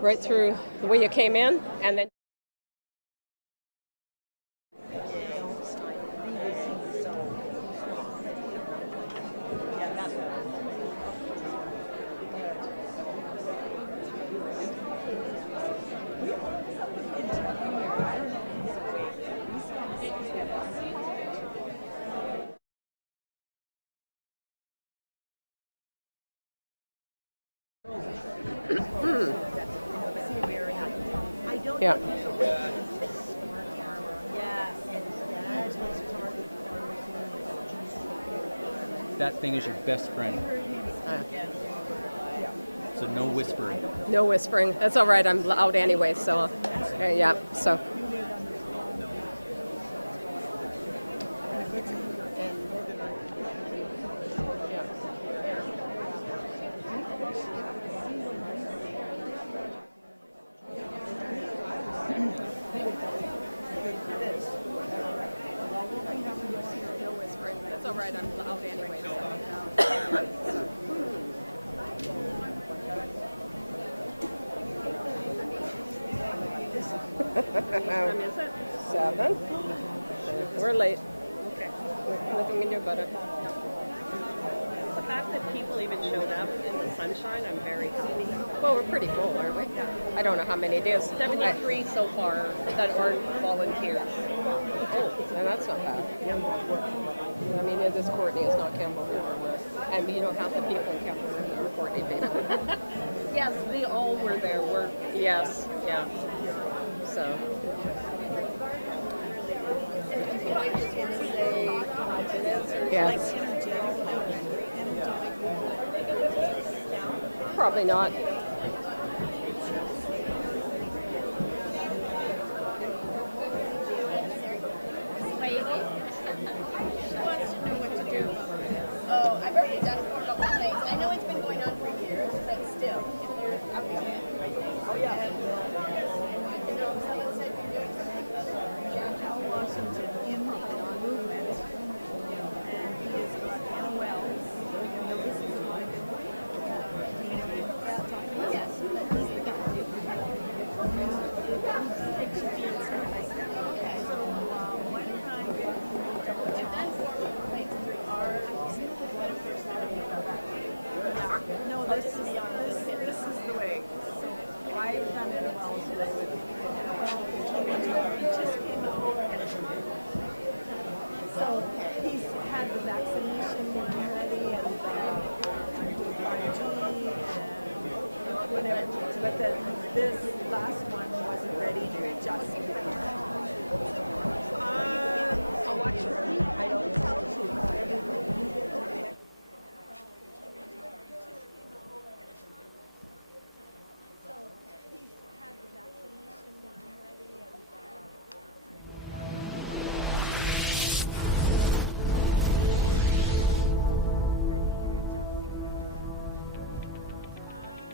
right through the way you came in, and then. Yeah. That thing is your best friend. So no whispering. No whispering. That's all right. I'm loud anyway, so yeah. So. No whispering. That's all right. I'm loud anyway, so. Time is it? 7. We're late. Okay. Nothing we can do about it. The fact that people even showed up in the sunshine, I'm very happy. Well, we're pretty full, aren't we? Yeah. I don't know how many it is. 73 so far that aren't volunteers. Oh, then that's not bad. I mean, this Courtenay is not Campbell River. And you know, half the people in Campbell River are Courtenay people. Yes, they all were there. Yes, yeah. So. Yes. Probably not. Oh, I've already done it for a couple of things. I know it's been going on for years, but still, if they're up again. Oh, yeah. Someone said you're doing something. Al Washington in the movement, and he has got Anna Wells. No, this is a good Yes, but he's the guy. Okay. So one time, I've done 4 plates 3R. no, this is the way. So I've done Anna Wells with he just came out. So he's had the vaccination ready and RG and whatever. But then this last one wasn't ready just yet. I'll watch for me. I don't tell you. So he's had the vaccination ready and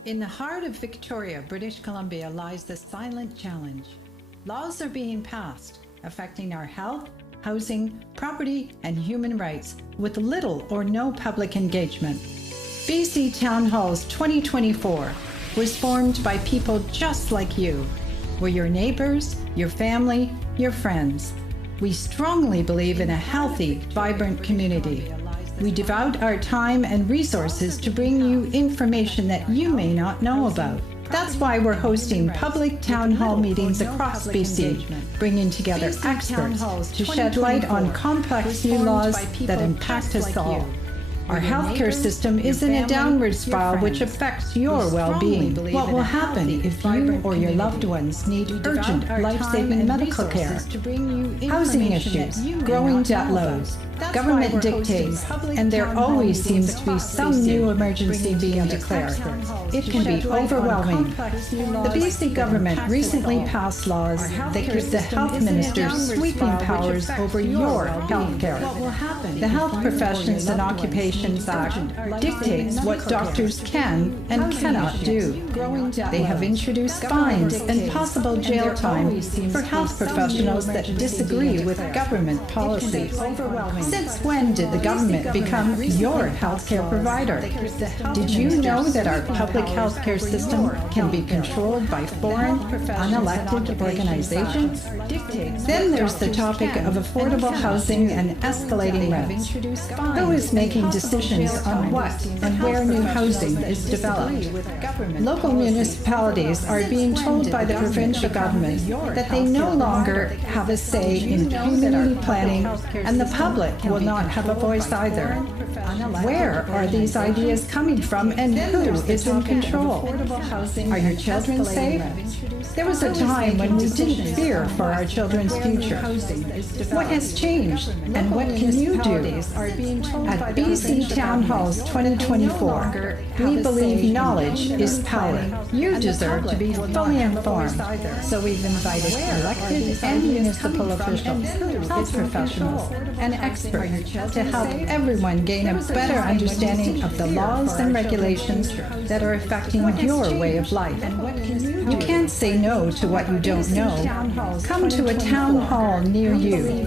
In the heart of Victoria, British Columbia, lies the silent challenge. Laws are being passed, affecting our health, housing, property, and human rights, with little or no public engagement. BC Town Halls 2024 was formed by people just like you. We're your neighbors, your family, your friends. We strongly believe in a healthy, vibrant community. We devote our time and resources to bring you information that you may not know about. That's why we're hosting public town hall meetings across BC, bringing together experts to shed light on complex new laws that impact us all. Our healthcare system is in a downward spiral which affects your well-being. What will happen if you or your loved ones need urgent, life-saving medical care? Housing issues, growing debt loads, government dictates, and there always seems to be some new emergency being declared. It can be overwhelming. The BC government recently passed laws that give the health minister sweeping powers over your healthcare. The Health Professions and Occupations Act dictates what doctors can and cannot do. They have introduced fines and possible jail time for health professionals that disagree with government policy. Since when did the government become your healthcare provider? Did you know that our public healthcare system can be controlled by foreign, unelected organizations? Then there's the topic of affordable housing and escalating rents. Who is making decisions on what and where new housing is developed? Local municipalities are being told by the provincial government that they no longer have a say in community planning, and the public will not have a voice either. Where are these ideas coming from, and who is in control? Are your children safe? There was a time when we didn't fear for our children's future. What has changed, and what can you do? At BC Town Halls 2024, we believe knowledge is power. You deserve to be fully informed, so we've invited elected and municipal officials, health professionals, and experts to help everyone gain a better understanding of the laws and regulations that are affecting your way of life. You can't say no to what you don't know. Come to a town hall near you.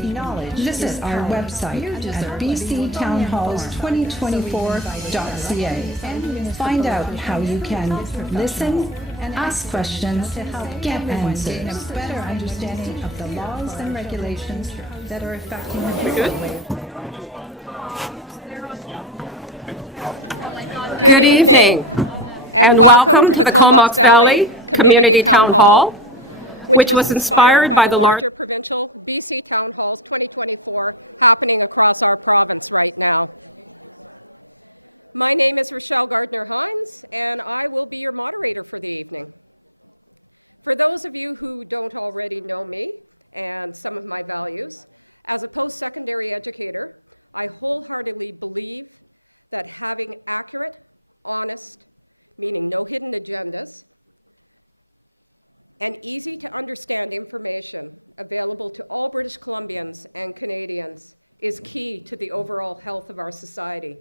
Visit our website at bctownhalls2024.ca. Find out how you can listen, ask questions, get answers. A better understanding of the laws and regulations that are affecting your way. Good evening, and welcome to the Comox Valley Community Town Hall, which was inspired by the larger provincial BC Town Halls 2024 happening across our province right now. My name is Rochelle Gardner-Hines, and I will be your moderator for the evening. For those of you who don't already know me and some of my values, as a post-secondary educator, I wholeheartedly believe that having accurate, honest, meaning no hidden agendas, and easy to understand information available to all British Columbians and Canadians is key to the overall health of our society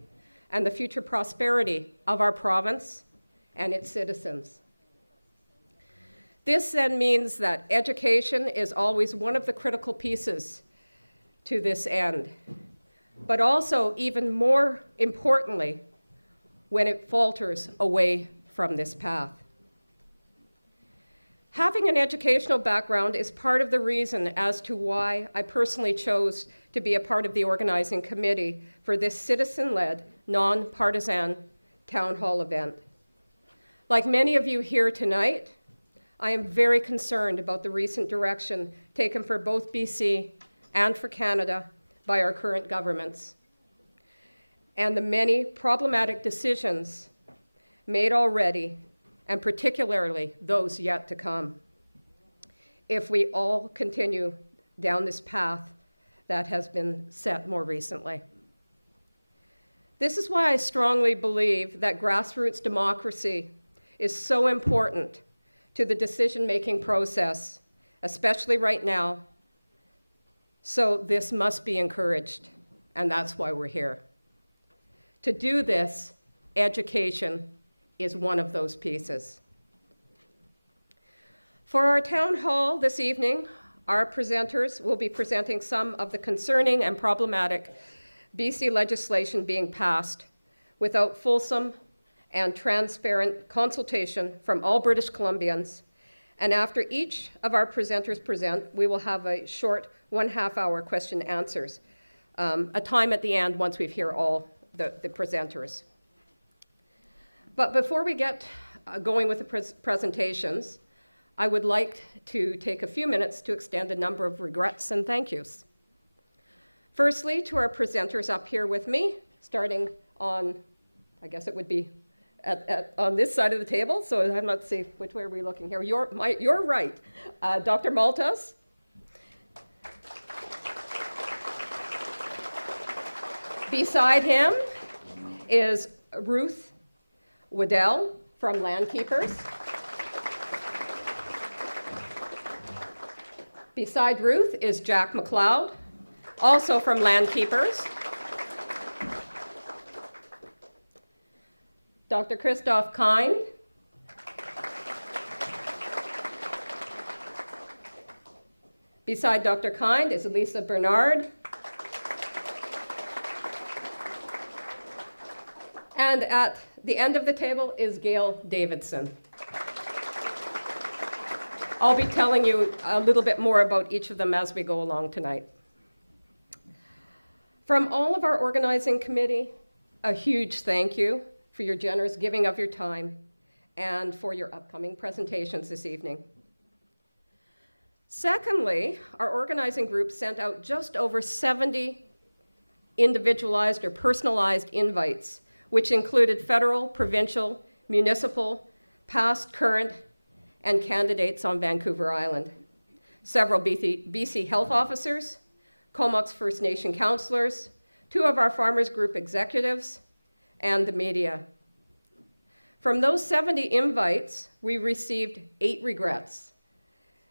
and the future prosperity of our province and its citizens. This then means that education is always one of the critical pieces to this end, but also even more importantly, when it falters away from this path. Having an educational background is part of the reason as to why I personally chose to be a part of the organizing committee for this citizen-led, non-partisan town hall event. Like many of you here tonight, I am very concerned about the recent direction taken for both BC and for Canada by our current governments, and the many problematic decisions made already, and particularly those yet to come, if we all continue down this path that has been set more recently. This is why I strongly believe that grassroots democracy is so important to the decision-making process, especially right now. So this must be encouraged, and that's why we're here. To do this, education is one of those pieces. For our town hall this evening, our presenters will be presenting some of the concerning and problematic BC legislation being passed without fulsome and transparent consultation from all British Columbians. And after each of our presenters present, we will have a short 1.5 hour question and answers, a time at the end once we've heard all the presenters. But before we get going with the presentations, I would like to take a few minutes to extend a number of regrets and thank yous. Firstly, to our presenters up here with me, starting on, I guess it would be on this side of the table, so I'm not see which way are we looking here. Your right, Dr. Maltas. Beside him is Ruth Waddell from Landkeepers. Beside Ruth is Jack McLeod, also from Landkeepers. Dr. Christoph Kind. Beside Dr. Kind is Elisa Bernard. And at the end of the table is Gail Davidson. I'll be telling you a little bit more about each of them as we go along tonight. From all of our organizing committee, a huge thank you for your generous giving of your time and for your upcoming presentations this evening. Secondly, our organizing group sent out just over 70 individualized or personalized invites, which included federal, provincial, municipal, past, current, and candidates on Vancouver Island. Several BC health officers, Comox First Nation councillors, 2 of our Farmers Group executives, and the media. From those 70 invites, we received 8 regrets,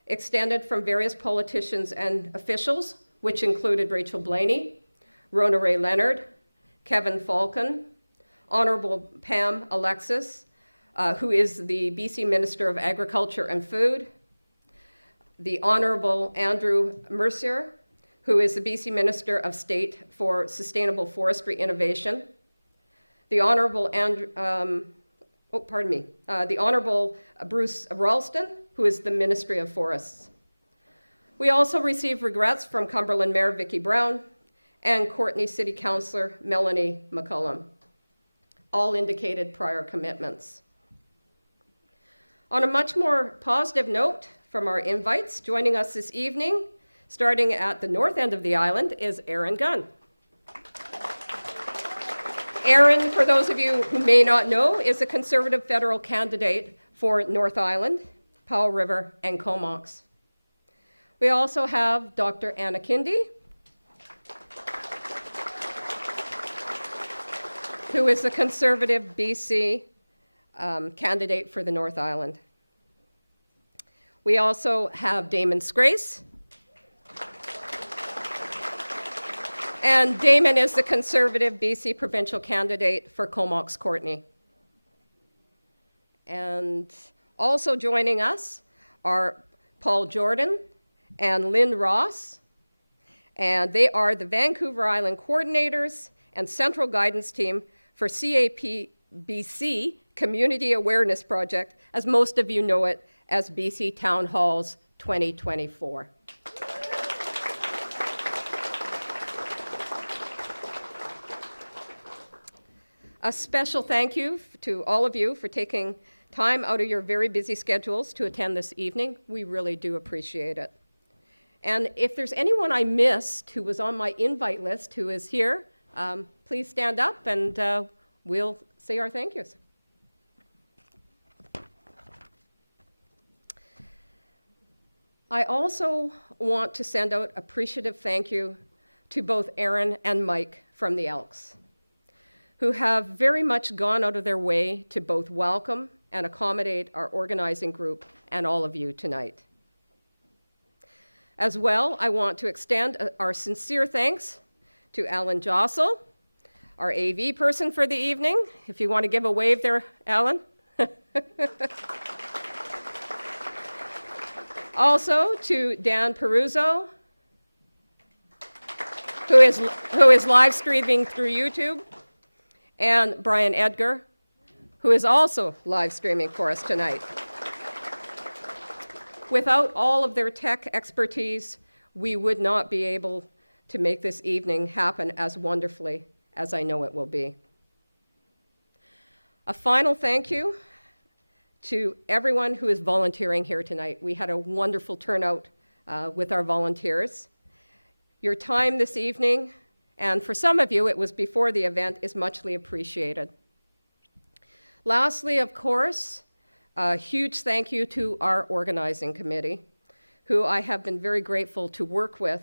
extended from various politicians and officials, which included Rachel Blaney, Rona Ray Leonard, Kevin Falcon, Honorable Pam Alexis, who is the BC Minister of Agriculture and Food, the Honorable Andrew Mercier, who is the BC Minister of State for Sustainable Forestry Innovation, the Honorable the Honorable Bruce Ralston, who is the Ministry of Forests. We also received regrets from Cumberland Mayor Vicki Brown and Courtenay City Councillor Melanie McCullum. All indicated prior commitments. On a much more positive note from our invites, joining us this evening, starting at the north end of the island, is Aaron Gunn. Aaron, for those of you who may not know, is a Conservative federal candidate for North Island, Powell River, and Comox. We also have Dr. Anna Kindy, who is a Conservative BC candidate for the North Island. We also have Damon Scrace. And Damon is the Conservative BC provincial candidate for Comox Courtenay. And also joining us are Paul Jordan and Lynn Ross, and they are the Vancouver Island coordinators and central guidance team for CAPBC Community Awareness Project, as most of you know it as BC Town Halls 2024. A special thank you to all of you for taking time out of your very busy schedules to attend this evening. We really do appreciate it. And if there's anyone I missed who was on my invite list who is here, please stand up and we'll say our thank yous. I also want to send out appreciative thank you to both Aaron and Mike from the Elks, who have very much gone out of their way to both welcome and accommodate our organizing group and all of you tonight. As well, I want to extend our sincere thanks to Alan Jossel, our AV person for the evening. If you want to give a wave there, Alan. Also to Dan Peruzzo, who is live streaming through YouTube, and Brian Edgar, who is also live streaming for us tonight. Without all of their tech expertise, we would not be able to make this evening happen as wonderfully as I know it will be. A final thank you to everyone who is volunteering here tonight. We had a wonderful turnout with our volunteers. Your time this evening, and for some of you, it was before the event, is muchly appreciated. Lastly, of course, a huge thank you to our organizing committee, who I have been very grateful to work with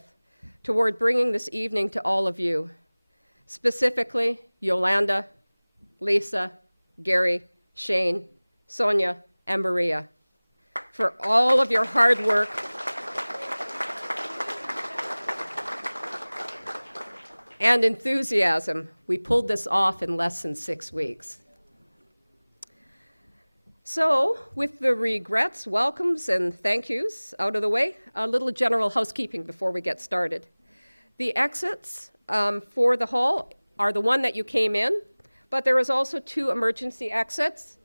toward bringing this evening to all of you, specifically Yolanda, Lisa, Gary, Shane, Sonia, and Maria, for all of your hard work and enthusiasm. We pulled this off in less than 6 weeks. So, with the regrets, welcomes, and thank yous out of the way, a little general housekeeping before we get started. The exits for the hall are the one that you came in, But there is also 2 emergency exits,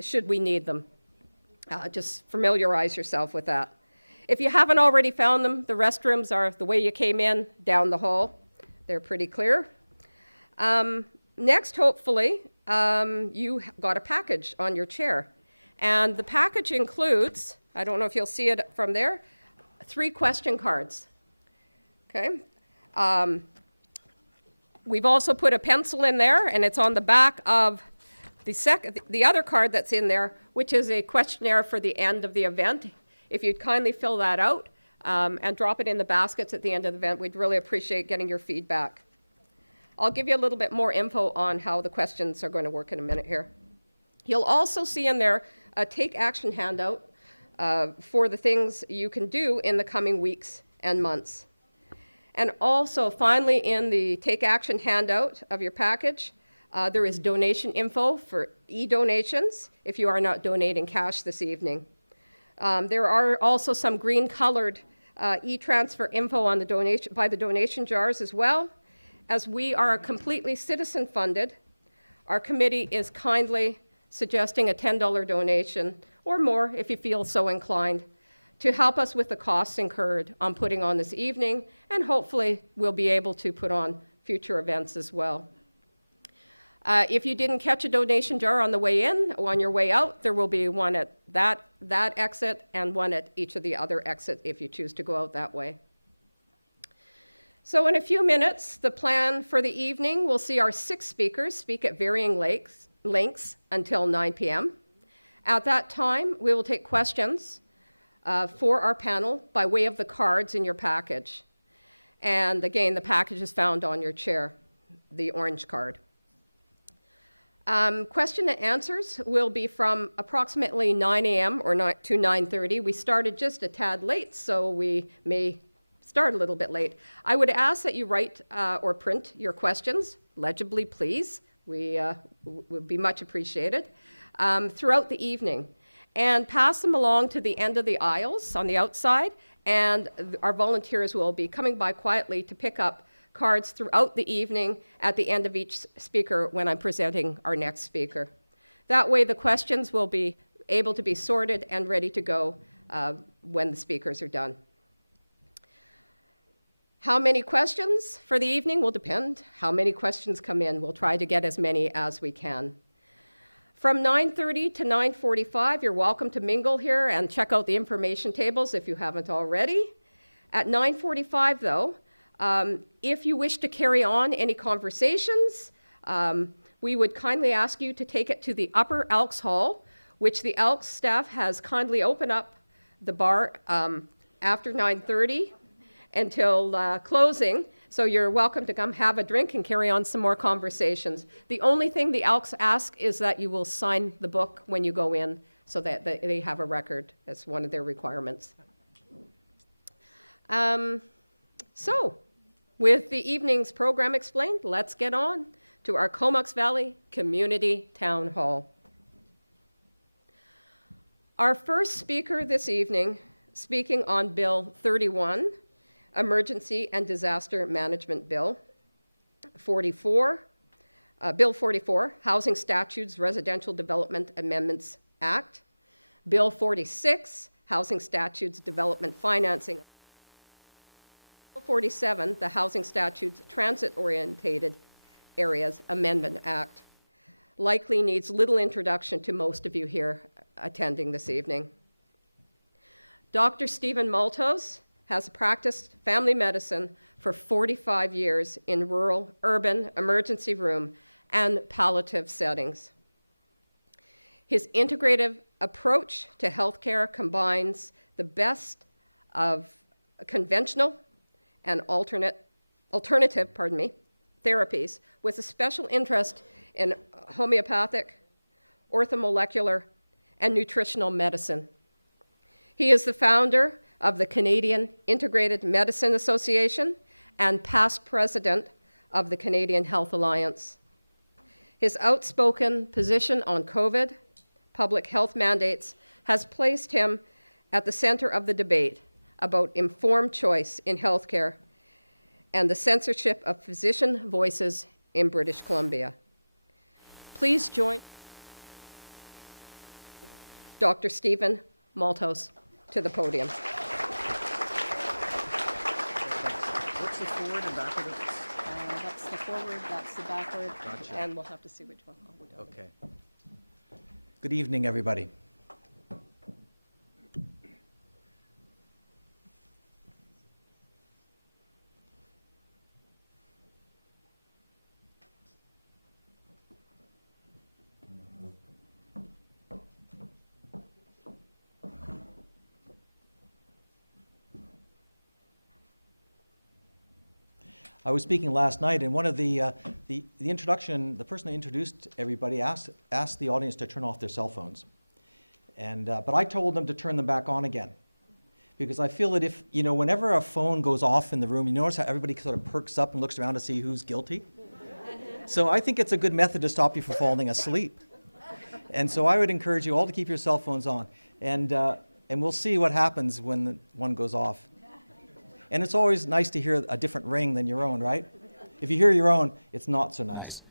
should we need them. Just familiarize yourself with that. If you haven't already found them, the restrooms are the way you came in, down the hall. They're pretty clear. Next, hopefully, you got a package on your chair. And the package includes, I don't know if you'll see it from there, 3 question cards. Okay. We've also put a pencil in there, and it's on the back of the other card that's in there, which is a questionnaire for the end of the event. If you'd kindly fill that out and drop it in the baskets at the end of the event, we'd really appreciate getting your feedback. I'll give you a little bit more info on how the questions are going to work in a minute here. You'll also see in there a take action handout for the things you can do in the coming weeks and months. And also, finally, in the take action handout of your package, there is donation info for e-donations if you are not donating cash this evening. There are also some green-colored e-transfer info on the donation jars as well. As we are completely citizen-funded, our committee is kindly suggesting a $10 donation, or more if you feel so inclined, to help us with the costs incurred on putting on this evening, and hopefully we'll be able to put on future events as well. If you didn't catch a donation jar on the way in or on your way out, there will be one at that exit and one at each of the other exits if you choose to go out that way. So in a few minutes, the plan for the evening, we'll see our 6 speakers speak at varying lengths until 9 p.m. At that time, we will take questions for our panel by way of the cards in your package. And again, the package is found on your chair, the orange card. Question and answers will be from approximately 9 a.m. or to 9:30. We started just a tad late, so we may start a little bit late. I would ask that you write or print your questions legibly, please. We would be much appreciated throughout the evening. And pass them along to the end of the aisles on the outside, and our volunteers will be coming by quietly to pick up cards throughout the evening at the end of each speaker when I'm presenting our next speaker. That way the questions will be able to be sorted and ready to go when the speakers are done. How many questions for the evening will depend how many questions come in. We'll try to get as many as we can. From 9:30 to 9:45, you're welcome to mingle here and check out the information tables if you haven't already. At 9:45, though, if you wish to carry on any conversations, we would kindly ask you to take it to the Upper Elks Hall, which the Elks staff has kindly opened up the bar after 9:30 until closing. So you're welcome to come have a drink and carry on some more conversations. The only thing the Elks ask is that you will sign the book when you go in so that they have a record as one of their requirements. So, with the evening's program explained, let's get on to our Comox Valley Community Town Hall. Our first speaker this evening, speaking on Bill 31, Emergency and Disaster Management Bill, 44, Bill 44, Housing Statutes Residential Development Amendments Act, Bill 46, Housing Statutes Development Financing, Bill 47, the Housing Statutes Transit-Orientated Areas Amendment Act. Likely needs little introduction to most of you here attending this evening. Dr. Stephen Maltos has practiced family medicine for 45 years in rural, urban, emergency room, and palliative settings. His integrative approach to healthcare combines the best of conventional and alternative therapies with a special interest in homeopathic, orthomolecular, and nutritional medicine. He is the founder of the Canadian Integrated Medicine Association and past president of the Canadian Health Alliance. His outspoken position on COVID, public health mandates, has placed him at the center of the debate about informed choice in healthcare and the censorship of physician voices in British Columbia. Please join Dr. Stephen Maltos to the podium. What's the forward and backward of this? That's the forward, that's the backward, Gotcha. and we'll have to see which one. We're doing. Okay. Good evening, everybody. I was speaking last night, and one of the introduction, the person that introduced everybody asked the audience to turn off their cell phones, and but I told them to turn them back on again, because I feel that if whenever a phone goes off in the room, you notice how everybody sort of perks up and looks around to see who's guilty. So I think it's a good method to stop you from falling asleep, and so I would encourage you all to keep your cell phones on, and we'll see what happens when one goes off. And it's always nice to hear a different ring than your own, right? If you hear your own, it's not so nice.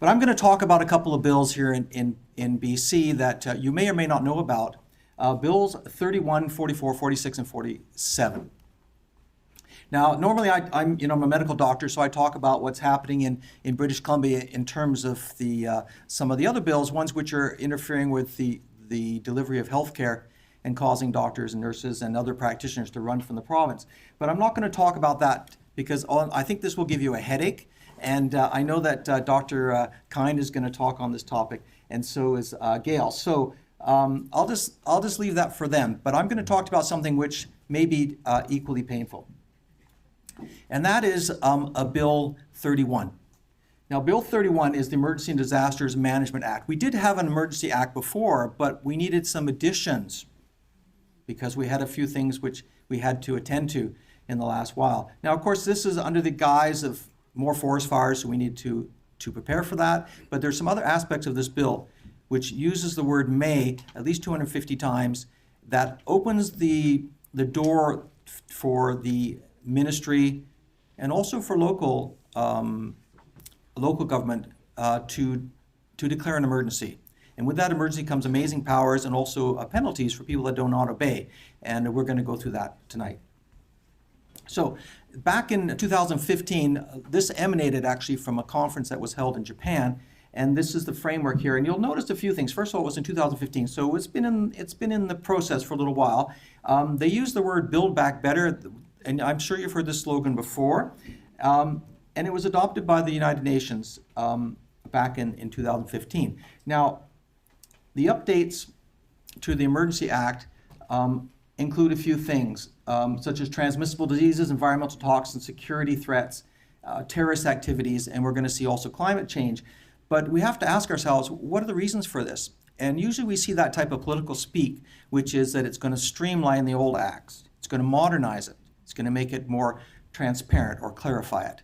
But I'm going to talk about a couple of bills here in BC that you may or may not know about. Bills 31, 44, 46, and 47. Now, normally I'm a medical doctor, so I talk about what's happening in British Columbia in terms of some of the other bills, ones which are interfering with the delivery of health care and causing doctors and nurses and other practitioners to run from the province. But I'm not going to talk about that because I think this will give you a headache. And I know that Dr. Kind is going to talk on this topic, and so is Gail. So I'll just leave that for them. But I'm going to talk about something which may be equally painful. And that is a Bill 31. Now, Bill 31 is the Emergency and Disasters Management Act. We did have an Emergency Act before, but we needed some additions, because we had a few things which we had to attend to in the last while. Now, of course, this is under the guise of more forest fires, so we need to prepare for that. But there's some other aspects of this bill which uses the word may at least 250 times that opens the door for the ministry and also for local government to declare an emergency. And with that emergency comes amazing powers and also penalties for people that do not obey. And we're going to go through that tonight. So back in 2015, this emanated actually from a conference that was held in Japan. And this is the framework here. And you'll notice a few things. First of all, it was in 2015. So it's been in the process for a little while. They use the word build back better. And I'm sure you've heard this slogan before. And it was adopted by the United Nations back in 2015. Now, the updates to the Emergency Act include a few things, such as transmissible diseases, environmental toxins, security threats, terrorist activities, and we're going to see also climate change. But we have to ask ourselves, what are the reasons for this? And usually we see that type of political speak, which is that it's going to streamline the old acts. It's going to modernize it. It's going to make it more transparent or clarify it.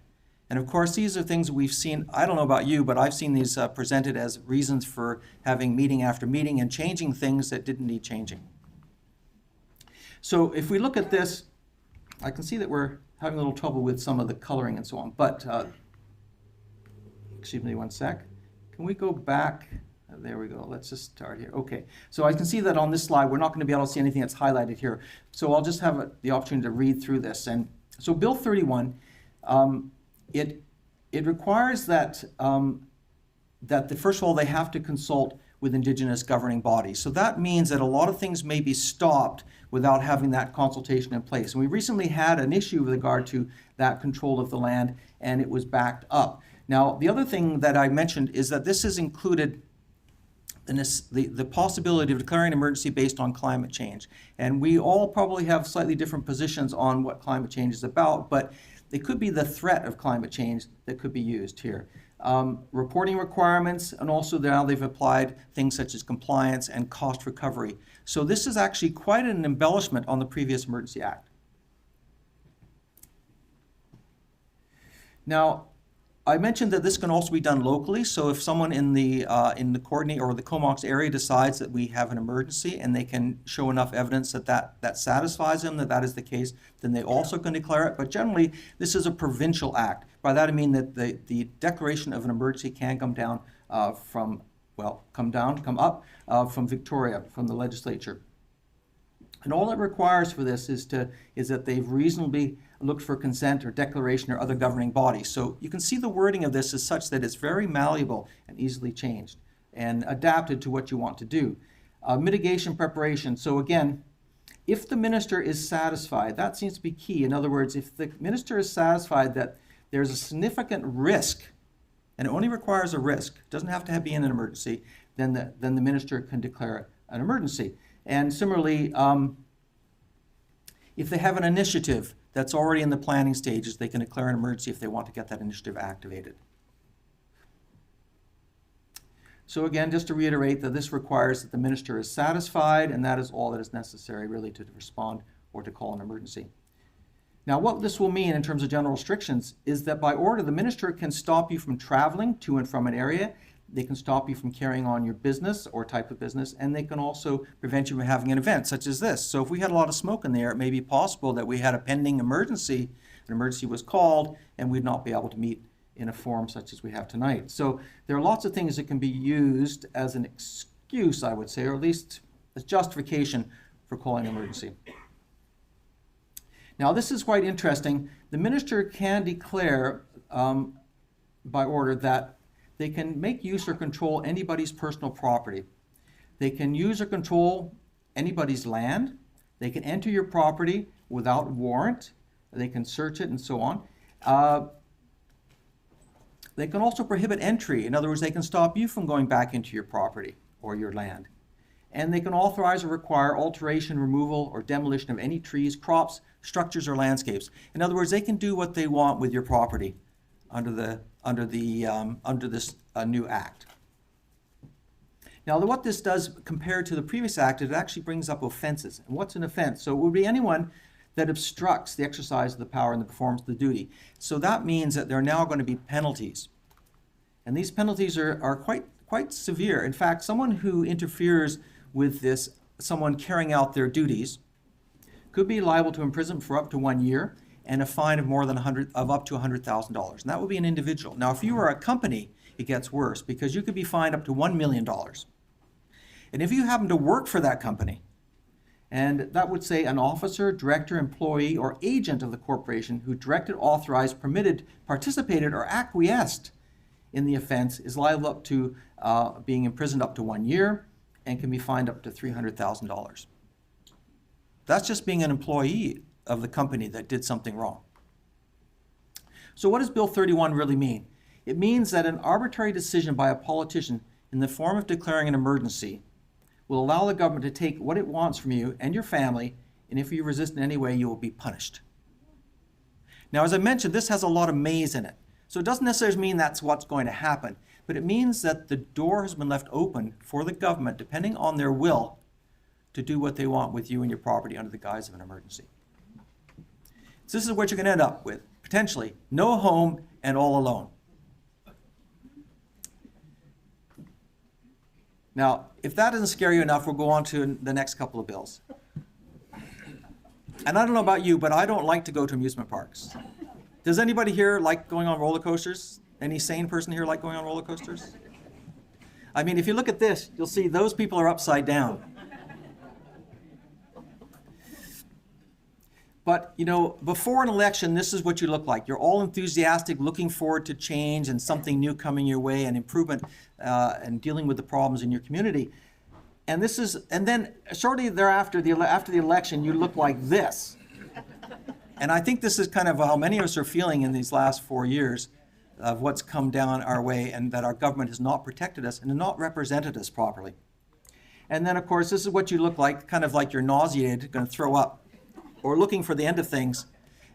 And of course, these are things we've seen. I don't know about you, but I've seen these presented as reasons for having meeting after meeting and changing things that didn't need changing. So if we look at this, I can see that we're having a little trouble with some of the coloring and so on. But, excuse me one sec. Can we go back? There we go. Let's just start here. Okay. So I can see that on this slide, we're not going to be able to see anything that's highlighted here. So I'll just have the opportunity to read through this. And so Bill 31, it requires that first of all, they have to consult with Indigenous governing bodies. So that means that a lot of things may be stopped without having that consultation in place. And we recently had an issue with regard to that control of the land, and it was backed up. Now, the other thing that I mentioned is that this has included the possibility of declaring an emergency based on climate change. And we all probably have slightly different positions on what climate change is about, but it could be the threat of climate change that could be used here. Reporting requirements, and also now they've applied things such as compliance and cost recovery. So this is actually quite an embellishment on the previous Emergency Act. Now, I mentioned that this can also be done locally, so if someone in the Courtenay or the Comox area decides that we have an emergency and they can show enough evidence that satisfies them that is the case, then they also can declare it. But generally, this is a provincial act. By that I mean that the declaration of an emergency can come down come up from Victoria, from the legislature. And all it requires for this is that they've reasonably looked for consent or declaration or other governing body. So you can see the wording of this is such that it's very malleable and easily changed and adapted to what you want to do. Mitigation preparation. So again, if the minister is satisfied, that seems to be key. In other words, if the minister is satisfied that there's a significant risk, and it only requires a risk, it doesn't have to be in an emergency, then the minister can declare an emergency. And similarly, if they have an initiative that's already in the planning stages, they can declare an emergency if they want to get that initiative activated. So again, just to reiterate that this requires that the minister is satisfied, and that is all that is necessary really to respond or to call an emergency. Now, what this will mean in terms of general restrictions is that by order, the minister can stop you from traveling to and from an area. They can stop you from carrying on your business or type of business, and they can also prevent you from having an event such as this. So if we had a lot of smoke in the air, it may be possible that we had a pending emergency, an emergency was called, and we'd not be able to meet in a forum such as we have tonight. So there are lots of things that can be used as an excuse, I would say, or at least as justification for calling an emergency. Now, this is quite interesting. The minister can declare by order that they can make use or control anybody's personal property. They can use or control anybody's land. They can enter your property without warrant. They can search it and so on. They can also prohibit entry. In other words, they can stop you from going back into your property or your land. And they can authorize or require alteration, removal, or demolition of any trees, crops, structures, or landscapes. In other words, they can do what they want with your property under this new act. Now, what this does compared to the previous act, it actually brings up offenses. And what's an offense? So it would be anyone that obstructs the exercise of the power and the performance of the duty. So that means that there are now going to be penalties. And these penalties are quite severe. In fact, someone who interferes with this, someone carrying out their duties, could be liable to imprisonment for up to 1 year and a fine of up to $100,000. And that would be an individual. Now, if you are a company, it gets worse because you could be fined up to $1 million. And if you happen to work for that company, and that would say an officer, director, employee, or agent of the corporation who directed, authorized, permitted, participated, or acquiesced in the offense is liable up to being imprisoned up to 1 year and can be fined up to $300,000. That's just being an employee of the company that did something wrong. So what does Bill 31 really mean? It means that an arbitrary decision by a politician in the form of declaring an emergency will allow the government to take what it wants from you and your family, and if you resist in any way, you will be punished. Now, as I mentioned, this has a lot of mays in it. So it doesn't necessarily mean that's what's going to happen, but it means that the door has been left open for the government, depending on their will, to do what they want with you and your property under the guise of an emergency. So this is what you're going to end up with, potentially no home and all alone. Now, if that doesn't scare you enough, we'll go on to the next couple of bills. And I don't know about you, but I don't like to go to amusement parks. Does anybody here like going on roller coasters? Any sane person here like going on roller coasters? I mean, if you look at this, you'll see those people are upside down. But, you know, before an election, this is what you look like. You're all enthusiastic, looking forward to change and something new coming your way and improvement and dealing with the problems in your community. And then shortly thereafter, after the election, you look like this. And I think this is kind of how many of us are feeling in these last 4 years of what's come down our way and that our government has not protected us and not represented us properly. And then, of course, this is what you look like, kind of like you're nauseated, going to throw up, or looking for the end of things,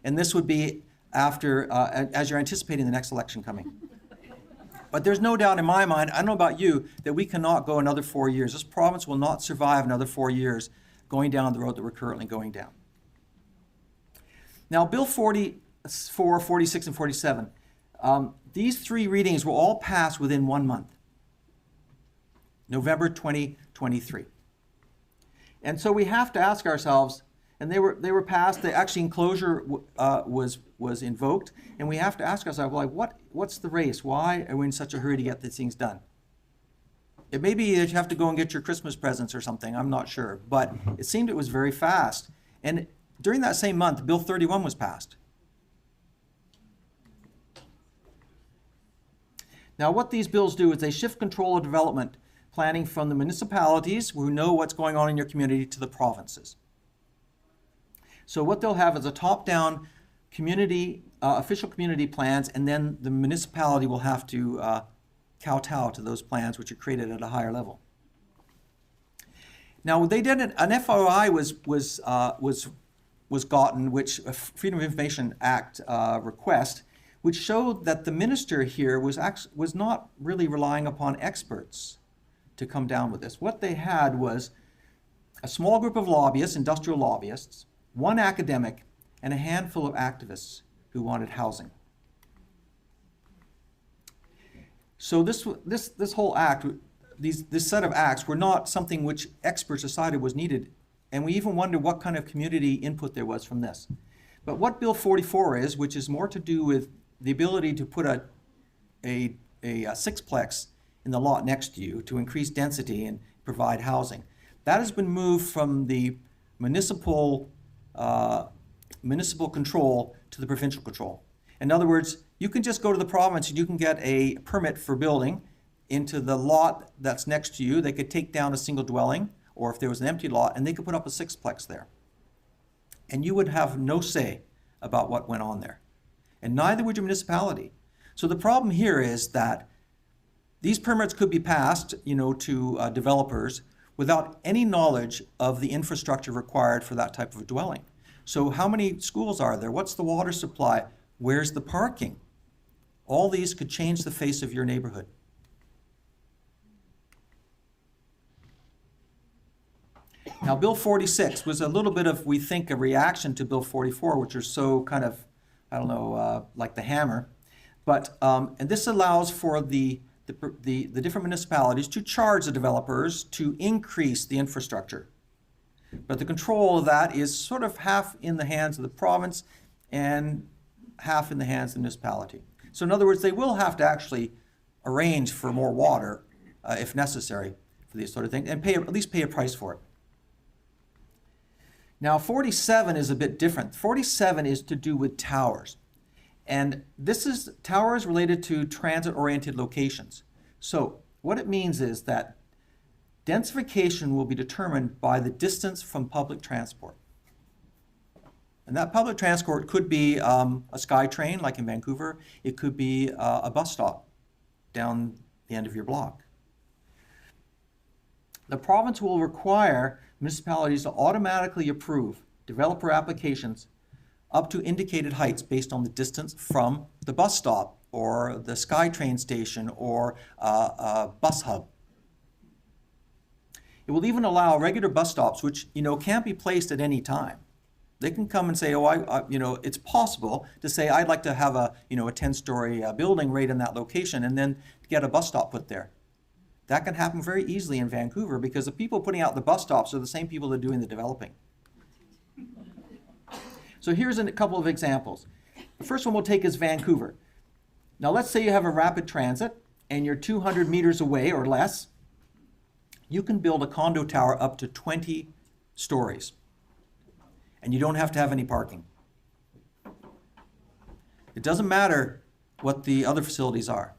and this would be after, as you're anticipating the next election coming. But there's no doubt in my mind, I don't know about you, that we cannot go another 4 years. This province will not survive another 4 years going down the road that we're currently going down. Now, Bill 44, 46, and 47, These 3 readings will all pass within 1 month, November 2023. And so we have to ask ourselves, and they were passed, the actually enclosure was invoked, and we have to ask ourselves, like, what's the race? Why are we in such a hurry to get these things done? It may be that you have to go and get your Christmas presents or something, I'm not sure, but it seemed it was very fast. And during that same month, Bill 31 was passed. Now, what these bills do is they shift control of development planning from the municipalities who know what's going on in your community to the provinces. So what they'll have is a top-down community, official community plans, and then the municipality will have to kowtow to those plans which are created at a higher level. Now, they did an FOI was gotten, which a Freedom of Information Act request, which showed that the minister here was not really relying upon experts to come down with this. What they had was a small group of lobbyists, industrial lobbyists, 1 academic, and a handful of activists who wanted housing. So this whole act, this set of acts were not something which experts decided was needed, and we even wonder what kind of community input there was from this. But what Bill 44 is, which is more to do with the ability to put a sixplex in the lot next to you to increase density and provide housing, that has been moved from the municipal control to the provincial control. In other words, you can just go to the province and you can get a permit for building into the lot that's next to you. They could take down a single dwelling, or if there was an empty lot, and they could put up a sixplex there. And you would have no say about what went on there. And neither would your municipality. So the problem here is that these permits could be passed, to developers without any knowledge of the infrastructure required for that type of dwelling. So how many schools are there? What's the water supply? Where's the parking? All these could change the face of your neighborhood. Now, Bill 46 was a little bit of, we think, a reaction to Bill 44, which are so kind of, like the hammer. But, and this allows for the different municipalities to charge the developers to increase the infrastructure. But the control of that is sort of half in the hands of the province and half in the hands of the municipality. So in other words, they will have to actually arrange for more water if necessary for these sort of things, and at least pay a price for it. Now 47 is a bit different. 47 is to do with towers. And this is towers related to transit-oriented locations. So what it means is that densification will be determined by the distance from public transport. And that public transport could be a SkyTrain, like in Vancouver. It could be a bus stop down the end of your block. The province will require municipalities to automatically approve developer applications up to indicated heights based on the distance from the bus stop or the SkyTrain station or a bus hub. It will even allow regular bus stops, which can't be placed at any time. They can come and say, it's possible to say, I'd like to have a 10-story building right in that location, and then get a bus stop put there. That can happen very easily in Vancouver because the people putting out the bus stops are the same people that are doing the developing. So here's a couple of examples. The first one we'll take is Vancouver. Now let's say you have a rapid transit and you're 200 meters away or less. You can build a condo tower up to 20 stories. And you don't have to have any parking. It doesn't matter what the other facilities are.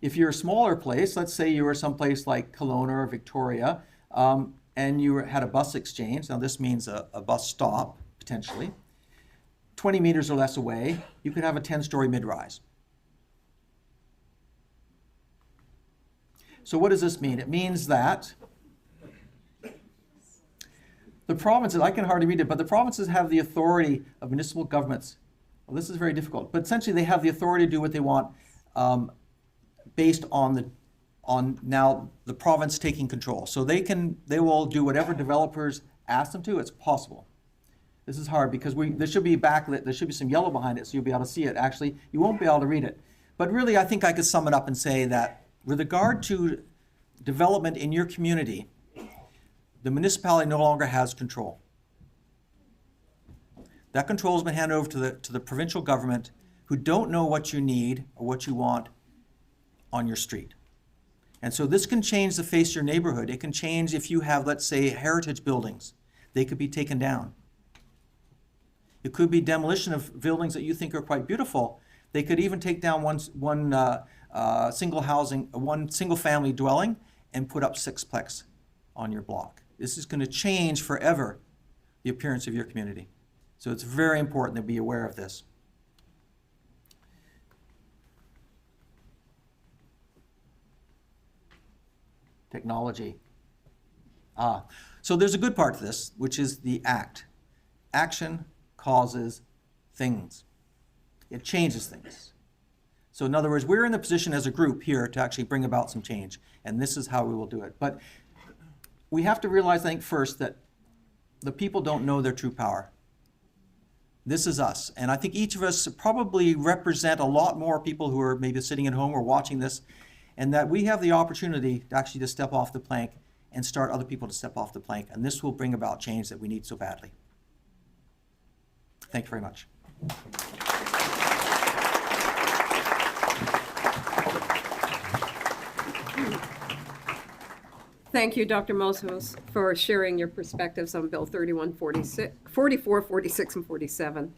If you're a smaller place, let's say you were someplace like Kelowna or Victoria, and you had a bus exchange, now this means a bus stop, potentially, 20 meters or less away, you could have a 10-story mid-rise. So what does this mean? It means that the provinces, I can hardly read it, but the provinces have the authority of municipal governments. Well, this is very difficult, but essentially they have the authority to do what they want based on now the province taking control. So they will do whatever developers ask them to. It's possible. This is hard because there should be backlit, there should be some yellow behind it so you'll be able to see it. Actually, you won't be able to read it. But really, I think I could sum it up and say that with regard to development in your community, the municipality no longer has control. That control has been handed over to the provincial government, who don't know what you need or what you want on your street. And so this can change the face of your neighborhood. It can change if you have, let's say, heritage buildings. They could be taken down. It could be demolition of buildings that you think are quite beautiful. They could even take down one single family dwelling and put up sixplex on your block. This is going to change forever the appearance of your community. So it's very important to be aware of this. Technology. So there's a good part to this, which is the ACT. Action causes things. It changes things. So in other words, we're in the position as a group here to actually bring about some change, and this is how we will do it. But we have to realize, I think, first that the people don't know their true power. This is us, and I think each of us probably represent a lot more people who are maybe sitting at home or watching this, and that we have the opportunity to actually just step off the plank and start other people to step off the plank, and this will bring about change that we need so badly. Thank you very much. Thank you, Dr. Moses, for sharing your perspectives on Bill 44, 46, and 47.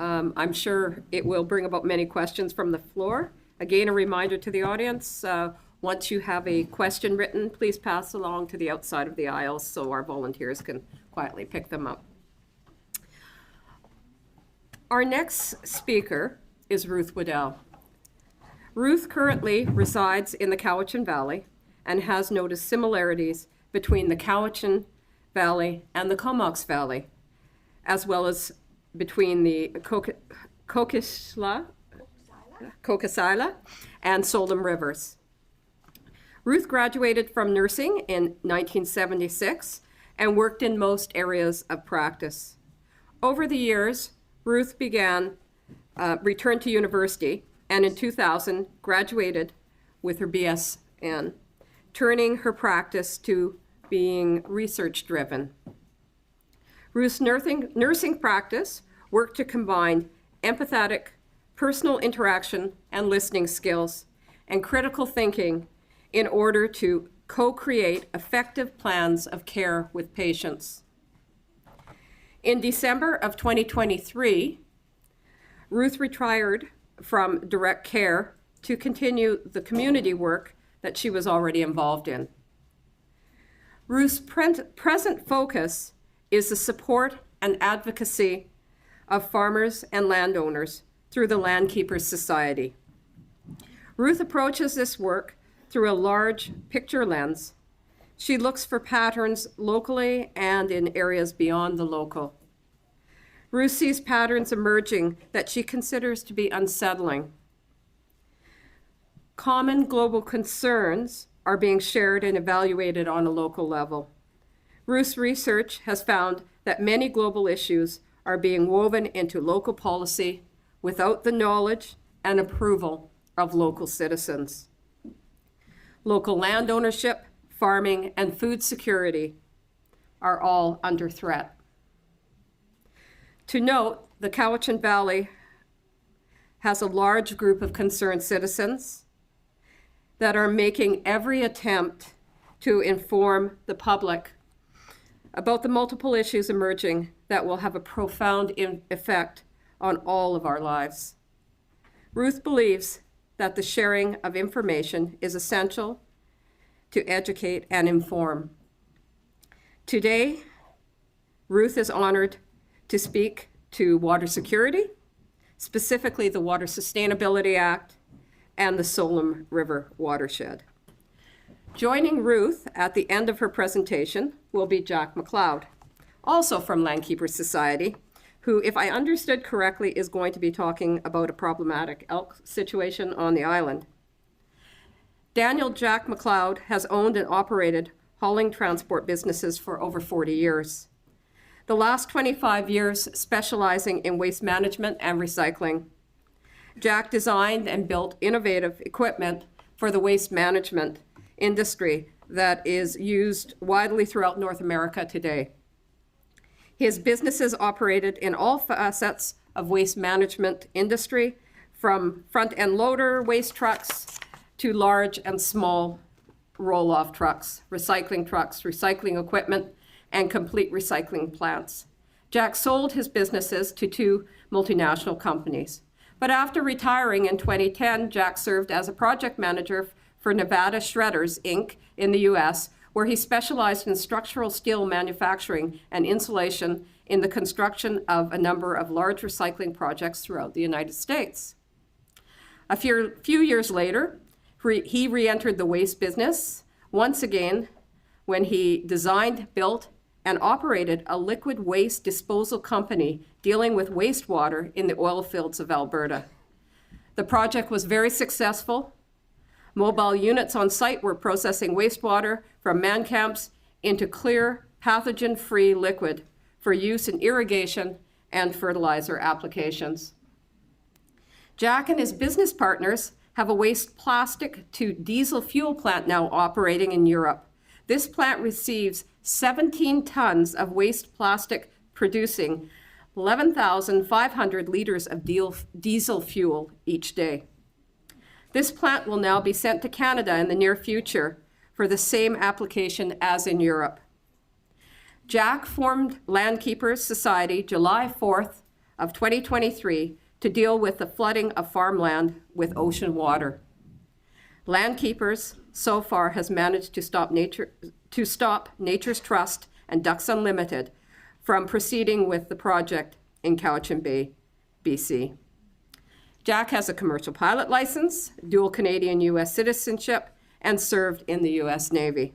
I'm sure it will bring about many questions from the floor. Again, a reminder to the audience, once you have a question written, please pass along to the outside of the aisles so our volunteers can quietly pick them up. Our next speaker is Ruth Waddell. Ruth currently resides in the Cowichan Valley and has noticed similarities between the Cowichan Valley and the Comox Valley, as well as between the Cocosila and Solom rivers. Ruth graduated from nursing in 1976 and worked in most areas of practice. Over the years, Ruth returned to university, and in 2000 graduated with her BSN, turning her practice to being research-driven. Ruth's nursing practice worked to combine empathetic, personal interaction and listening skills, and critical thinking in order to co-create effective plans of care with patients. In December of 2023, Ruth retired from direct care to continue the community work that she was already involved in. Ruth's present focus is the support and advocacy of farmers and landowners through the Landkeepers Society. Ruth approaches this work through a large picture lens. She looks for patterns locally and in areas beyond the local. Ruth sees patterns emerging that she considers to be unsettling. Common global concerns are being shared and evaluated on a local level. Ruth's research has found that many global issues are being woven into local policy without the knowledge and approval of local citizens. Local land ownership, farming, and food security are all under threat. To note, the Cowichan Valley has a large group of concerned citizens that are making every attempt to inform the public about the multiple issues emerging that will have a profound effect on all of our lives. Ruth believes that the sharing of information is essential to educate and inform. Today, Ruth is honored to speak to water security, specifically the Water Sustainability Act and the Solom River watershed. Joining Ruth at the end of her presentation will be Jack McLeod, also from Landkeepers Society, who, if I understood correctly, is going to be talking about a problematic elk situation on the island. Daniel Jack McLeod has owned and operated hauling transport businesses for over 40 years. the last 25 years specializing in waste management and recycling. Jack designed and built innovative equipment for the waste management industry that is used widely throughout North America today. His businesses operated in all facets of waste management industry, from front-end loader waste trucks to large and small roll-off trucks, recycling equipment, and complete recycling plants. Jack sold his businesses to 2 multinational companies. But after retiring in 2010, Jack served as a project manager for Nevada Shredders, Inc. in the US, where he specialized in structural steel manufacturing and insulation in the construction of a number of large recycling projects throughout the United States. A few years later, he re-entered the waste business once again when he designed, built, and operated a liquid waste disposal company dealing with wastewater in the oil fields of Alberta. The project was very successful. Mobile units on site were processing wastewater from man camps into clear, pathogen-free liquid for use in irrigation and fertilizer applications. Jack and his business partners have a waste plastic to diesel fuel plant now operating in Europe. This plant receives 17 tons of waste plastic, producing 11,500 liters of diesel fuel each day. This plant will now be sent to Canada in the near future for the same application as in Europe. Jack formed Landkeepers Society July 4th of 2023 to deal with the flooding of farmland with ocean water. Landkeepers so far has managed to stop Nature's Trust and Ducks Unlimited from proceeding with the project in Cowichan Bay, BC. Jack has a commercial pilot license, dual Canadian-US citizenship, and served in the US Navy.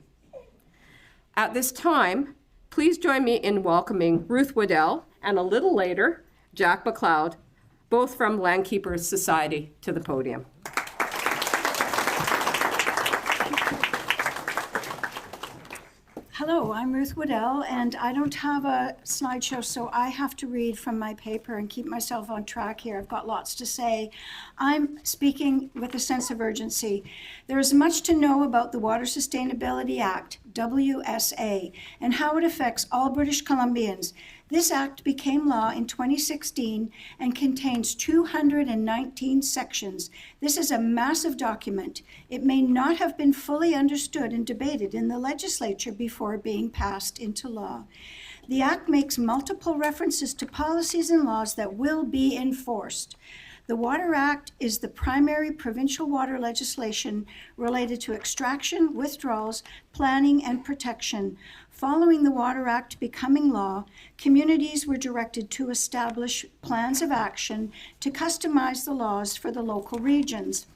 At this time, please join me in welcoming Ruth Waddell and a little later, Jack McLeod, both from Landkeepers Society, to the podium. Hello, I'm Ruth Waddell, and I don't have a slideshow, so I have to read from my paper and keep myself on track here. I've got lots to say. I'm speaking with a sense of urgency. There is much to know about the Water Sustainability Act, WSA, and how it affects all British Columbians. This act became law in 2016 and contains 219 sections. This is a massive document. It may not have been fully understood and debated in the legislature before being passed into law. The act makes multiple references to policies and laws that will be enforced. The Water Act is the primary provincial water legislation related to extraction, withdrawals, planning, and protection. Following the Water Act becoming law, communities were directed to establish plans of action to customize the laws for the local regions.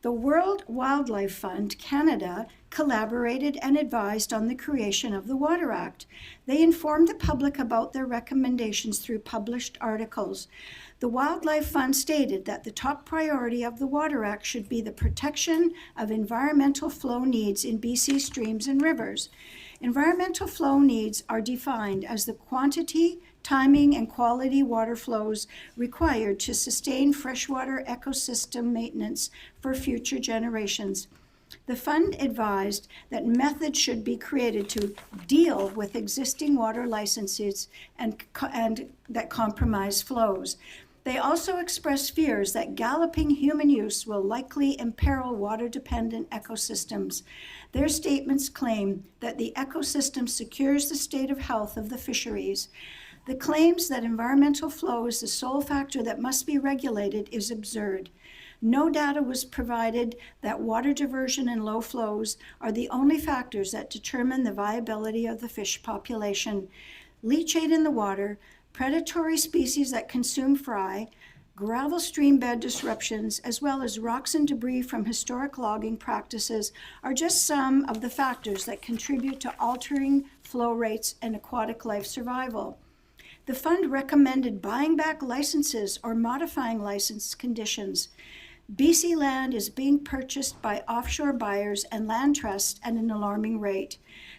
The World Wildlife Fund Canada collaborated and advised on the creation of the Water Act. They informed the public about their recommendations through published articles. The Wildlife Fund stated that the top priority of the Water Act should be the protection of environmental flow needs in BC streams and rivers. Environmental flow needs are defined as the quantity, timing, and quality water flows required to sustain freshwater ecosystem maintenance for future generations. The fund advised that methods should be created to deal with existing water licenses and that compromise flows. They also expressed fears that galloping human use will likely imperil water-dependent ecosystems. Their statements claim that the ecosystem secures the state of health of the fisheries. The claims that environmental flow is the sole factor that must be regulated is absurd. No data was provided that water diversion and low flows are the only factors that determine the viability of the fish population. Leachate in the water, predatory species that consume fry, gravel stream bed disruptions, as well as rocks and debris from historic logging practices are just some of the factors that contribute to altering flow rates and aquatic life survival. The fund recommended buying back licenses or modifying license conditions. BC land is being purchased by offshore buyers and land trusts at an alarming rate.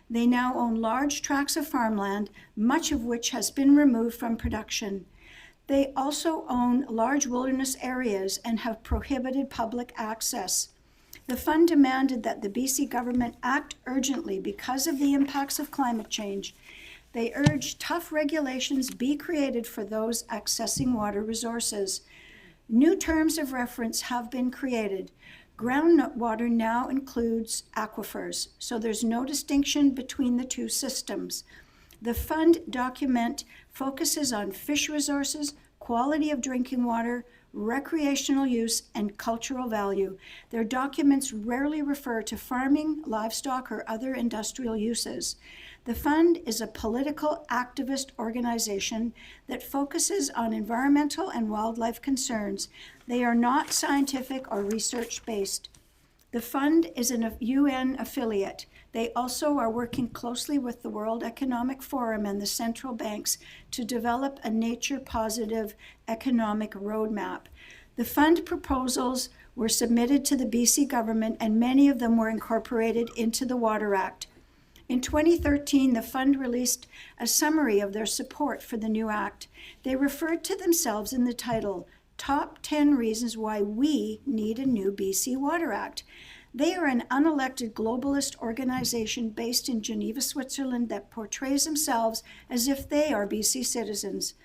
They now own large tracts of farmland, much of which has been removed from production. They also own large wilderness areas and have prohibited public access. The fund demanded that the BC government act urgently because of the impacts of climate change. They urged tough regulations be created for those accessing water resources. New terms of reference have been created. Groundwater now includes aquifers, so there's no distinction between the two systems. The fund document focuses on fish resources, quality of drinking water, recreational use, and cultural value. Their documents rarely refer to farming, livestock, or other industrial uses. The fund is a political activist organization that focuses on environmental and wildlife concerns. They are not scientific or research-based. The fund is a UN affiliate. They also are working closely with the World Economic Forum and the central banks to develop a nature-positive economic roadmap. The fund proposals were submitted to the BC government, and many of them were incorporated into the Water Act. In 2013, the fund released a summary of their support for the new act. They referred to themselves in the title, Top 10 Reasons Why We Need a New BC Water Act. They are an unelected globalist organization based in Geneva, Switzerland, that portrays themselves as if they are BC citizens.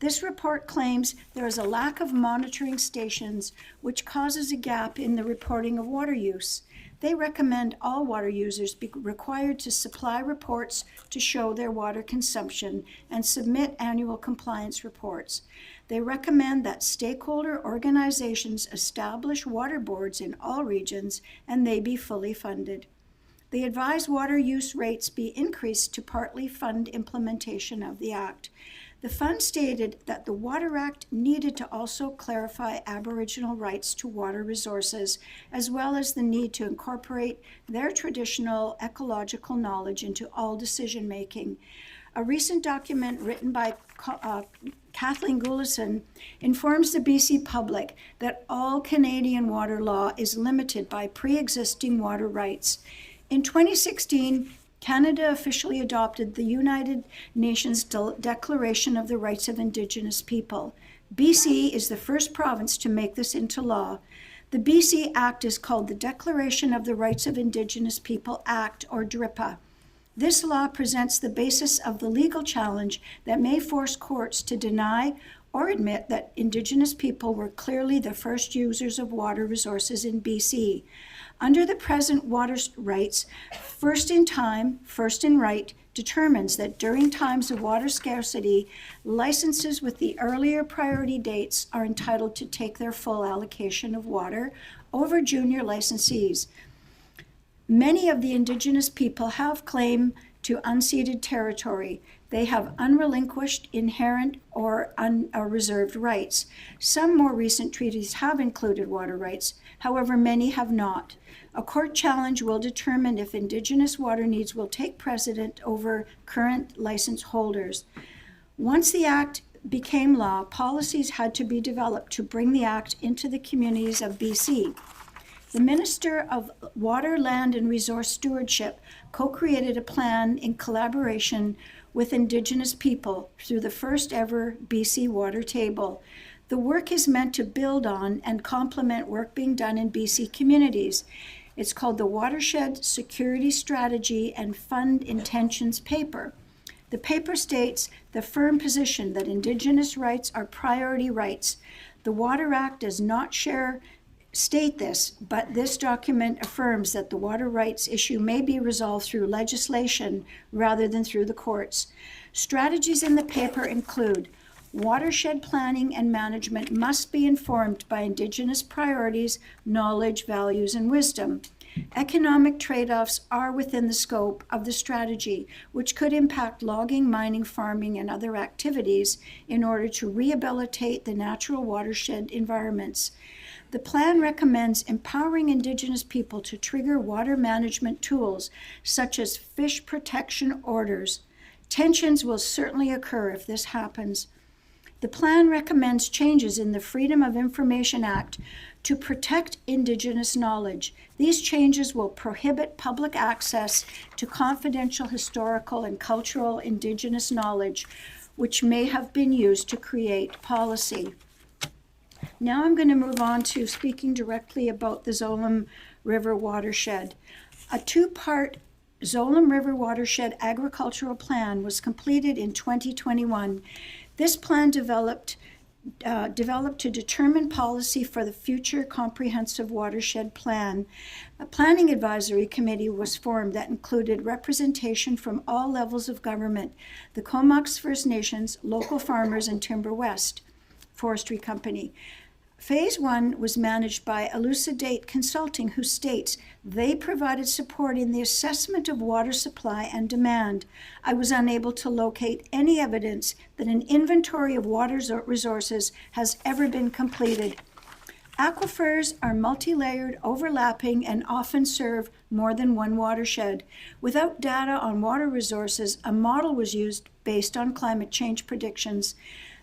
This report claims there is a lack of monitoring stations, which causes a gap in the reporting of water use. They recommend all water users be required to supply reports to show their water consumption and submit annual compliance reports. They recommend that stakeholder organizations establish water boards in all regions and they be fully funded. They advise water use rates be increased to partly fund implementation of the Act. The fund stated that the Water Act needed to also clarify Aboriginal rights to water resources, as well as the need to incorporate their traditional ecological knowledge into all decision-making. A recent document written by Kathleen Goulison informs the BC public that all Canadian water law is limited by pre-existing water rights. In 2016, Canada officially adopted the United Nations Declaration of the Rights of Indigenous People. BC is the first province to make this into law. The BC Act is called the Declaration of the Rights of Indigenous People Act, or DRIPA. This law presents the basis of the legal challenge that may force courts to deny or admit that Indigenous people were clearly the first users of water resources in BC. Under the present water rights, first in time, first in right determines that during times of water scarcity, licenses with the earlier priority dates are entitled to take their full allocation of water over junior licensees. Many of the Indigenous people have claim to unceded territory. They have unrelinquished, inherent, or reserved rights. Some more recent treaties have included water rights. However, many have not. A court challenge will determine if Indigenous water needs will take precedent over current license holders. Once the Act became law, policies had to be developed to bring the Act into the communities of BC. The Minister of Water, Land and Resource Stewardship co-created a plan in collaboration with Indigenous people through the first ever BC Water Table. The work is meant to build on and complement work being done in BC communities. It's called the Watershed Security Strategy and Fund Intentions Paper. The paper states the firm position that Indigenous rights are priority rights. The Water Act does not state this, but this document affirms that the water rights issue may be resolved through legislation rather than through the courts. Strategies in the paper include watershed planning and management must be informed by Indigenous priorities, knowledge, values, and wisdom. Economic trade-offs are within the scope of the strategy, which could impact logging, mining, farming, and other activities in order to rehabilitate the natural watershed environments. The plan recommends empowering Indigenous people to trigger water management tools, such as fish protection orders. Tensions will certainly occur if this happens. The plan recommends changes in the Freedom of Information Act to protect Indigenous knowledge. These changes will prohibit public access to confidential historical and cultural Indigenous knowledge, which may have been used to create policy. Now I'm going to move on to speaking directly about the Zolom River watershed. A two-part Zolom River Watershed Agricultural Plan was completed in 2021. This plan developed to determine policy for the future comprehensive watershed plan. A planning advisory committee was formed that included representation from all levels of government, the Comox First Nations, local farmers, and Timber West Forestry Company. Phase 1 was managed by Elucidate Consulting, who states they provided support in the assessment of water supply and demand. I was unable to locate any evidence that an inventory of water resources has ever been completed. Aquifers are multi-layered, overlapping, and often serve more than one watershed. Without data on water resources, a model was used based on climate change predictions.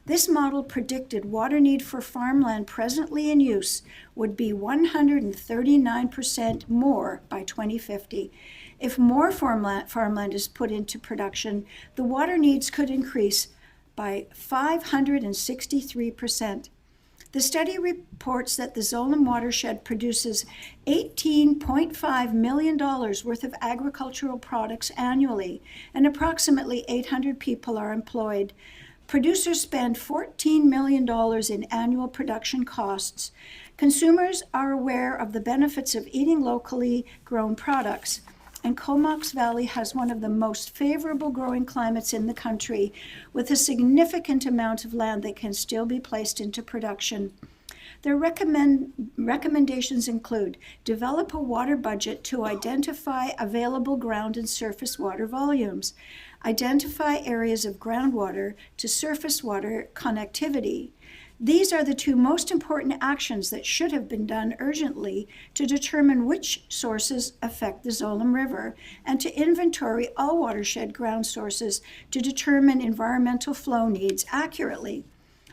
This model predicted water need for farmland presently in use would be 139% more by 2050. If more farmland is put into production, the water needs could increase by 563%. The study reports that the Zolom watershed produces $18.5 million worth of agricultural products annually, and approximately 800 people are employed. Producers spend $14 million in annual production costs. Consumers are aware of the benefits of eating locally grown products, and Comox Valley has one of the most favorable growing climates in the country, with a significant amount of land that can still be placed into production. Their recommendations include develop a water budget to identify available ground and surface water volumes, identify areas of groundwater to surface water connectivity. These are the two most important actions that should have been done urgently to determine which sources affect the Zolom River and to inventory all watershed ground sources to determine environmental flow needs accurately.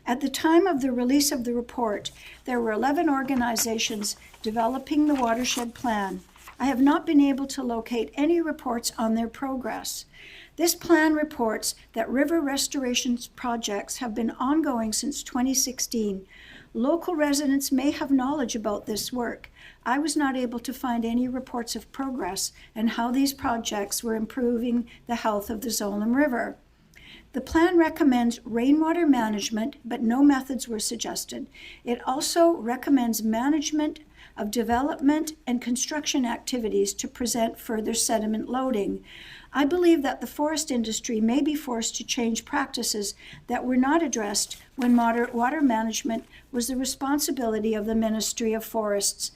At the time of the release of the report, there were 11 organizations developing the watershed plan. I have not been able to locate any reports on their progress. This plan reports that river restoration projects have been ongoing since 2016. Local residents may have knowledge about this work. I was not able to find any reports of progress and how these projects were improving the health of the Zolom River. The plan recommends rainwater management, but no methods were suggested. It also recommends management of development and construction activities to prevent further sediment loading. I believe that the forest industry may be forced to change practices that were not addressed when water management was the responsibility of the Ministry of Forests.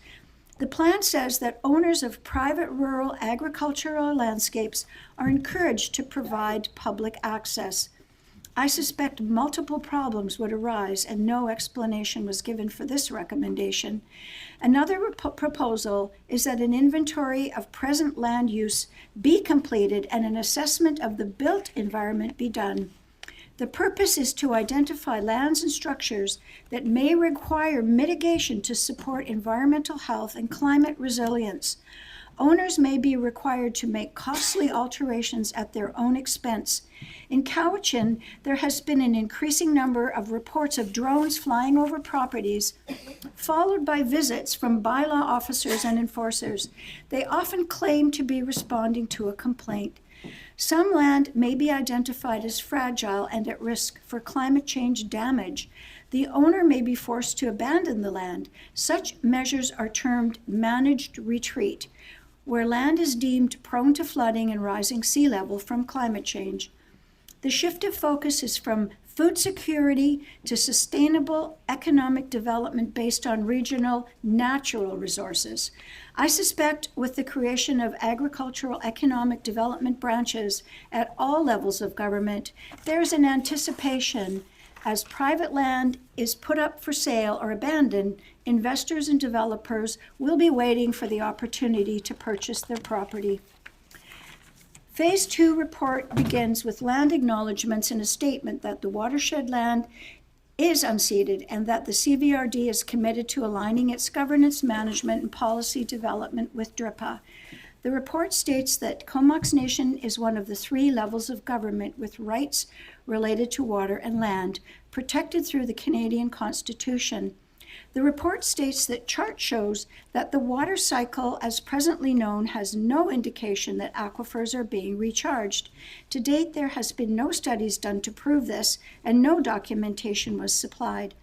The plan says that owners of private rural agricultural landscapes are encouraged to provide public access. I suspect multiple problems would arise, and no explanation was given for this recommendation. Another proposal is that an inventory of present land use be completed and an assessment of the built environment be done. The purpose is to identify lands and structures that may require mitigation to support environmental health and climate resilience. Owners may be required to make costly alterations at their own expense. In Cowichan, there has been an increasing number of reports of drones flying over properties, followed by visits from bylaw officers and enforcers. They often claim to be responding to a complaint. Some land may be identified as fragile and at risk for climate change damage. The owner may be forced to abandon the land. Such measures are termed managed retreat, where land is deemed prone to flooding and rising sea level from climate change. The shift of focus is from food security to sustainable economic development based on regional natural resources. I suspect with the creation of agricultural economic development branches at all levels of government, there is an anticipation as private land is put up for sale or abandoned, investors and developers will be waiting for the opportunity to purchase their property. Phase 2 report begins with land acknowledgements and a statement that the watershed land is unceded, and that the CVRD is committed to aligning its governance, management, and policy development with DRIPA. The report states that Comox Nation is one of the 3 levels of government with rights related to water and land, protected through the Canadian Constitution. The report states that chart shows that the water cycle as presently known has no indication that aquifers are being recharged. To date, there has been no studies done to prove this, and no documentation was supplied.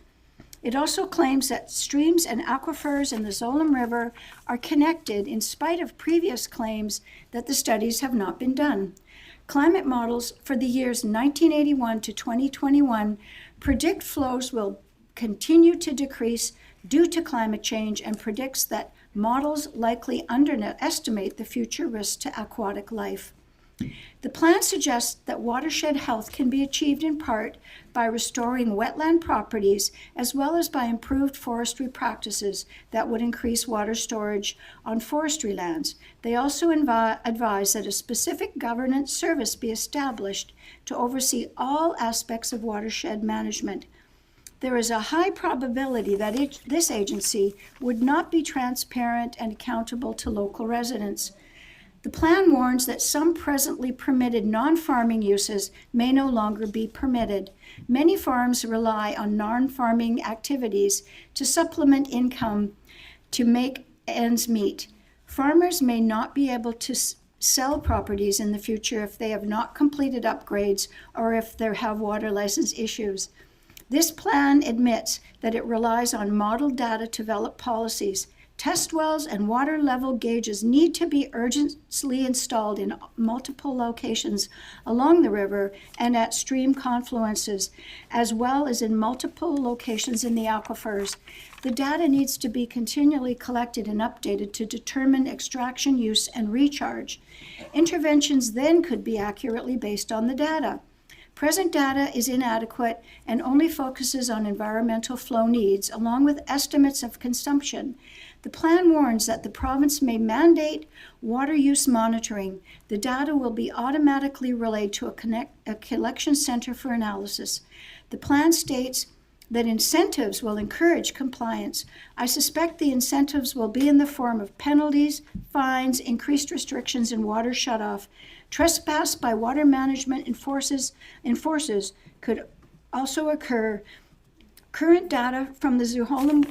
It also claims that streams and aquifers in the Zolom River are connected in spite of previous claims that the studies have not been done. Climate models for the years 1981 to 2021 predict flows will continue to decrease due to climate change, and predicts that models likely underestimate the future risks to aquatic life. The plan suggests that watershed health can be achieved in part by restoring wetland properties as well as by improved forestry practices that would increase water storage on forestry lands. They also advise that a specific governance service be established to oversee all aspects of watershed management. There is a high probability that this agency would not be transparent and accountable to local residents. The plan warns that some presently permitted non-farming uses may no longer be permitted. Many farms rely on non-farming activities to supplement income to make ends meet. Farmers may not be able to sell properties in the future if they have not completed upgrades or if they have water license issues. This plan admits that it relies on model data to develop policies. Test wells and water level gauges need to be urgently installed in multiple locations along the river and at stream confluences, as well as in multiple locations in the aquifers. The data needs to be continually collected and updated to determine extraction, use, and recharge. Interventions then could be accurately based on the data. Present data is inadequate and only focuses on environmental flow needs, along with estimates of consumption. The plan warns that the province may mandate water use monitoring. The data will be automatically relayed to a collection center for analysis. The plan states that incentives will encourage compliance. I suspect the incentives will be in the form of penalties, fines, increased restrictions, and water shutoff. Trespass by water management enforcers could also occur. Current data from the Zolom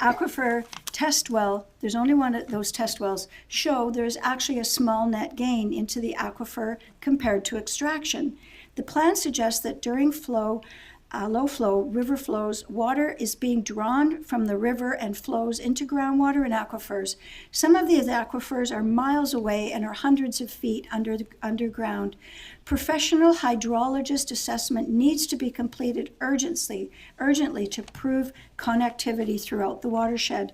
Aquifer test well, there's only one of those test wells, show there's actually a small net gain into the aquifer compared to extraction. The plan suggests that during low flow river flows, water is being drawn from the river and flows into groundwater and aquifers. Some of these aquifers are miles away and are hundreds of feet underground. Professional hydrologist assessment needs to be completed urgently to prove connectivity throughout the watershed.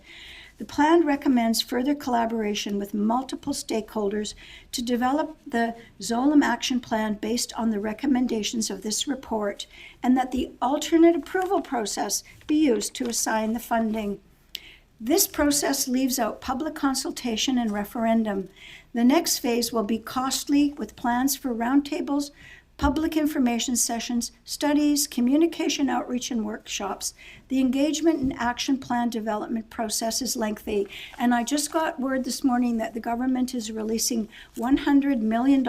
The plan recommends further collaboration with multiple stakeholders to develop the Zolom Action Plan based on the recommendations of this report, and that the alternate approval process be used to assign the funding. This process leaves out public consultation and referendum. The next phase will be costly, with plans for roundtables, public information sessions, studies, communication outreach, and workshops. The engagement and action plan development process is lengthy, and I just got word this morning that the government is releasing $100 million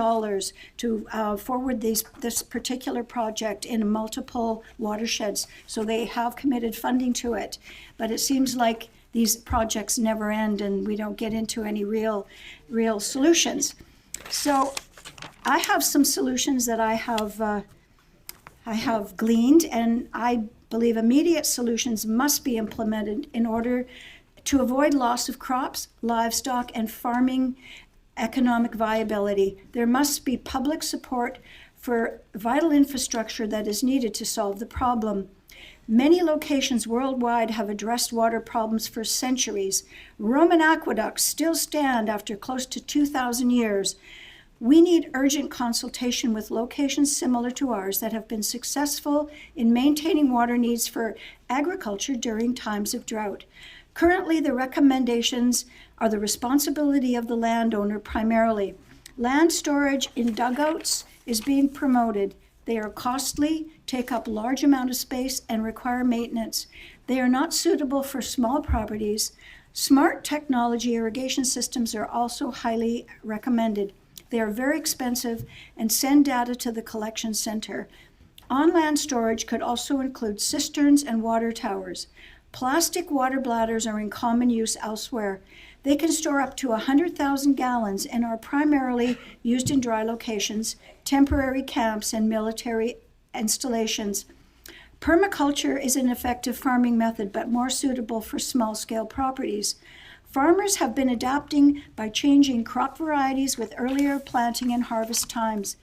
to forward this particular project in multiple watersheds. So they have committed funding to it, but it seems like these projects never end and we don't get into any real solutions. So I have some solutions that I have gleaned, and I believe immediate solutions must be implemented in order to avoid loss of crops, livestock, and farming economic viability. There must be public support for vital infrastructure that is needed to solve the problem. Many locations worldwide have addressed water problems for centuries. Roman aqueducts still stand after close to 2,000 years. We need urgent consultation with locations similar to ours that have been successful in maintaining water needs for agriculture during times of drought. Currently, the recommendations are the responsibility of the landowner primarily. Land storage in dugouts is being promoted. They are costly, take up large amount of space, and require maintenance. They are not suitable for small properties. Smart technology irrigation systems are also highly recommended. They are very expensive and send data to the collection center. On-land storage could also include cisterns and water towers. Plastic water bladders are in common use elsewhere. They can store up to 100,000 gallons and are primarily used in dry locations, temporary camps, and military installations. Permaculture is an effective farming method, but more suitable for small-scale properties. Farmers have been adapting by changing crop varieties with earlier planting and harvest times.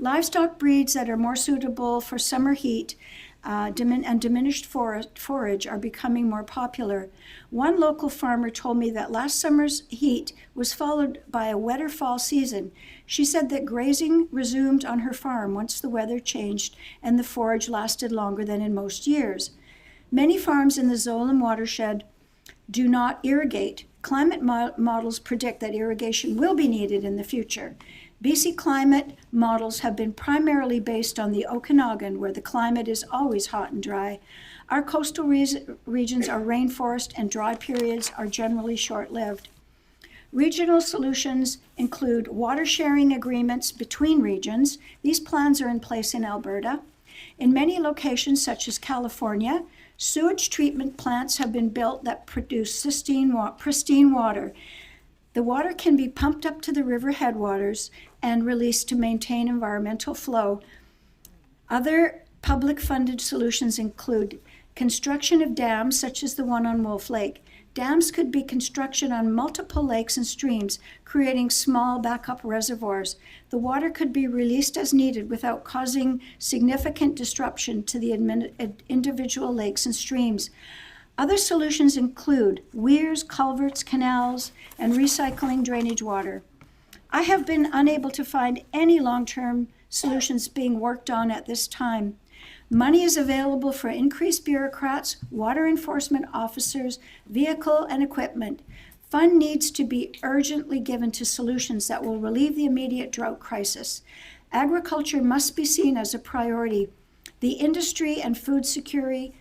Livestock breeds that are more suitable for summer heat and diminished forage are becoming more popular. One local farmer told me that last summer's heat was followed by a wetter fall season. She said that grazing resumed on her farm once the weather changed and the forage lasted longer than in most years. Many farms in the Zolom watershed do not irrigate. Climate models predict that irrigation will be needed in the future. BC climate models have been primarily based on the Okanagan, where the climate is always hot and dry. Our coastal regions are rainforest, and dry periods are generally short-lived. Regional solutions include water sharing agreements between regions. These plans are in place in Alberta. In many locations, such as California, sewage treatment plants have been built that produce pristine water. The water can be pumped up to the river headwaters and released to maintain environmental flow. Other public funded solutions include construction of dams, such as the one on Wolf Lake. Dams could be constructed on multiple lakes and streams, creating small backup reservoirs. The water could be released as needed without causing significant disruption to the individual lakes and streams. Other solutions include weirs, culverts, canals, and recycling drainage water. I have been unable to find any long-term solutions being worked on at this time. Money is available for increased bureaucrats, water enforcement officers, vehicle and equipment. Fund needs to be urgently given to solutions that will relieve the immediate drought crisis. Agriculture must be seen as a priority. The industry and food security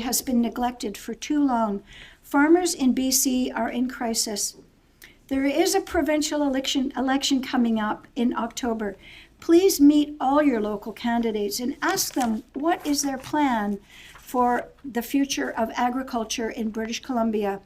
has been neglected for too long. Farmers in BC are in crisis. There is a provincial election coming up in October. Please meet all your local candidates and ask them what is their plan for the future of agriculture in British Columbia.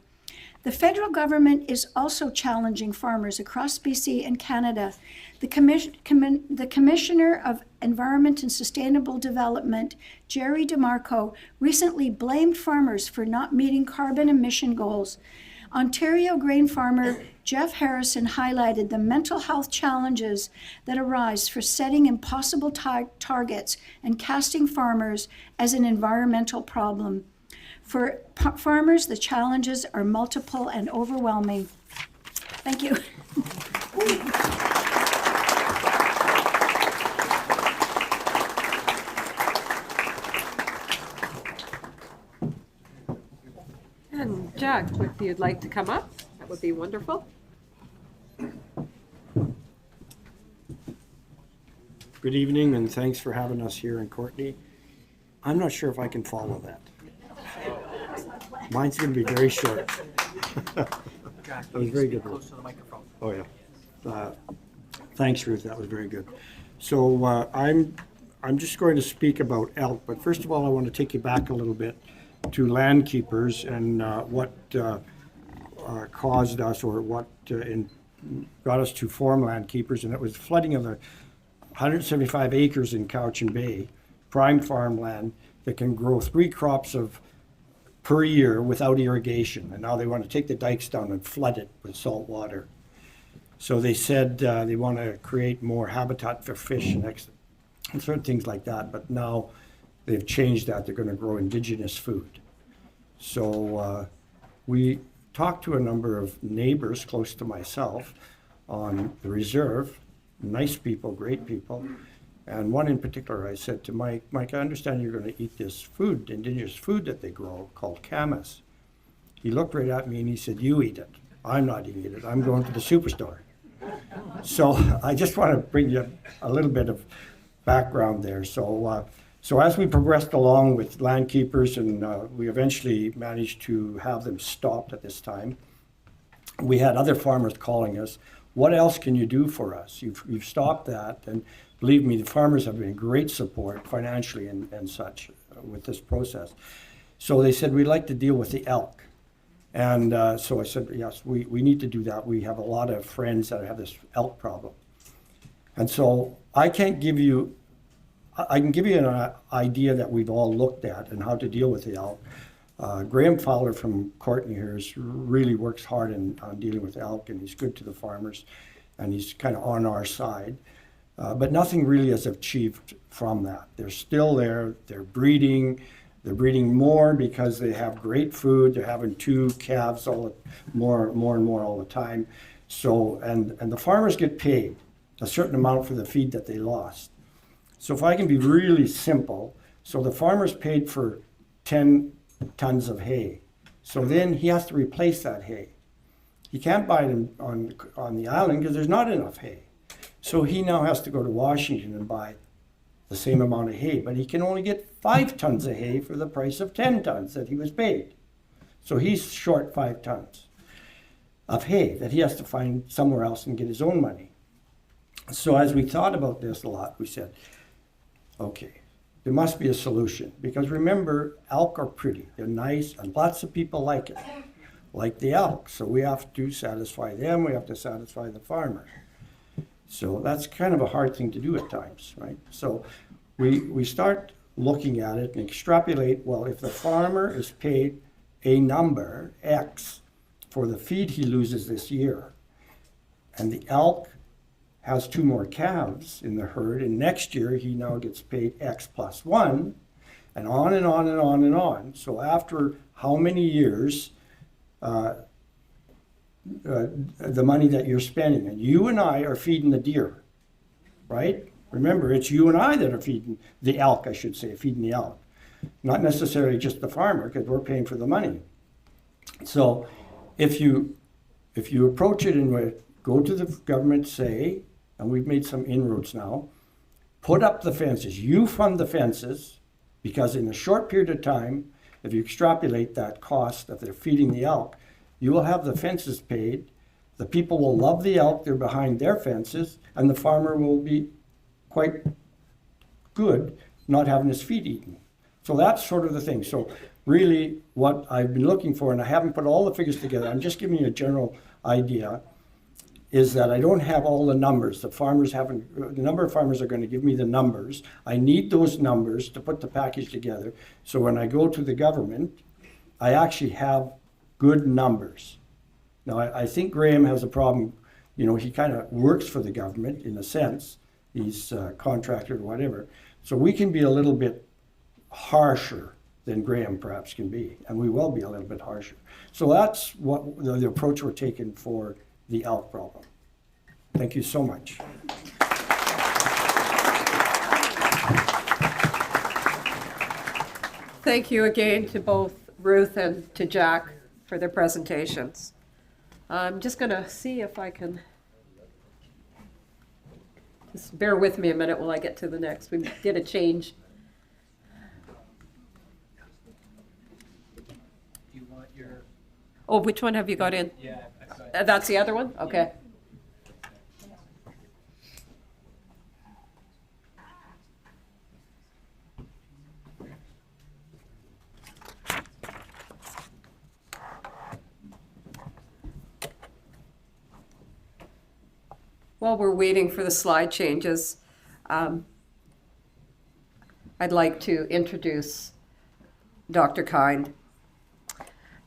The federal government is also challenging farmers across BC and Canada. The Commissioner of Environment and Sustainable Development, Jerry DeMarco, recently blamed farmers for not meeting carbon emission goals. Ontario grain farmer Jeff Harrison highlighted the mental health challenges that arise for setting impossible targets and casting farmers as an environmental problem. For farmers, the challenges are multiple and overwhelming. Thank you. And Jack, if you'd like to come up, that would be wonderful. Good evening, and thanks for having us here in Courtenay. I'm not sure if I can follow that. Mine's going to be very short. That was very good. Close to the microphone. Oh, yeah. Thanks, Ruth. That was very good. So I'm just going to speak about elk, but first of all, I want to take you back a little bit to land keepers and what caused us, or what got us to form land keepers, and it was flooding of the 175 acres in Cowichan Bay, prime farmland that can grow 3 crops per year without irrigation. And now they want to take the dikes down and flood it with salt water. So they said they want to create more habitat for fish and certain things like that. But now they've changed that. They're going to grow indigenous food. So we talked to a number of neighbors close to myself on the reserve. Nice people, great people. And one in particular, I said to Mike, I understand you're going to eat this food, indigenous food that they grow called camas. He looked right at me and he said, you eat it. I'm not eating it. I'm going to the superstore. So I just want to bring you a little bit of background there. So as we progressed along with land keepers and we eventually managed to have them stopped at this time, we had other farmers calling us, what else can you do for us? You've stopped that. And believe me, the farmers have been great support financially and such with this process. So they said, we'd like to deal with the elk. And so I said, yes, we need to do that. We have a lot of friends that have this elk problem. And so I can give you an idea that we've all looked at and how to deal with the elk. Graham Fowler from Courtenay here really works hard on dealing with elk, and he's good to the farmers, and he's kind of on our side. But nothing really has achieved from that. They're still there. They're breeding. They're breeding more because they have great food. They're having 2 calves more and more all the time. So and the farmers get paid a certain amount for the feed that they lost. So if I can be really simple, so the farmer's paid for 10 tons of hay. So then he has to replace that hay. He can't buy it on the island because there's not enough hay. So he now has to go to Washington and buy the same amount of hay, but he can only get 5 tons of hay for the price of 10 tons that he was paid. So he's short 5 tons of hay that he has to find somewhere else and get his own money. So as we thought about this a lot, we said, okay, there must be a solution, because remember, elk are pretty, they're nice, and lots of people like it, like the elk. So we have to satisfy them, we have to satisfy the farmer. So that's kind of a hard thing to do at times, right? So we start looking at it and extrapolate, well, if the farmer is paid a number, X, for the feed he loses this year, and the elk has 2 more calves in the herd, and next year he now gets paid X plus 1, and on and on and on and on. So after how many years, the money that you're spending, and you and I are feeding the deer, right? Remember, it's you and I that are feeding the elk, I should say, feeding the elk. Not necessarily just the farmer, because we're paying for the money. So if you approach it and go to the government, say, and we've made some inroads now, put up the fences. You fund the fences, because in a short period of time, if you extrapolate that cost that they're feeding the elk, you will have the fences paid. The people will love the elk, they're behind their fences, and the farmer will be quite good not having his feed eaten. So that's sort of the thing. So really what I've been looking for, and I haven't put all the figures together, I'm just giving you a general idea, is that I don't have all the numbers. The number of farmers are going to give me the numbers. I need those numbers to put the package together. So when I go to the government, I actually have good numbers. Now, I think Graham has a problem. You know, he kind of works for the government in a sense. He's a contractor or whatever. So we can be a little bit harsher than Graham perhaps can be, and we will be a little bit harsher. So that's what the approach we're taking for the elk problem. Thank you so much. Thank you again to both Ruth and to Jack for their presentations. I'm just going to see if I can, just bear with me a minute while I get to the next. We did a change. Do you want your... Oh, which one have you got in? Yeah, That's the other one? Okay. While we're waiting for the slide changes, I'd like to introduce Dr. Kind.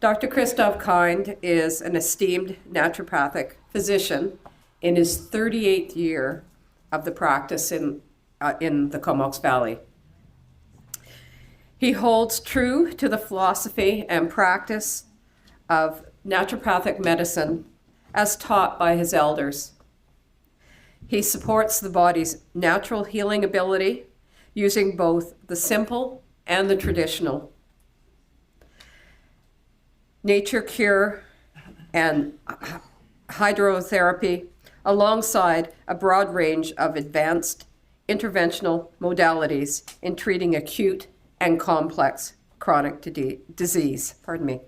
Dr. Christoph Kind is an esteemed naturopathic physician in his 38th year of the practice in the Comox Valley. He holds true to the philosophy and practice of naturopathic medicine as taught by his elders. He supports the body's natural healing ability using both the simple and the traditional. Nature cure and hydrotherapy, alongside a broad range of advanced interventional modalities in treating acute and complex chronic disease. Pardon me.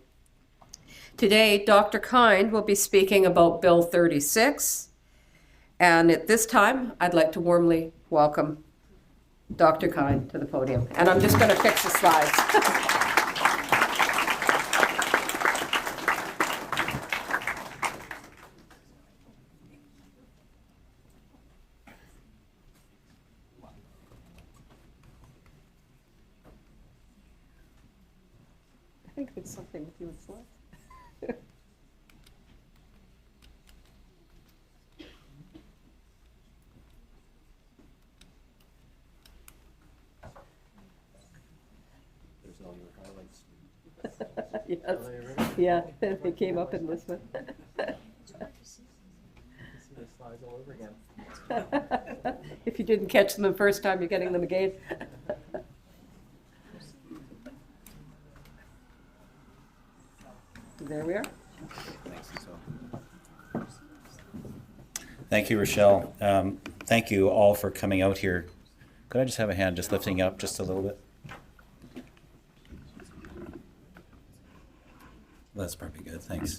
Today, Dr. Kind will be speaking about Bill 36, and at this time, I'd like to warmly welcome Dr. Kind to the podium. And I'm just going to fix the slides. I think it's something with you and slides. Yes. Yeah, they came up in this one. If you didn't catch them the first time, you're getting them again. There we are. Thank you, Rochelle. Thank you all for coming out here. Could I just have a hand just lifting up just a little bit? That's probably good, thanks.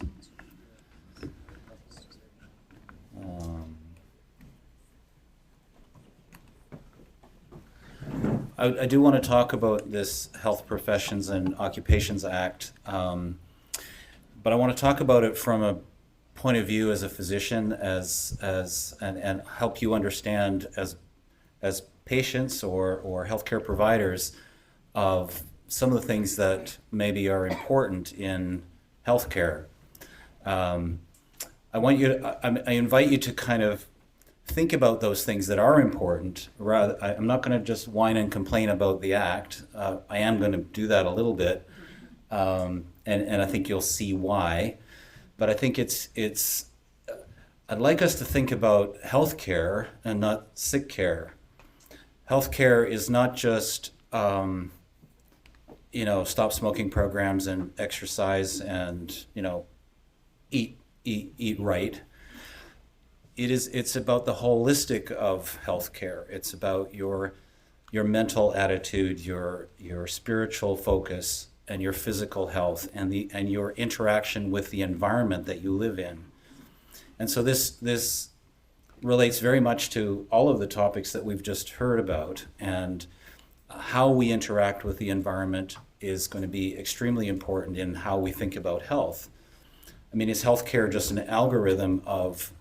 I do want to talk about this Health Professions and Occupations Act, but I want to talk about it from a point of view as a physician, and help you understand as patients or healthcare providers of some of the things that maybe are important in healthcare. I invite you to kind of think about those things that are important. I'm not going to just whine and complain about the act. I am going to do that a little bit, and I think you'll see why. But I think I'd like us to think about healthcare and not sick care. Healthcare is not just stop smoking programs and exercise and eat right. It's about the holistic of healthcare. It's about your mental attitude, your spiritual focus, and your physical health, and your interaction with the environment that you live in. And so this relates very much to all of the topics that we've just heard about, and how we interact with the environment is going to be extremely important in how we think about health. I mean, is healthcare just an algorithm of...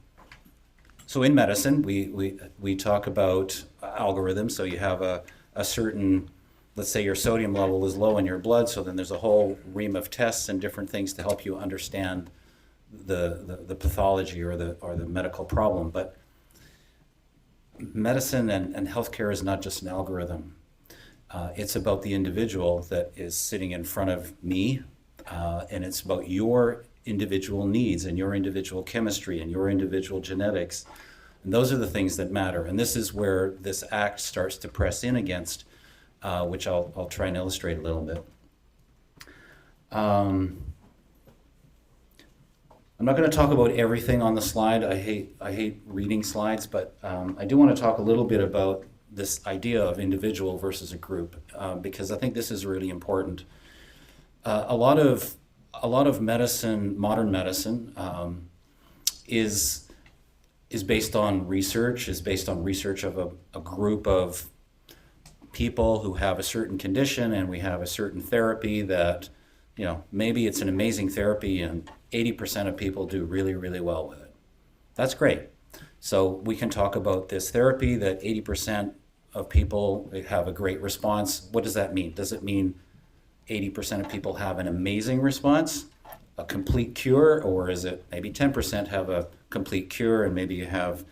So in medicine, we talk about algorithms. So you have a certain, let's say your sodium level is low in your blood, so then there's a whole ream of tests and different things to help you understand the pathology or the medical problem. But medicine and healthcare is not just an algorithm. It's about the individual that is sitting in front of me, and it's about your individual needs and your individual chemistry and your individual genetics. And those are the things that matter. And this is where this act starts to press in against, which I'll try and illustrate a little bit. I'm not going to talk about everything on the slide. I hate reading slides, but I do want to talk a little bit about this idea of individual versus a group, because I think this is really important. A lot of medicine, modern medicine, is based on research, of a group of people who have a certain condition, and we have a certain therapy that, maybe it's an amazing therapy and 80% of people do really, really well with it. That's great. So we can talk about this therapy that 80% of people have a great response. What does that mean? Does it mean 80% of people have an amazing response, a complete cure, or is it maybe 10% have a complete cure and maybe you have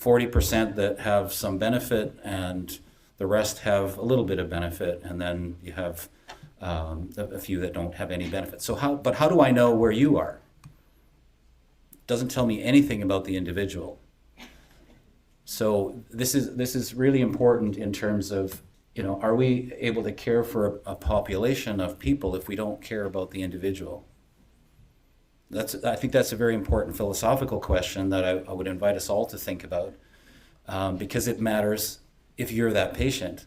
40% that have some benefit and the rest have a little bit of benefit, and then you have a few that don't have any benefit. So how do I know where you are? Doesn't tell me anything about the individual. So this is really important in terms of, are we able to care for a population of people if we don't care about the individual? I think that's a very important philosophical question that I would invite us all to think about, because it matters if you're that patient?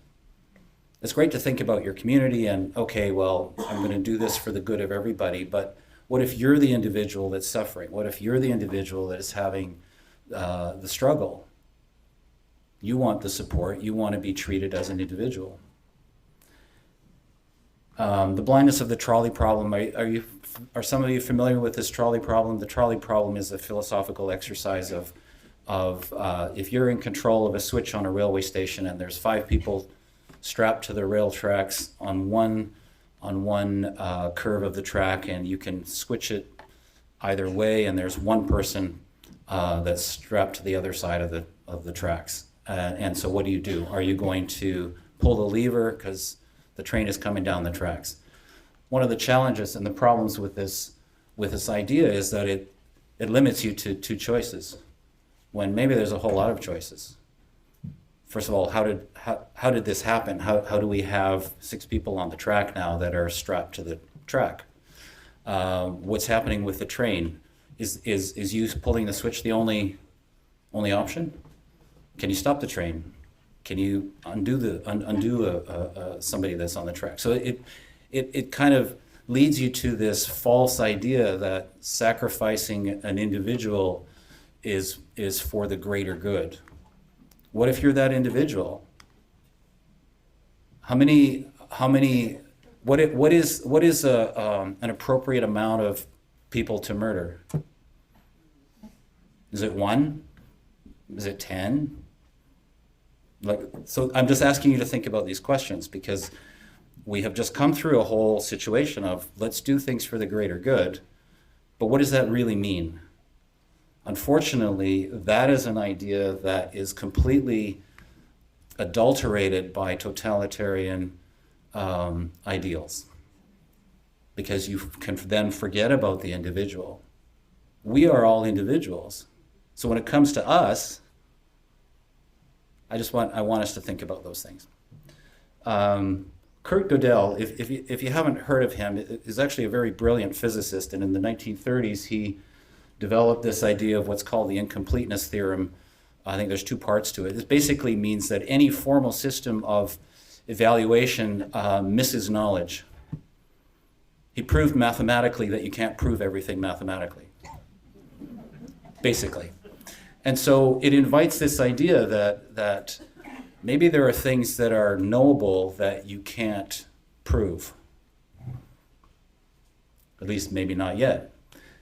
It's great to think about your community and, okay, well, I'm going to do this for the good of everybody, but what if you're the individual that's suffering? What if you're the individual that is having the struggle? You want the support. You want to be treated as an individual. The blindness of the trolley problem. Are some of you familiar with this trolley problem? The trolley problem is a philosophical exercise of if you're in control of a switch on a railway station and there's 5 people strapped to the rail tracks on one curve of the track, and you can switch it either way, and there's one person that's strapped to the other side of the tracks. And so what do? Are you going to pull the lever because the train is coming down the tracks? One of the challenges and the problems with this idea is that it limits you to 2 choices, when maybe there's a whole lot of choices. First of all, how did this happen? How do we have 6 people on the track now that are strapped to the track? What's happening with the train? Is you pulling the switch the only option? Can you stop the train? Can you undo somebody that's on the track? So it kind of leads you to this false idea that sacrificing an individual is for the greater good. What if you're that individual? What is an appropriate amount of people to murder? Is it 1? Is it 10? So I'm just asking you to think about these questions, because we have just come through a whole situation of let's do things for the greater good, but what does that really mean? Unfortunately, that is an idea that is completely adulterated by totalitarian ideals, because you can then forget about the individual. We are all individuals. So when it comes to us, I want us to think about those things. Kurt Gödel, if you haven't heard of him, is actually a very brilliant physicist, and in the 1930s he developed this idea of what's called the incompleteness theorem. I think there's 2 parts to it. It basically means that any formal system of evaluation misses knowledge. He proved mathematically that you can't prove everything mathematically, basically. And so it invites this idea that maybe there are things that are knowable that you can't prove. At least maybe not yet.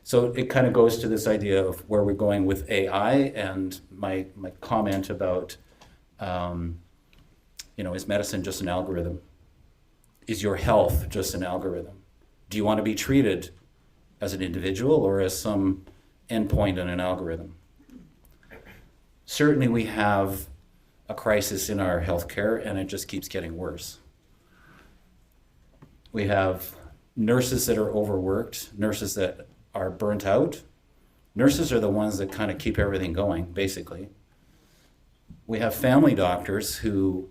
So it kind of goes to this idea of where we're going with AI, and my comment about, is medicine just an algorithm? Is your health just an algorithm? Do you want to be treated as an individual or as some endpoint in an algorithm? Certainly we have a crisis in our healthcare, and it just keeps getting worse. We have nurses that are overworked, nurses that are burnt out. Nurses are the ones that kind of keep everything going, basically. We have family doctors who,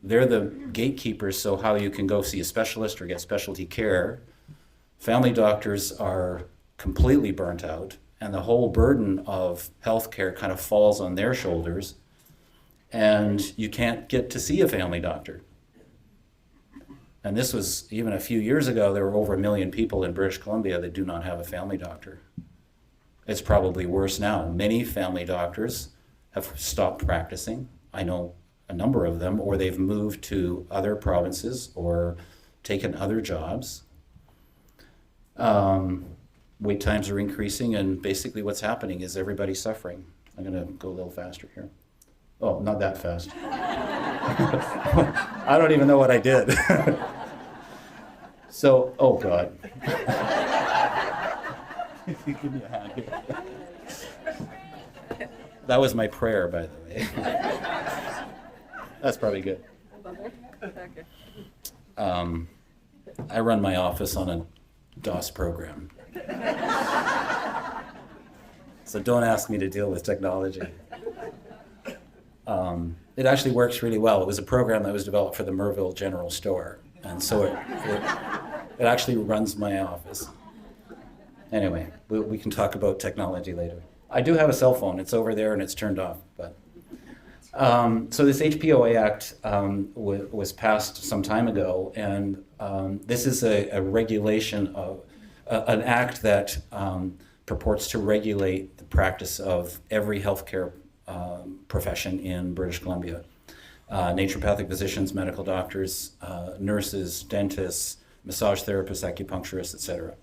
they're the gatekeepers, so how you can go see a specialist or get specialty care. Family doctors are completely burnt out, and the whole burden of healthcare kind of falls on their shoulders, and you can't get to see a family doctor. And this was even a few years ago, there were over 1 million people in British Columbia that do not have a family doctor. It's probably worse now. Many family doctors have stopped practicing. I know a number of them, or they've moved to other provinces or taken other jobs. Wait times are increasing, and basically what's happening is everybody's suffering. I'm going to go a little faster here. Oh, not that fast. I don't even know what I did. So, oh God. Give me a hand here. That was my prayer, by the way. That's probably good. I run my office on a DOS program. So don't ask me to deal with technology. It actually works really well. It was a program that was developed for the Merville General Store. And so it actually runs my office. Anyway, we can talk about technology later. I do have a cell phone. It's over there and it's turned off. But So this HPOA Act was passed some time ago, and this is a regulation of an act that purports to regulate the practice of every healthcare profession in British Columbia. Naturopathic physicians, medical doctors, nurses, dentists, massage therapists, acupuncturists, etc.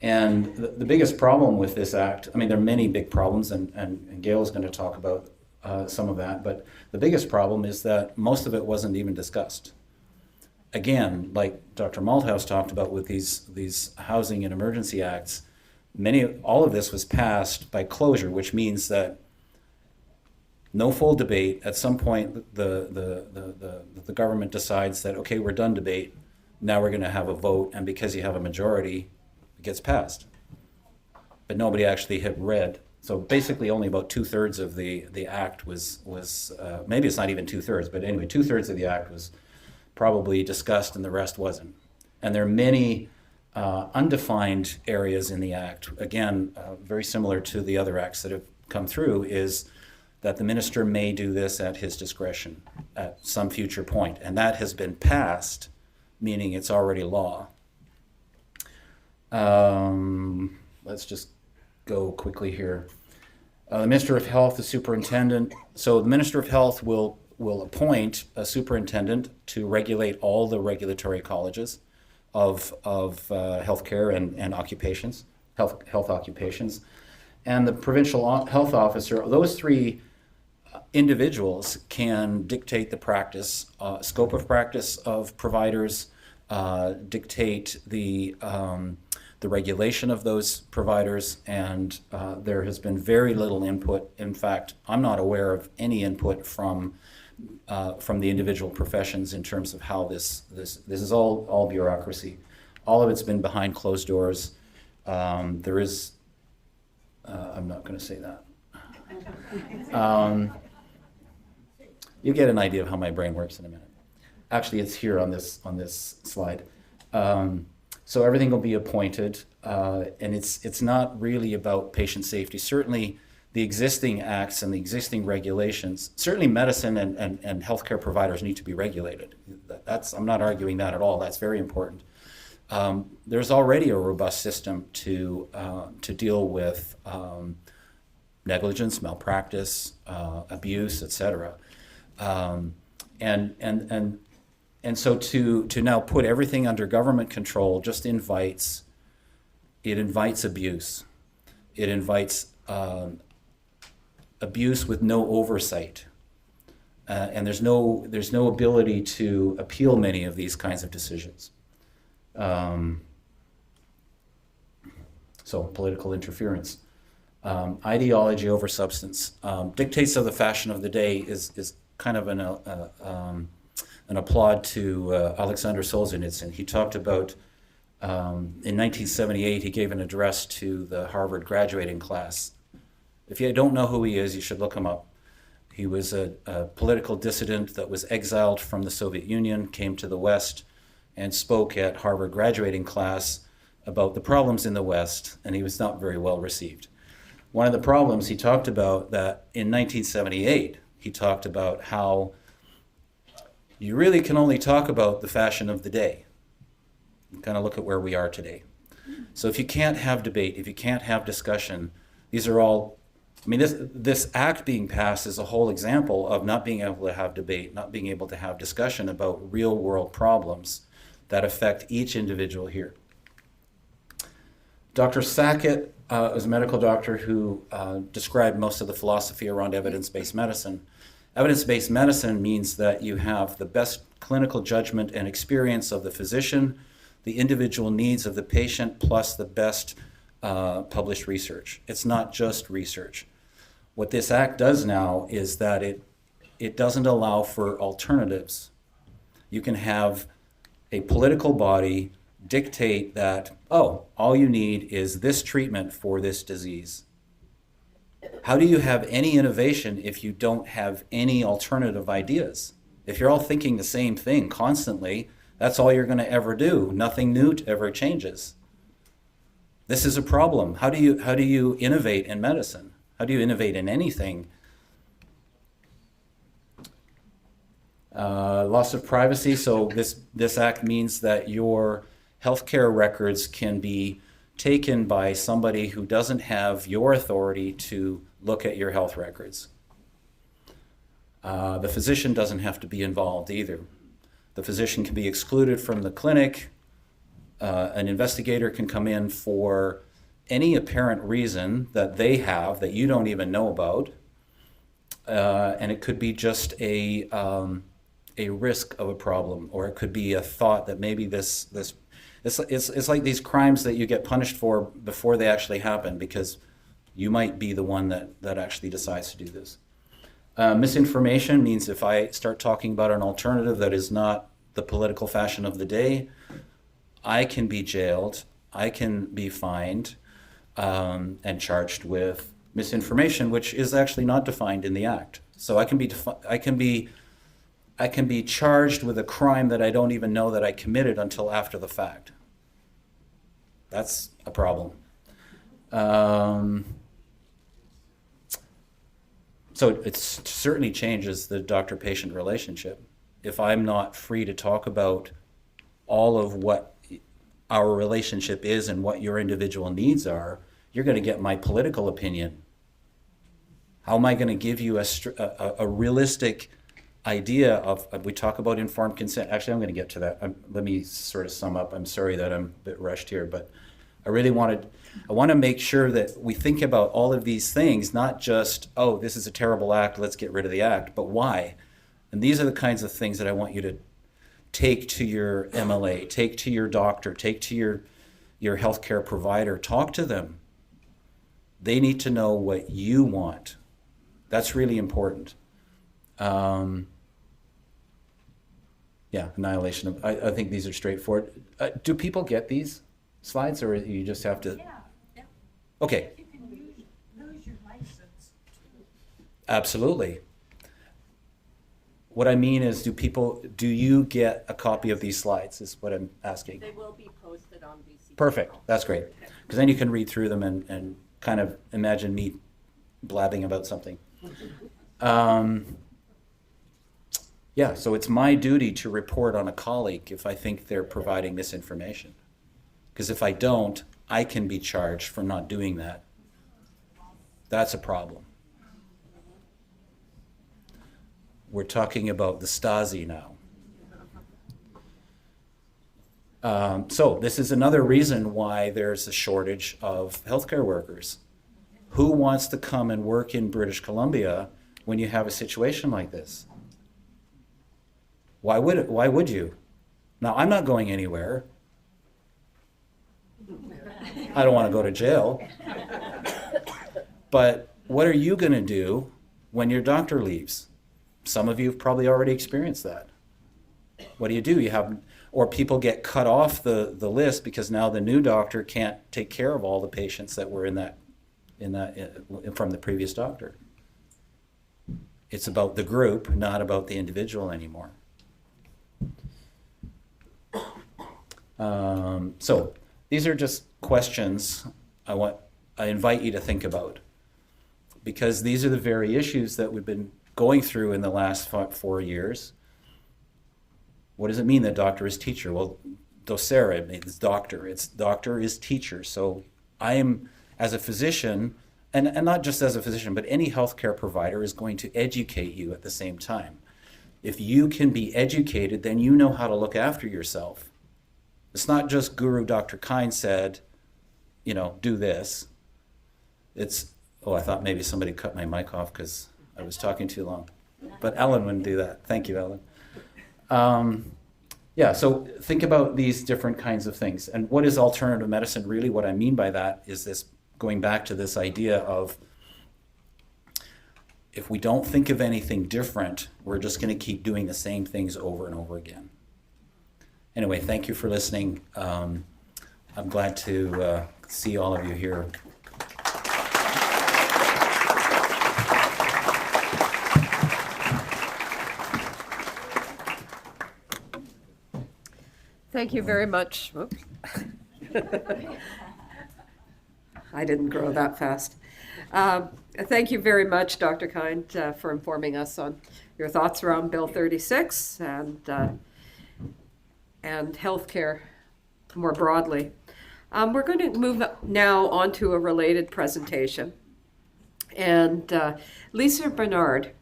And the biggest problem with this act, I mean, there are many big problems, and Gail is going to talk about some of that, but the biggest problem is that most of it wasn't even discussed. Again, like Dr. Malthouse talked about with these housing and emergency acts, all of this was passed by closure, which means that no full debate. At some point, the government decides that, okay, we're done debate, now we're going to have a vote, and because you have a majority, it gets passed. But nobody actually had read. So basically only about 2/3 of the act was maybe it's not even 2/3, but anyway, 2/3 of the act was probably discussed and the rest wasn't. And there are many undefined areas in the act. Again, very similar to the other acts that have come through, is that the minister may do this at his discretion at some future point. And that has been passed, meaning it's already law. Let's just go quickly here. The Minister of Health, the superintendent. So the Minister of Health will appoint a superintendent to regulate all the regulatory colleges of healthcare and occupations, health occupations. And the provincial health officer, those three individuals can dictate the practice, scope of practice of providers, dictate the regulation of those providers, and there has been very little input. In fact, I'm not aware of any input from the individual professions in terms of how this is all bureaucracy. All of it's been behind closed doors. There is, I'm not going to say that. You get an idea of how my brain works in a minute. Actually, it's here on this slide. So everything will be appointed, and it's not really about patient safety. Certainly, the existing acts and the existing regulations, certainly medicine and healthcare providers need to be regulated. I'm not arguing that at all. That's very important. There's already a robust system to deal with negligence, malpractice, abuse, etc. And so to now put everything under government control just invites abuse. It invites abuse with no oversight, and there's no ability to appeal many of these kinds of decisions. So political interference, ideology over substance, dictates of the fashion of the day is kind of an applaud to Alexander Solzhenitsyn. He talked about, in 1978, he gave an address to the Harvard graduating class. If you don't know who he is, you should look him up. He was a political dissident that was exiled from the Soviet Union, came to the West, and spoke at Harvard graduating class about the problems in the West, and he was not very well received. One of the problems he talked about that in 1978, he talked about how you really can only talk about the fashion of the day. Kind of look at where we are today. So if you can't have debate, if you can't have discussion, these are all, I mean, this act being passed is a whole example of not being able to have debate, not being able to have discussion about real world problems that affect each individual here. Dr. Sackett was a medical doctor who described most of the philosophy around evidence-based medicine. Evidence-based medicine means that you have the best clinical judgment and experience of the physician, the individual needs of the patient, plus the best published research. It's not just research. What this act does now is that it doesn't allow for alternatives. You can have a political body dictate that, oh, all you need is this treatment for this disease. How do you have any innovation if you don't have any alternative ideas? If you're all thinking the same thing constantly, that's all you're going to ever do. Nothing new ever changes. This is a problem. How do you innovate in medicine? How do you innovate in anything Loss of privacy. So this act means that your healthcare records can be taken by somebody who doesn't have your authority to look at your health records. The physician doesn't have to be involved either. The physician can be excluded from the clinic. An investigator can come in for any apparent reason that they have that you don't even know about. And it could be just a risk of a problem, or it could be a thought that maybe it's like these crimes that you get punished for before they actually happen, because you might be the one that actually decides to do this. Misinformation means if I start talking about an alternative that is not the political fashion of the day, I can be jailed, I can be fined, and charged with misinformation, which is actually not defined in the act. So I can be charged with a crime that I don't even know that I committed until after the fact. That's a problem. So it certainly changes the doctor-patient relationship. If I'm not free to talk about all of what our relationship is and what your individual needs are, you're going to get my political opinion. How am I going to give you a realistic idea of, we talk about informed consent. Actually, I'm going to get to that. Let me sort of sum up. I'm sorry that I'm a bit rushed here, but I want to make sure that we think about all of these things, not just, oh, this is a terrible act, let's get rid of the act, but why? And these are the kinds of things that I want you to take to your MLA, take to your doctor, take to your healthcare provider, talk to them. They need to know what you want. That's really important. Annihilation of, I think these are straightforward. Do people get these slides, or you just have to? Yeah. Okay. You can lose your license. Absolutely. What I mean is, do you get a copy of these slides, is what I'm asking. They will be posted on BC. Perfect, that's great. Because then you can read through them and kind of imagine me blabbing about something. So it's my duty to report on a colleague if I think they're providing misinformation. Because if I don't, I can be charged for not doing that. That's a problem. We're talking about the Stasi now. So this is another reason why there's a shortage of healthcare workers. Who wants to come and work in British Columbia when you have a situation like this? Why would you? Now, I'm not going anywhere. I don't want to go to jail. But what are you going to do when your doctor leaves? Some of you have probably already experienced that. What do? Or people get cut off the list because now the new doctor can't take care of all the patients that were in that from the previous doctor. It's about the group, not about the individual anymore. So these are just questions I invite you to think about, because these are the very issues that we've been going through in the last 4 years. What does it mean that doctor is teacher? Well, docere, it means doctor. It's doctor is teacher. So I am, as a physician, and not just as a physician, but any healthcare provider is going to educate you at the same time. If you can be educated, then you know how to look after yourself. It's not just Guru Dr. Kind said, do this. I thought maybe somebody cut my mic off because I was talking too long. But Ellen wouldn't do that. Thank you, Ellen. So think about these different kinds of things. And what is alternative medicine really? What I mean by that is this, going back to this idea of, if we don't think of anything different, we're just going to keep doing the same things over and over again. Anyway, thank you for listening. I'm glad to see all of you here. Thank you very much. Oops. I didn't grow that fast. Thank you very much, Dr. Kind, for informing us on your thoughts around Bill 36 and healthcare more broadly. We're going to move now on to a related presentation. And Lisa Bernard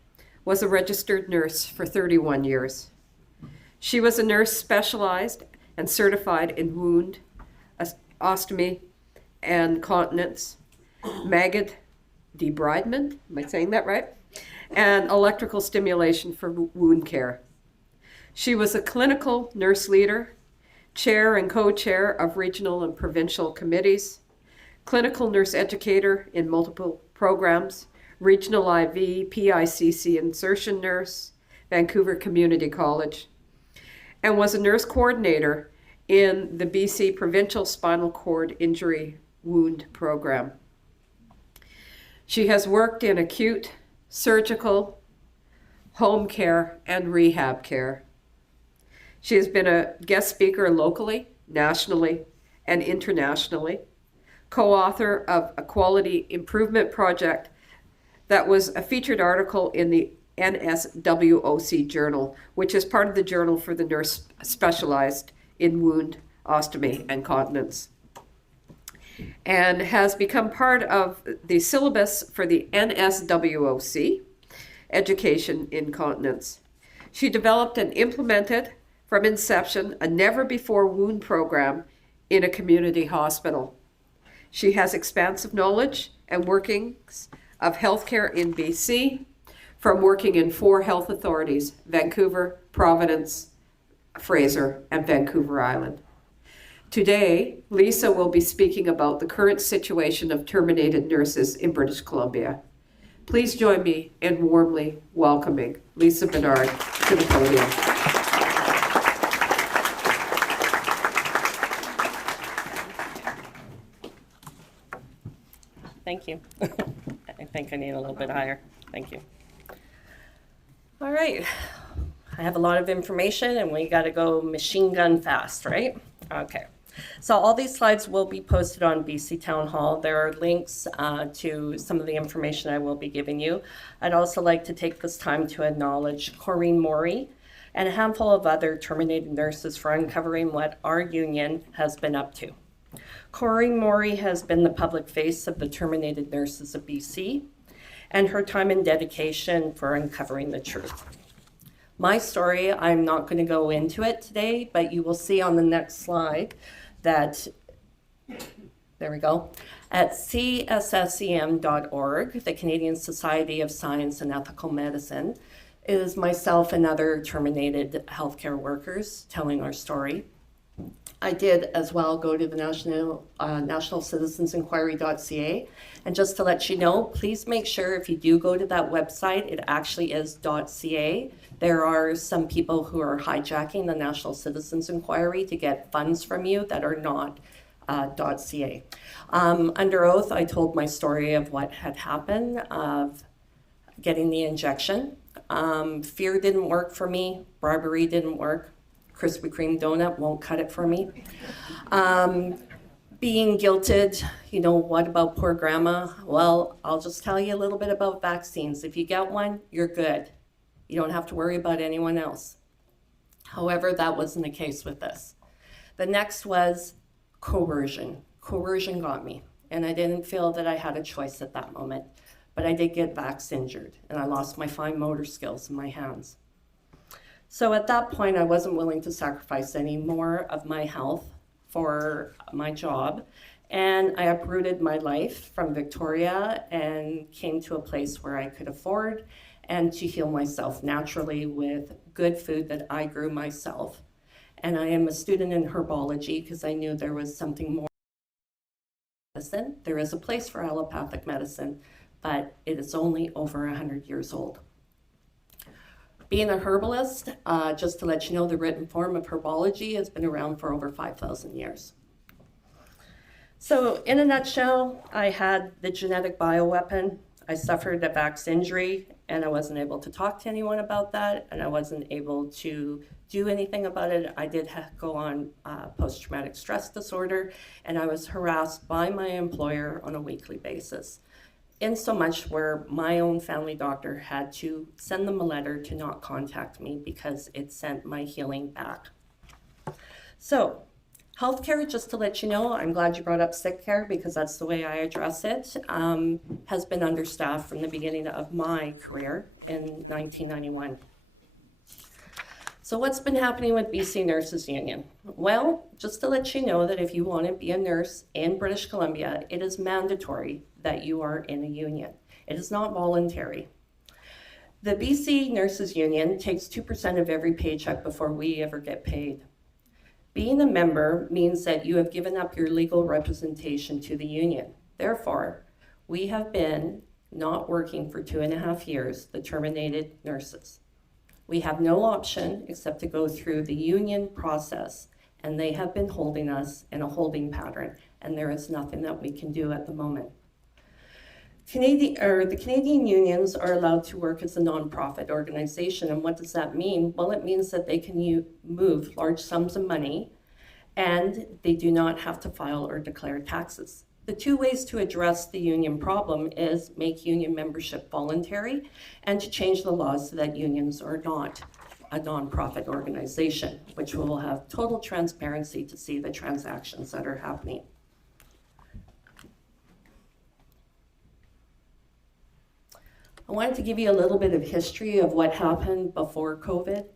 was a registered nurse for 31 years. She was a nurse specialized and certified in wound, ostomy, and continence, maggot debridement, am I saying that right? And electrical stimulation for wound care. She was a clinical nurse leader, chair and co-chair of regional and provincial committees, clinical nurse educator in multiple programs, regional IV, PICC insertion nurse, Vancouver Community College, and was a nurse coordinator in the BC Provincial Spinal Cord Injury Wound Program. She has worked in acute, surgical, home care, and rehab care. She has been a guest speaker locally, nationally, and internationally, co-author of a quality improvement project that was a featured article in the NSWOC Journal, which is part of the journal for the nurse specialized in wound, ostomy, and continence, and has become part of the syllabus for the NSWOC, Education in Continence. She developed and implemented from inception a never-before wound program in a community hospital. She has expansive knowledge and workings of healthcare in BC, from working in 4 health authorities, Vancouver, Providence, Fraser, and Vancouver Island. Today, Lisa will be speaking about the current situation of terminated nurses in British Columbia. Please join me in warmly welcoming Lisa Bernard to the podium. Thank you. I think I need a little bit higher. Thank you. All right. I have a lot of information and we got to go machine gun fast, right? Okay. So all these slides will be posted on BC Town Hall. There are links to some of the information I will be giving you. I'd also like to take this time to acknowledge Corinne Morey and a handful of other terminated nurses for uncovering what our union has been up to. Corinne Morey has been the public face of the terminated nurses of BC and her time and dedication for uncovering the truth. My story, I'm not going to go into it today, but you will see on the next slide that, there we go, at cssem.org, the Canadian Society of Science and Ethical Medicine, is myself and other terminated healthcare workers telling our story. I did as well go to the National Citizens Inquiry.ca, and just to let you know, please make sure if you do go to that website, it actually is .ca. There are some people who are hijacking the National Citizens Inquiry to get funds from you that are not .ca. Under oath, I told my story of what had happened, of getting the injection. Fear didn't work for me, bribery didn't work. Krispy Kreme donut won't cut it for me. Being guilted, you know, what about poor grandma? Well, I'll just tell you a little bit about vaccines. If you get one, you're good. You don't have to worry about anyone else. However, that wasn't the case with this. The next was coercion. Coercion got me, and I didn't feel that I had a choice at that moment, but I did get vax injured, and I lost my fine motor skills in my hands. So at that point, I wasn't willing to sacrifice any more of my health for my job. And I uprooted my life from Victoria and came to a place where I could afford and to heal myself naturally with good food that I grew myself. And I am a student in herbology because I knew there was something more. Medicine. There is a place for allopathic medicine, but it is only over 100 years old. Being a herbalist, just to let you know, the written form of herbology has been around for over 5,000 years. So in a nutshell, I had the genetic bioweapon. I suffered a vax injury, and I wasn't able to talk to anyone about that, and I wasn't able to do anything about it. I did go on post-traumatic stress disorder, and I was harassed by my employer on a weekly basis. in so much where my own family doctor had to send them a letter to not contact me because it sent my healing back. So, healthcare, just to let you know, I'm glad you brought up sick care because that's the way I address it, has been understaffed from the beginning of my career in 1991. So what's been happening with BC Nurses Union? Well, just to let you know that if you want to be a nurse in British Columbia, it is mandatory that you are in a union. It is not voluntary. The BC Nurses Union takes 2% of every paycheck before we ever get paid. Being a member means that you have given up your legal representation to the union. Therefore, we have been not working for 2.5 years, the terminated nurses. We have no option except to go through the union process, and they have been holding us in a holding pattern, and there is nothing that we can do at the moment. The Canadian unions are allowed to work as a nonprofit organization, and what does that mean? Well, it means that they can move large sums of money, and they do not have to file or declare taxes. The two ways to address the union problem is make union membership voluntary and to change the laws so that unions are not a nonprofit organization, which will have total transparency to see the transactions that are happening. I wanted to give you a little bit of history of what happened before COVID.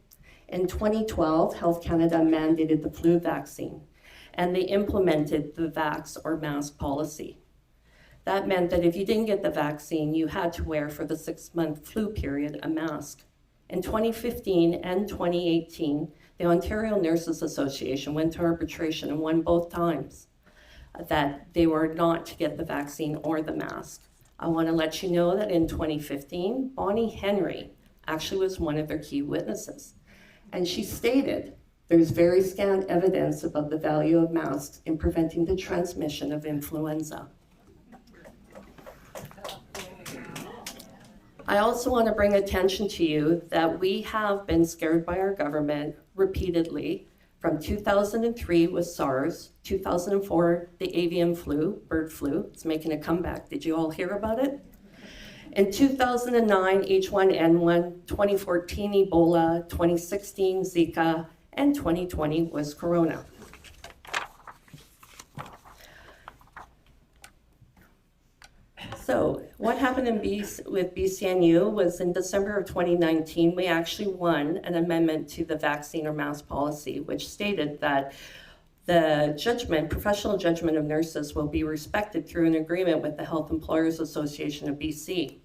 In 2012, Health Canada mandated the flu vaccine, and they implemented the vax or mask policy. That meant that if you didn't get the vaccine, you had to wear for the 6-month flu period a mask. In 2015 and 2018, the Ontario Nurses Association went to arbitration and won both times that they were not to get the vaccine or the mask. I want to let you know that in 2015, Bonnie Henry actually was one of their key witnesses. And she stated, there's very scant evidence about the value of masks in preventing the transmission of influenza. I also want to bring attention to you that we have been scared by our government repeatedly from 2003 with SARS, 2004, the avian flu, bird flu, it's making a comeback. Did you all hear about it? In 2009, H1N1, 2014, Ebola, 2016, Zika, and 2020 was Corona. So what happened with BCNU was in December of 2019, we actually won an amendment to the vaccine or mask policy, which stated that the professional judgment of nurses will be respected through an agreement with the Health Employers Association of BC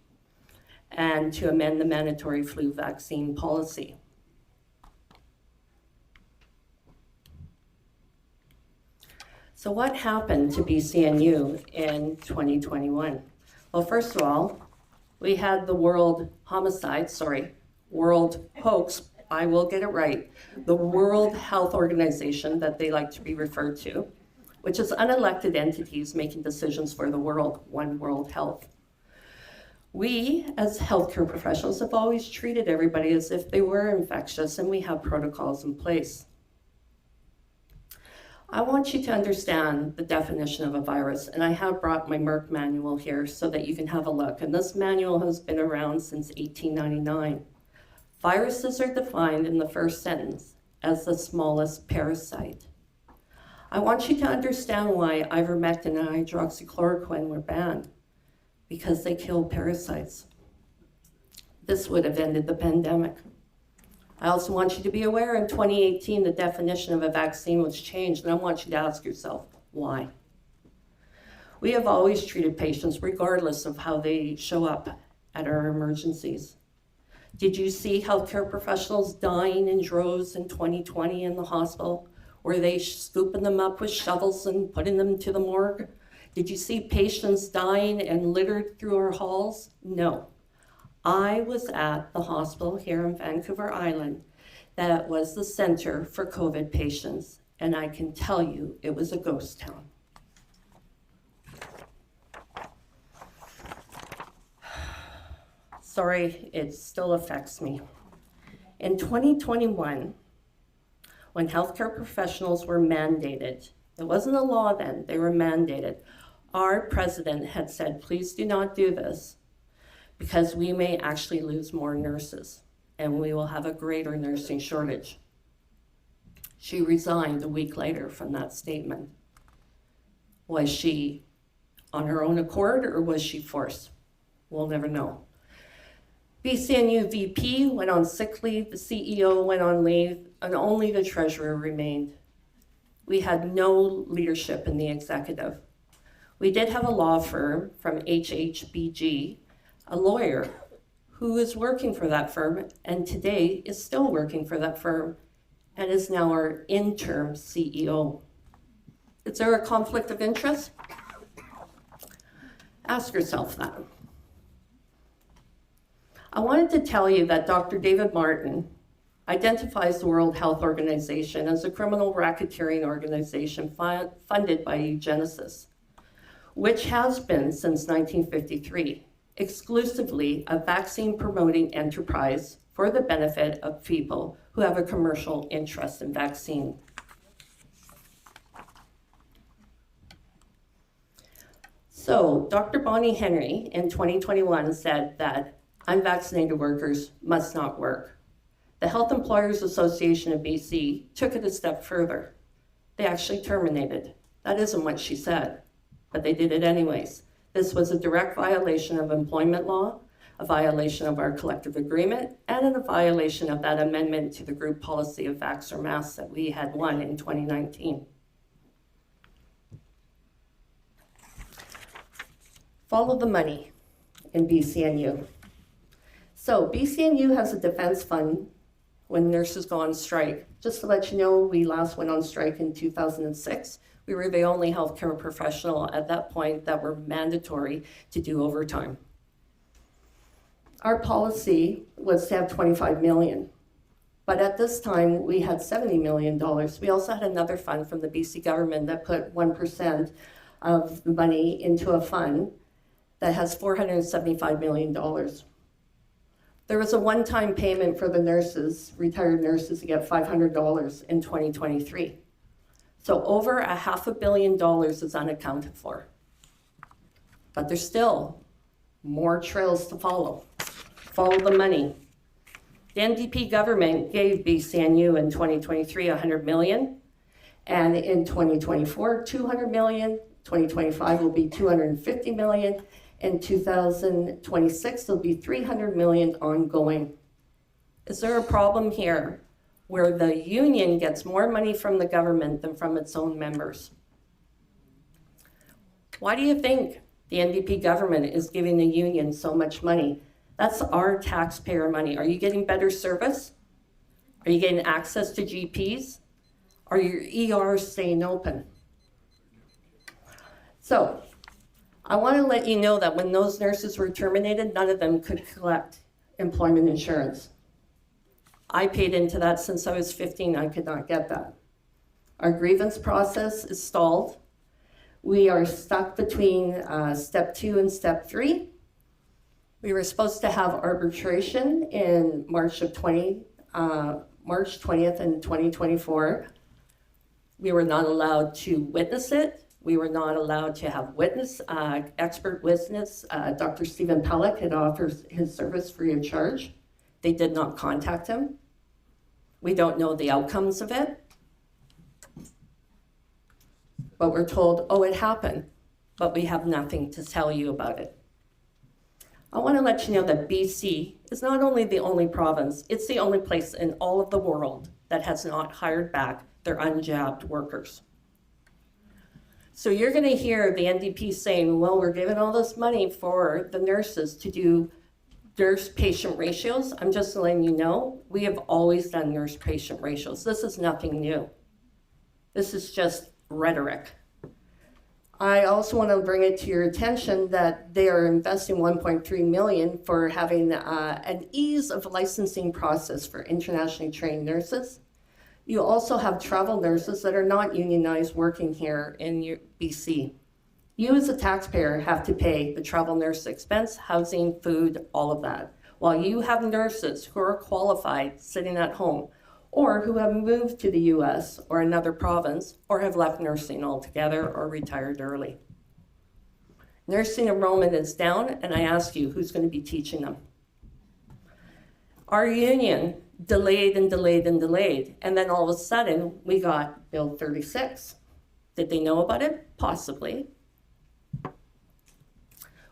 and to amend the mandatory flu vaccine policy. So what happened to BCNU in 2021? Well, first of all, we had the World Hoax, I will get it right, the World Health Organization that they like to be referred to, which is unelected entities making decisions for the world, One World Health. We, as healthcare professionals, have always treated everybody as if they were infectious, and we have protocols in place. I want you to understand the definition of a virus, and I have brought my Merck manual here so that you can have a look. And this manual has been around since 1899. Viruses are defined in the first sentence as the smallest parasite. I want you to understand why ivermectin and hydroxychloroquine were banned, because they kill parasites. This would have ended the pandemic. I also want you to be aware in 2018, the definition of a vaccine was changed, and I want you to ask yourself, why? We have always treated patients regardless of how they show up at our emergencies. Did you see healthcare professionals dying in droves in 2020 in the hospital? Were they scooping them up with shovels and putting them to the morgue? Did you see patients dying and littered through our halls? No. I was at the hospital here in Vancouver Island that was the center for COVID patients, and I can tell you it was a ghost town. Sorry, it still affects me. In 2021, when healthcare professionals were mandated, it wasn't a law then, they were mandated, Our president had said, please do not do this because we may actually lose more nurses and we will have a greater nursing shortage. She resigned a week later from that statement. Was she on her own accord or was she forced? We'll never know. BCNU VP went on sick leave, the CEO went on leave, and only the treasurer remained. We had no leadership in the executive. We did have a law firm from HHBG, a lawyer who is working for that firm and today is still working for that firm and is now our interim CEO. Is there a conflict of interest? Ask yourself that. I wanted to tell you that Dr. David Martin identifies the World Health Organization as a criminal racketeering organization funded by eugenicists, which has been since 1953 exclusively a vaccine-promoting enterprise for the benefit of people who have a commercial interest in vaccine. So Dr. Bonnie Henry in 2021 said that unvaccinated workers must not work. The Health Employers Association of BC took it a step further. They actually terminated. That isn't what she said, but they did it anyways. This was a direct violation of employment law, a violation of our collective agreement, and a violation of that amendment to the group policy of vax or masks that we had won in 2019. Follow the money in BCNU. So BCNU has a defense fund when nurses go on strike. Just to let you know, we last went on strike in 2006. We were the only healthcare professional at that point that were mandatory to do overtime. Our policy was to have 25 million, but at this time we had $70 million. We also had another fund from the BC government that put 1% of the money into a fund that has $475 million. There was a one-time payment for the nurses, retired nurses, to get $500 in 2023. So over $500 million is unaccounted for. But there's still more trails to follow. Follow the money. The NDP government gave BCNU in 2023 $100 million, and in 2024 $200 million. 2025 will be $250 million. In 2026 there'll be $300 million ongoing. Is there a problem here where the union gets more money from the government than from its own members? Why do you think the NDP government is giving the union so much money? That's our taxpayer money. Are you getting better service? Are you getting access to GPs? Are your ERs staying open? So I want to let you know that when those nurses were terminated, none of them could collect employment insurance. I paid into that since I was 15. I could not get that. Our grievance process is stalled. We are stuck between step 2 and step 3. We were supposed to have arbitration in March 20th in 2024. We were not allowed to witness it. We were not allowed to have expert witness. Dr. Stephen Pellick had offered his service free of charge. They did not contact him. We don't know the outcomes of it. But we're told, oh, it happened, but we have nothing to tell you about it. I want to let you know that BC is not only the only province, it's the only place in all of the world that has not hired back their unjabbed workers. So you're going to hear the NDP saying, well, we're giving all this money for the nurses to do nurse-patient ratios. I'm just letting you know, we have always done nurse-patient ratios. This is nothing new. This is just rhetoric. I also want to bring it to your attention that they are investing $1.3 million for having an ease of licensing process for internationally trained nurses. You also have travel nurses that are not unionized working here in BC. You as a taxpayer have to pay the travel nurse expense, housing, food, all of that, while you have nurses who are qualified sitting at home or who have moved to the US or another province or have left nursing altogether or retired early. Nursing enrollment is down, and I ask you, who's going to be teaching them? Our union delayed and delayed and delayed, and then all of a sudden, we got Bill 36. Did they know about it? Possibly.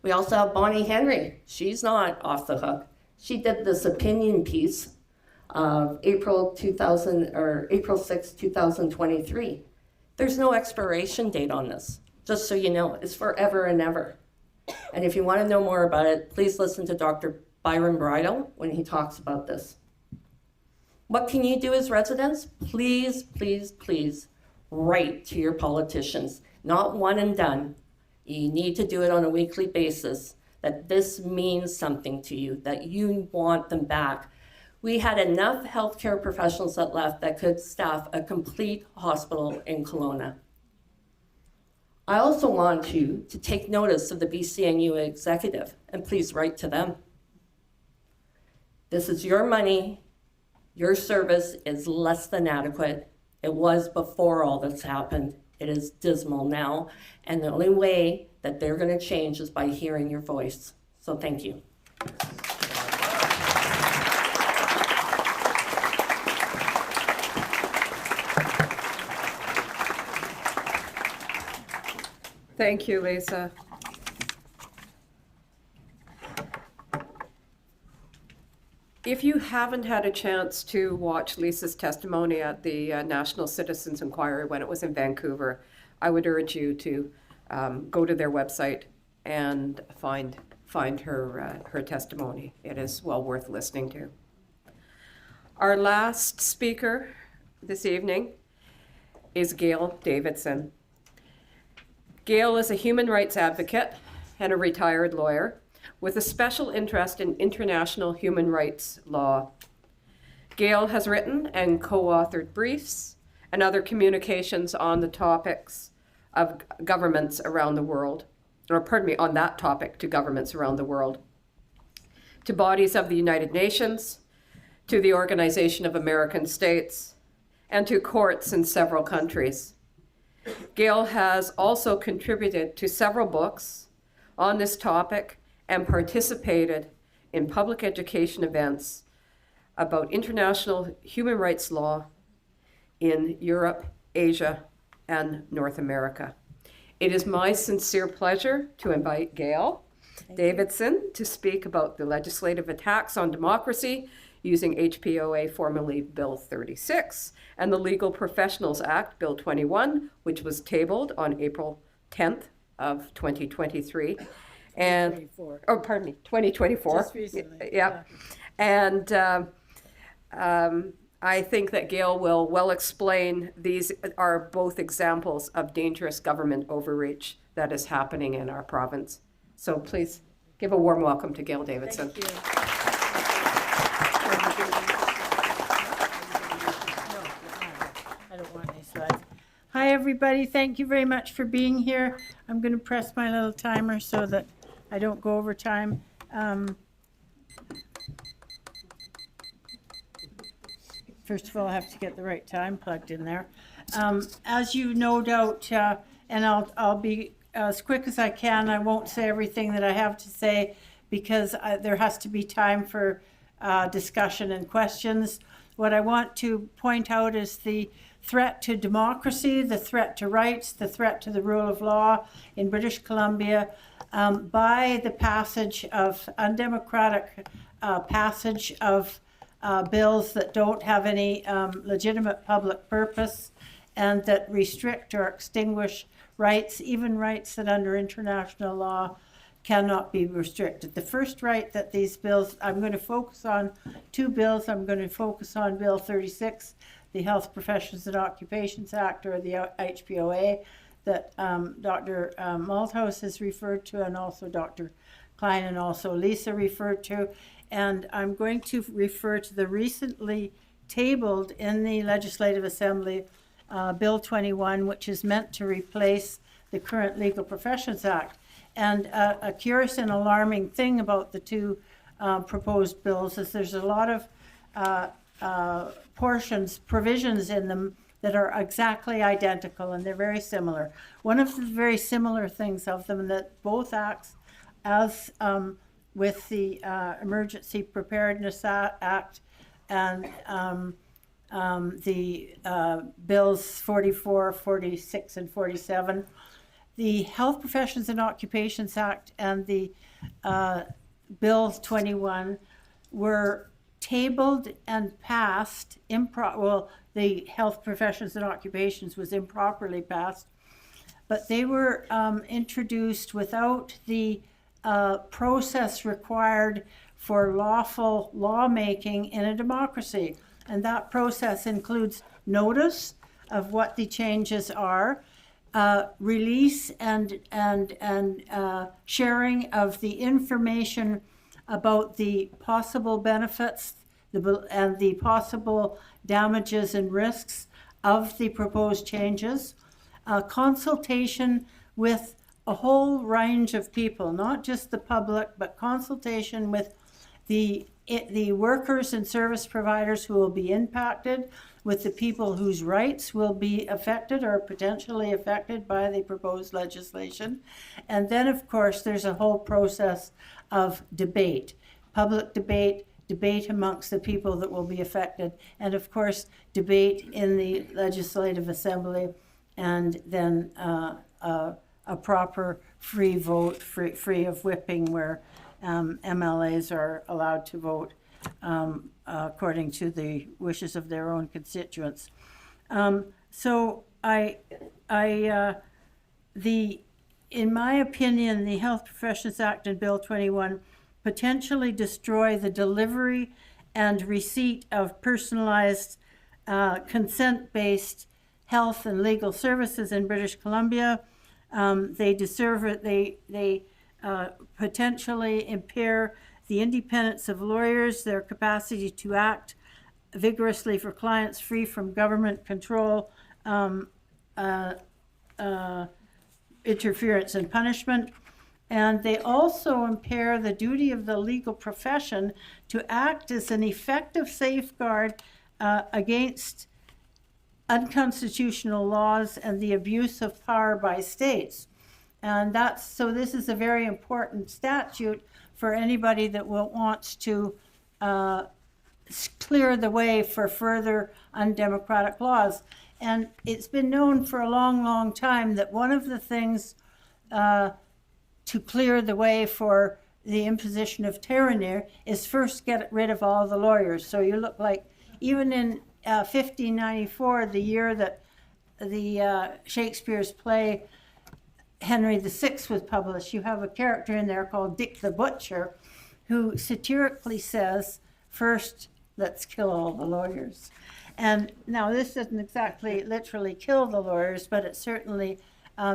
We also have Bonnie Henry. She's not off the hook. She did this opinion piece of April 6, 2023. There's no expiration date on this, just so you know. It's forever and ever. And if you want to know more about it, please listen to Dr. Byron Bridle when he talks about this. What can you do as residents? Please, please, please write to your politicians. Not one and done. You need to do it on a weekly basis, that this means something to you, that you want them back. We had enough healthcare professionals that left that could staff a complete hospital in Kelowna. I also want you to take notice of the BCNU executive, and please write to them. This is your money. Your service is less than adequate. It was before all this happened. It is dismal now, and the only way that they're going to change is by hearing your voice. So thank you. Thank you, Lisa. If you haven't had a chance to watch Lisa's testimony at the National Citizens Inquiry when it was in Vancouver, I would urge you to go to their website and find her testimony. It is well worth listening to. Our last speaker this evening is Gail Davidson. Gail is a human rights advocate and a retired lawyer with a special interest in international human rights law. Gail has written and co-authored briefs and other communications on the topics of governments around the world, on that topic to governments around the world, to bodies of the United Nations, to the Organization of American States, and to courts in several countries. Gail has also contributed to several books on this topic and participated in public education events about international human rights law in Europe, Asia, and North America. It is my sincere pleasure to invite Gail Davidson to speak about the legislative attacks on democracy using HPOA, formerly Bill 36, and the Legal Professionals Act, Bill 21, which was tabled on April 10th of 2023. And, 2024. Just recently. Yeah. And I think that Gail will well explain these are both examples of dangerous government overreach that is happening in our province. So please give a warm welcome to Gail Davidson. Thank you. I don't want any slides. Hi, everybody. Thank you very much for being here. I'm going to press my little timer so that I don't go over time. First of all, I have to get the right time plugged in there. As you no doubt, and I'll be as quick as I can. I won't say everything that I have to say because there has to be time for discussion and questions. What I want to point out is the threat to democracy, the threat to rights, the threat to the rule of law in British Columbia by the passage of undemocratic passage of bills that don't have any legitimate public purpose and that restrict or extinguish rights, even rights that under international law cannot be restricted. The first right that these bills, I'm going to focus on two bills. I'm going to focus on Bill 36, the Health Professions and Occupations Act, or the HPOA, that Dr. Malthouse has referred to, and also Dr. Klein and also Lisa referred to. And I'm going to refer to the recently tabled in the Legislative Assembly Bill 21, which is meant to replace the current Legal Professions Act. And a curious and alarming thing about the two proposed bills is there's a lot of provisions in them that are exactly identical, and they're very similar. One of the very similar things of them that both acts, as with the Emergency Preparedness Act and the bills 44, 46, and 47, the Health Professions and Occupations Act and the Bill 21 were tabled and passed the Health Professions and Occupations was improperly passed, but they were introduced without the process required for lawful lawmaking in a democracy. And that process includes notice of what the changes are, release and sharing of the information about the possible benefits and the possible damages and risks of the proposed changes, consultation with a whole range of people, not just the public, but consultation with the workers and service providers who will be impacted, with the people whose rights will be affected or potentially affected by the proposed legislation. And then, of course, there's a whole process of debate, public debate amongst the people that will be affected, and of course, debate in the Legislative Assembly, and then a proper free vote, free of whipping, where MLAs are allowed to vote according to the wishes of their own constituents. So in my opinion, the Health Professions Act and Bill 21 potentially destroy the delivery and receipt of personalized consent-based health and legal services in British Columbia. They potentially impair the independence of lawyers, their capacity to act vigorously for clients free from government control, interference and punishment. And they also impair the duty of the legal profession to act as an effective safeguard against unconstitutional laws and the abuse of power by states. And so this is a very important statute for anybody that wants to clear the way for further undemocratic laws. And it's been known for a long, long time that one of the things to clear the way for the imposition of tyranny is first get rid of all the lawyers. So you look like, even in 1594, the year that the Shakespeare's play Henry VI was published, you have a character in there called Dick the Butcher, who satirically says, first, let's kill all the lawyers. And now this doesn't exactly literally kill the lawyers, but it certainly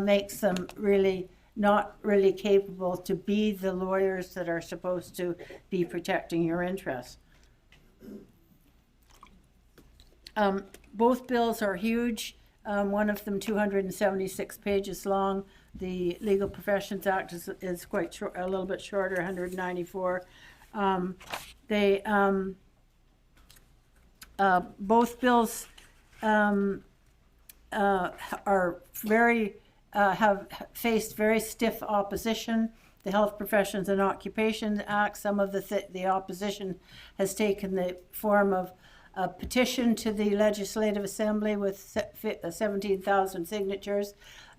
makes them really not really capable to be the lawyers that are supposed to be protecting your interests. Both bills are huge. One of them 276 pages long. The Legal Professions Act is quite short, a little bit shorter, 194. Both bills are very have faced very stiff opposition. The Health Professions and Occupations Act, some of the opposition has taken the form of a petition to the Legislative Assembly with 17,000 signatures,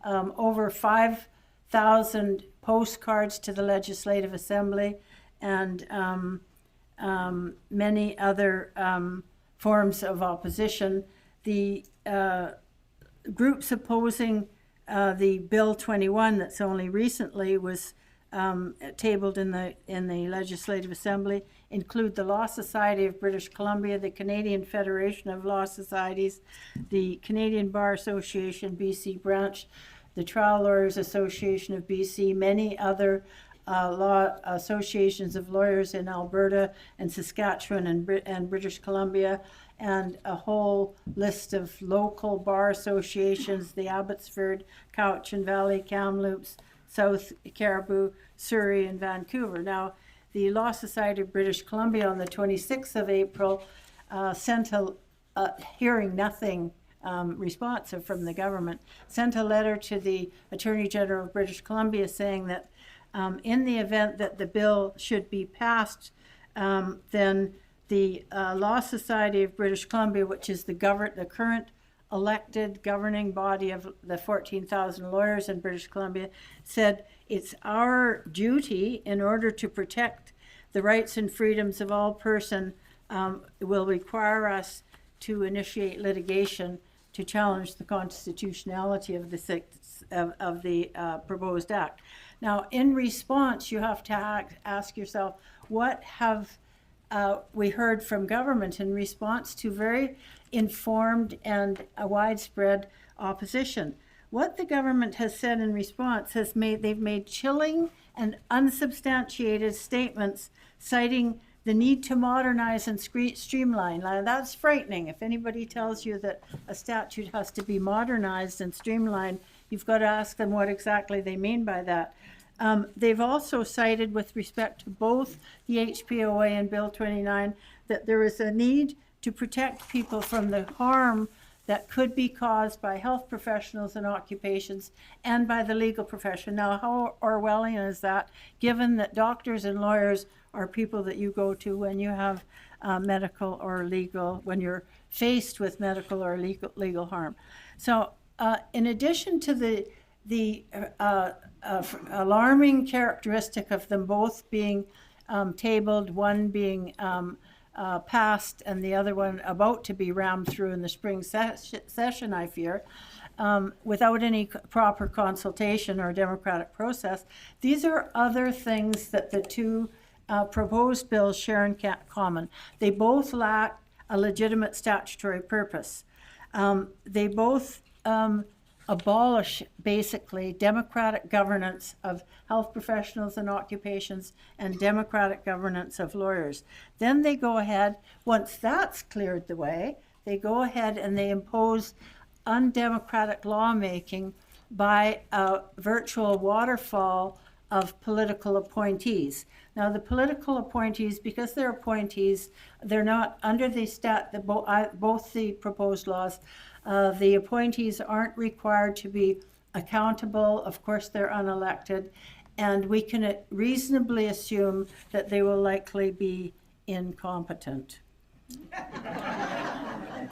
over 5,000 postcards to the Legislative Assembly, and many other forms of opposition. The groups opposing the Bill 21 that's only recently was tabled in the Legislative Assembly include the Law Society of British Columbia, the Canadian Federation of Law Societies, the Canadian Bar Association BC branch, the Trial Lawyers Association of BC, many other law associations of lawyers in Alberta and Saskatchewan and British Columbia, and a whole list of local bar associations, the Abbotsford, Cowichan Valley, Kamloops, South Caribou, Surrey, and Vancouver. Now, the Law Society of British Columbia on the 26th of April sent a hearing nothing responsive from the government, sent a letter to the Attorney General of British Columbia saying that in the event that the bill should be passed, then the Law Society of British Columbia, which is the current elected governing body of the 14,000 lawyers in British Columbia, said it's our duty, in order to protect the rights and freedoms of all person, will require us to initiate litigation to challenge the constitutionality of the proposed act. Now, in response, you have to ask yourself, what have we heard from government in response to very informed and a widespread opposition? What the government has said in response they've made chilling and unsubstantiated statements citing the need to modernize and streamline. Now, that's frightening. If anybody tells you that a statute has to be modernized and streamlined, you've got to ask them what exactly they mean by that. They've also cited, with respect to both the HPOA and Bill 29, that there is a need to protect people from the harm that could be caused by health professionals and occupations and by the legal profession. Now, how Orwellian is that, given that doctors and lawyers are people that you go to when you have medical or legal, when you're faced with medical or legal harm. So in addition to the alarming characteristic of them both being tabled, one being passed and the other one about to be rammed through in the spring session, I fear, without any proper consultation or democratic process, these are other things that the two proposed bills share in common. They both lack a legitimate statutory purpose. They both abolish, basically, democratic governance of health professionals and occupations and democratic governance of lawyers. Then they go ahead, once that's cleared the way, they go ahead and they impose undemocratic lawmaking by a virtual waterfall of political appointees. Now, the political appointees, because they're appointees, they're not under the both the proposed laws. The appointees aren't required to be accountable. Of course, they're unelected, and we can reasonably assume that they will likely be incompetent.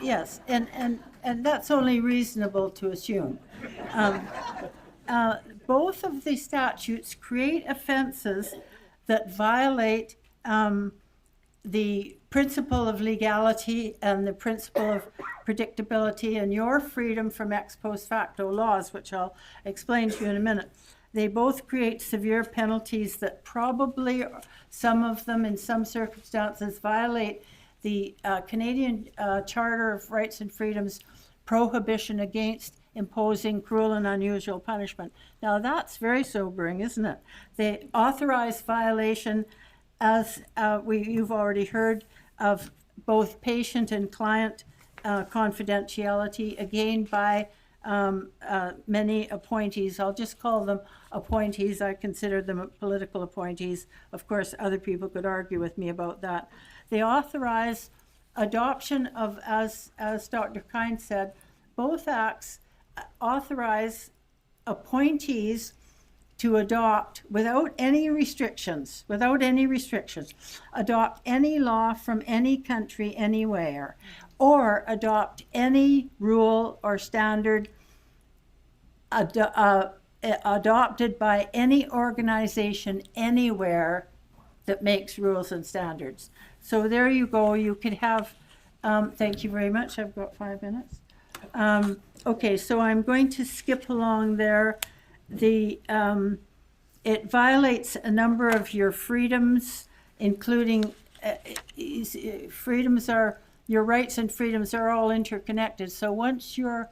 Yes, and that's only reasonable to assume. Both of the statutes create offenses that violate the principle of legality and the principle of predictability and your freedom from ex post facto laws, which I'll explain to you in a minute. They both create severe penalties that probably, some of them in some circumstances, violate the Canadian Charter of Rights and Freedoms prohibition against imposing cruel and unusual punishment. Now, that's very sobering, isn't it? They authorize violation, as you've already heard, of both patient and client confidentiality, again by many appointees. I'll just call them appointees. I consider them political appointees. Of course, other people could argue with me about that. They authorize adoption of, as Dr. Kind said, both acts authorize appointees to adopt, without any restrictions, adopt any law from any country anywhere, or adopt any rule or standard adopted by any organization anywhere that makes rules and standards. So there you go. You could have, thank you very much. I've got 5 minutes. Okay, so I'm going to skip along there. It violates a number of your freedoms, including your rights and freedoms are all interconnected. So once your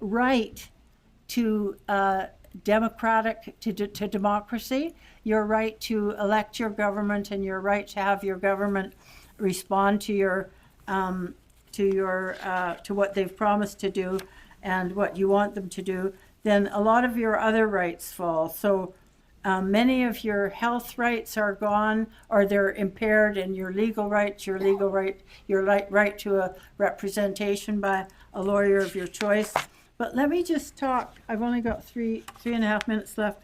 right to democracy, your right to elect your government, and your right to have your government respond to your to what they've promised to do and what you want them to do, then a lot of your other rights fall. So many of your health rights are gone, or they're impaired, and your legal rights, your right to a representation by a lawyer of your choice. But let me just talk, I've only got three and a half minutes left.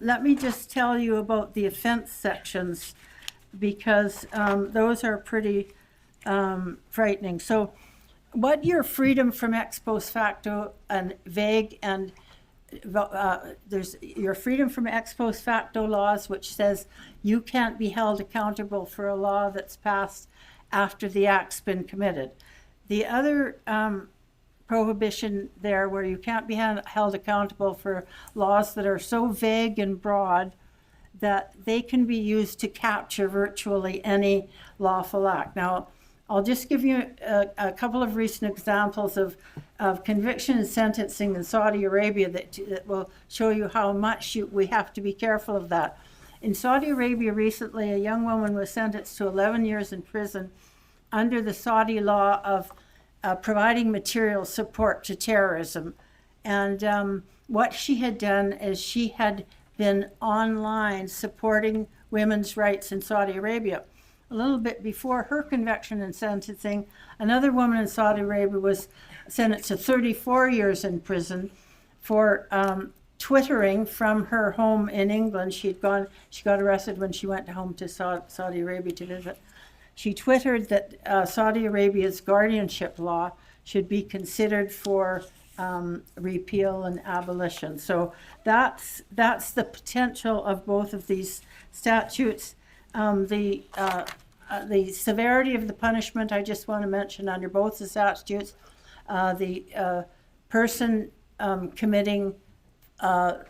Let me just tell you about the offense sections, because those are pretty frightening. So what your freedom from ex post facto and vague and there's your freedom from ex post facto laws, which says you can't be held accountable for a law that's passed after the act's been committed. The other prohibition there, where you can't be held accountable for laws that are so vague and broad that they can be used to capture virtually any lawful act. Now, I'll just give you a couple of recent examples of conviction and sentencing in Saudi Arabia that will show you how much we have to be careful of that. In Saudi Arabia recently, a young woman was sentenced to 11 years in prison under the Saudi law of providing material support to terrorism. And what she had done is she had been online supporting women's rights in Saudi Arabia. A little bit before her conviction and sentencing, another woman in Saudi Arabia was sentenced to 34 years in prison for twittering from her home in England. She got arrested when she went home to Saudi Arabia to visit. She twittered that Saudi Arabia's guardianship law should be considered for repeal and abolition. So that's the potential of both of these statutes. The severity of the punishment, I just want to mention under both the statutes, the person committing,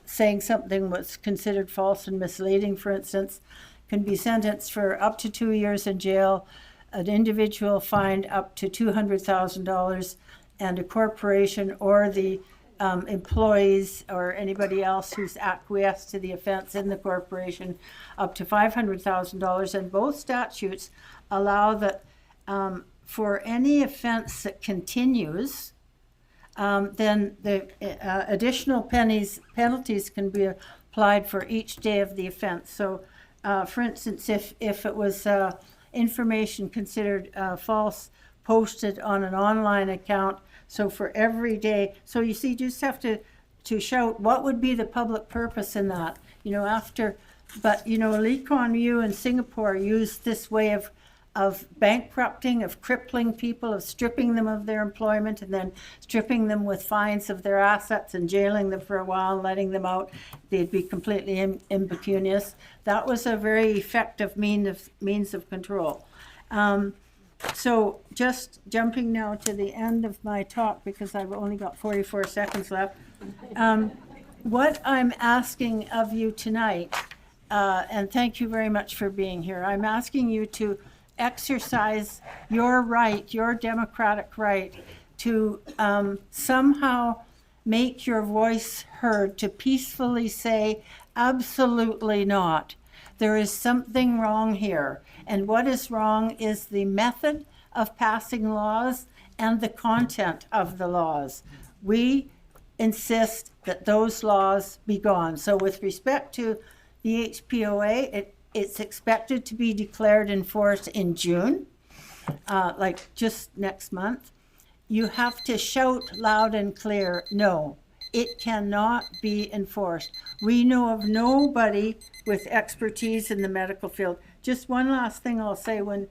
saying something was considered false and misleading, for instance, can be sentenced for up to 2 years in jail, an individual fined up to $200,000, and a corporation or the employees or anybody else who's acquiesced to the offense in the corporation up to $500,000. And both statutes allow that for any offense that continues, then the additional penalties can be applied for each day of the offense. So for instance, if it was information considered false posted on an online account, so for every day, so you see, you just have to shout what would be the public purpose in that, but Lee Kuan Yew in Singapore used this way of bankrupting, of crippling people, of stripping them of their employment and then stripping them with fines of their assets and jailing them for a while and letting them out. They'd be completely impecunious. That was a very effective means of control. So just jumping now to the end of my talk, because I've only got 44 seconds left. What I'm asking of you tonight, and thank you very much for being here, I'm asking you to exercise your right, your democratic right, to somehow make your voice heard, to peacefully say, absolutely not. There is something wrong here. And what is wrong is the method of passing laws and the content of the laws. We insist that those laws be gone. So with respect to the HPOA, it's expected to be declared in force in June, like just next month. You have to shout loud and clear, no, it cannot be enforced. We know of nobody with expertise in the medical field. Just one last thing I'll say, when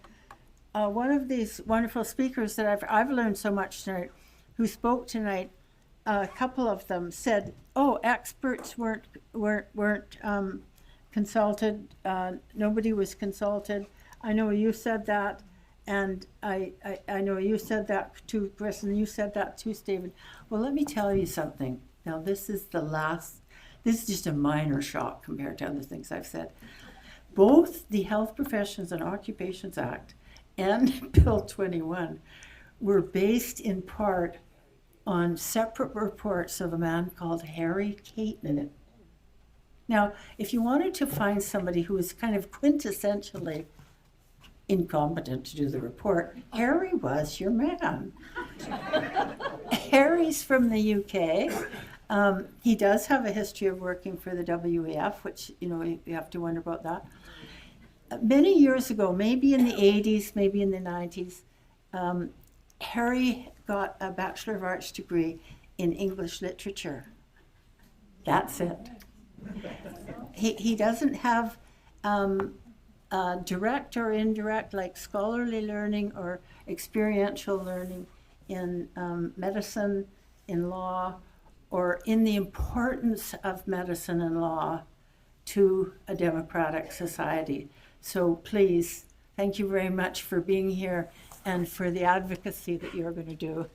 one of these wonderful speakers that I've learned so much tonight, who spoke tonight, a couple of them said, oh, experts weren't consulted, nobody was consulted. I know you said that, and I know you said that too, Chris, and you said that too, Stephen. Well, let me tell you something. Now, this is just a minor shock compared to other things I've said. Both the Health Professions and Occupations Act and Bill 21 were based in part on separate reports of a man called Harry Courtenay. Now, if you wanted to find somebody who was kind of quintessentially incompetent to do the report, Harry was your man. Harry's from the UK. He does have a history of working for the WEF, which, you have to wonder about that. Many years ago, maybe in the 80s, maybe in the 90s, Harry got a Bachelor of Arts degree in English literature. That's it. He doesn't have direct or indirect, like scholarly learning or experiential learning in medicine, in law, or in the importance of medicine and law to a democratic society. So please, thank you very much for being here and for the advocacy that you're going to do.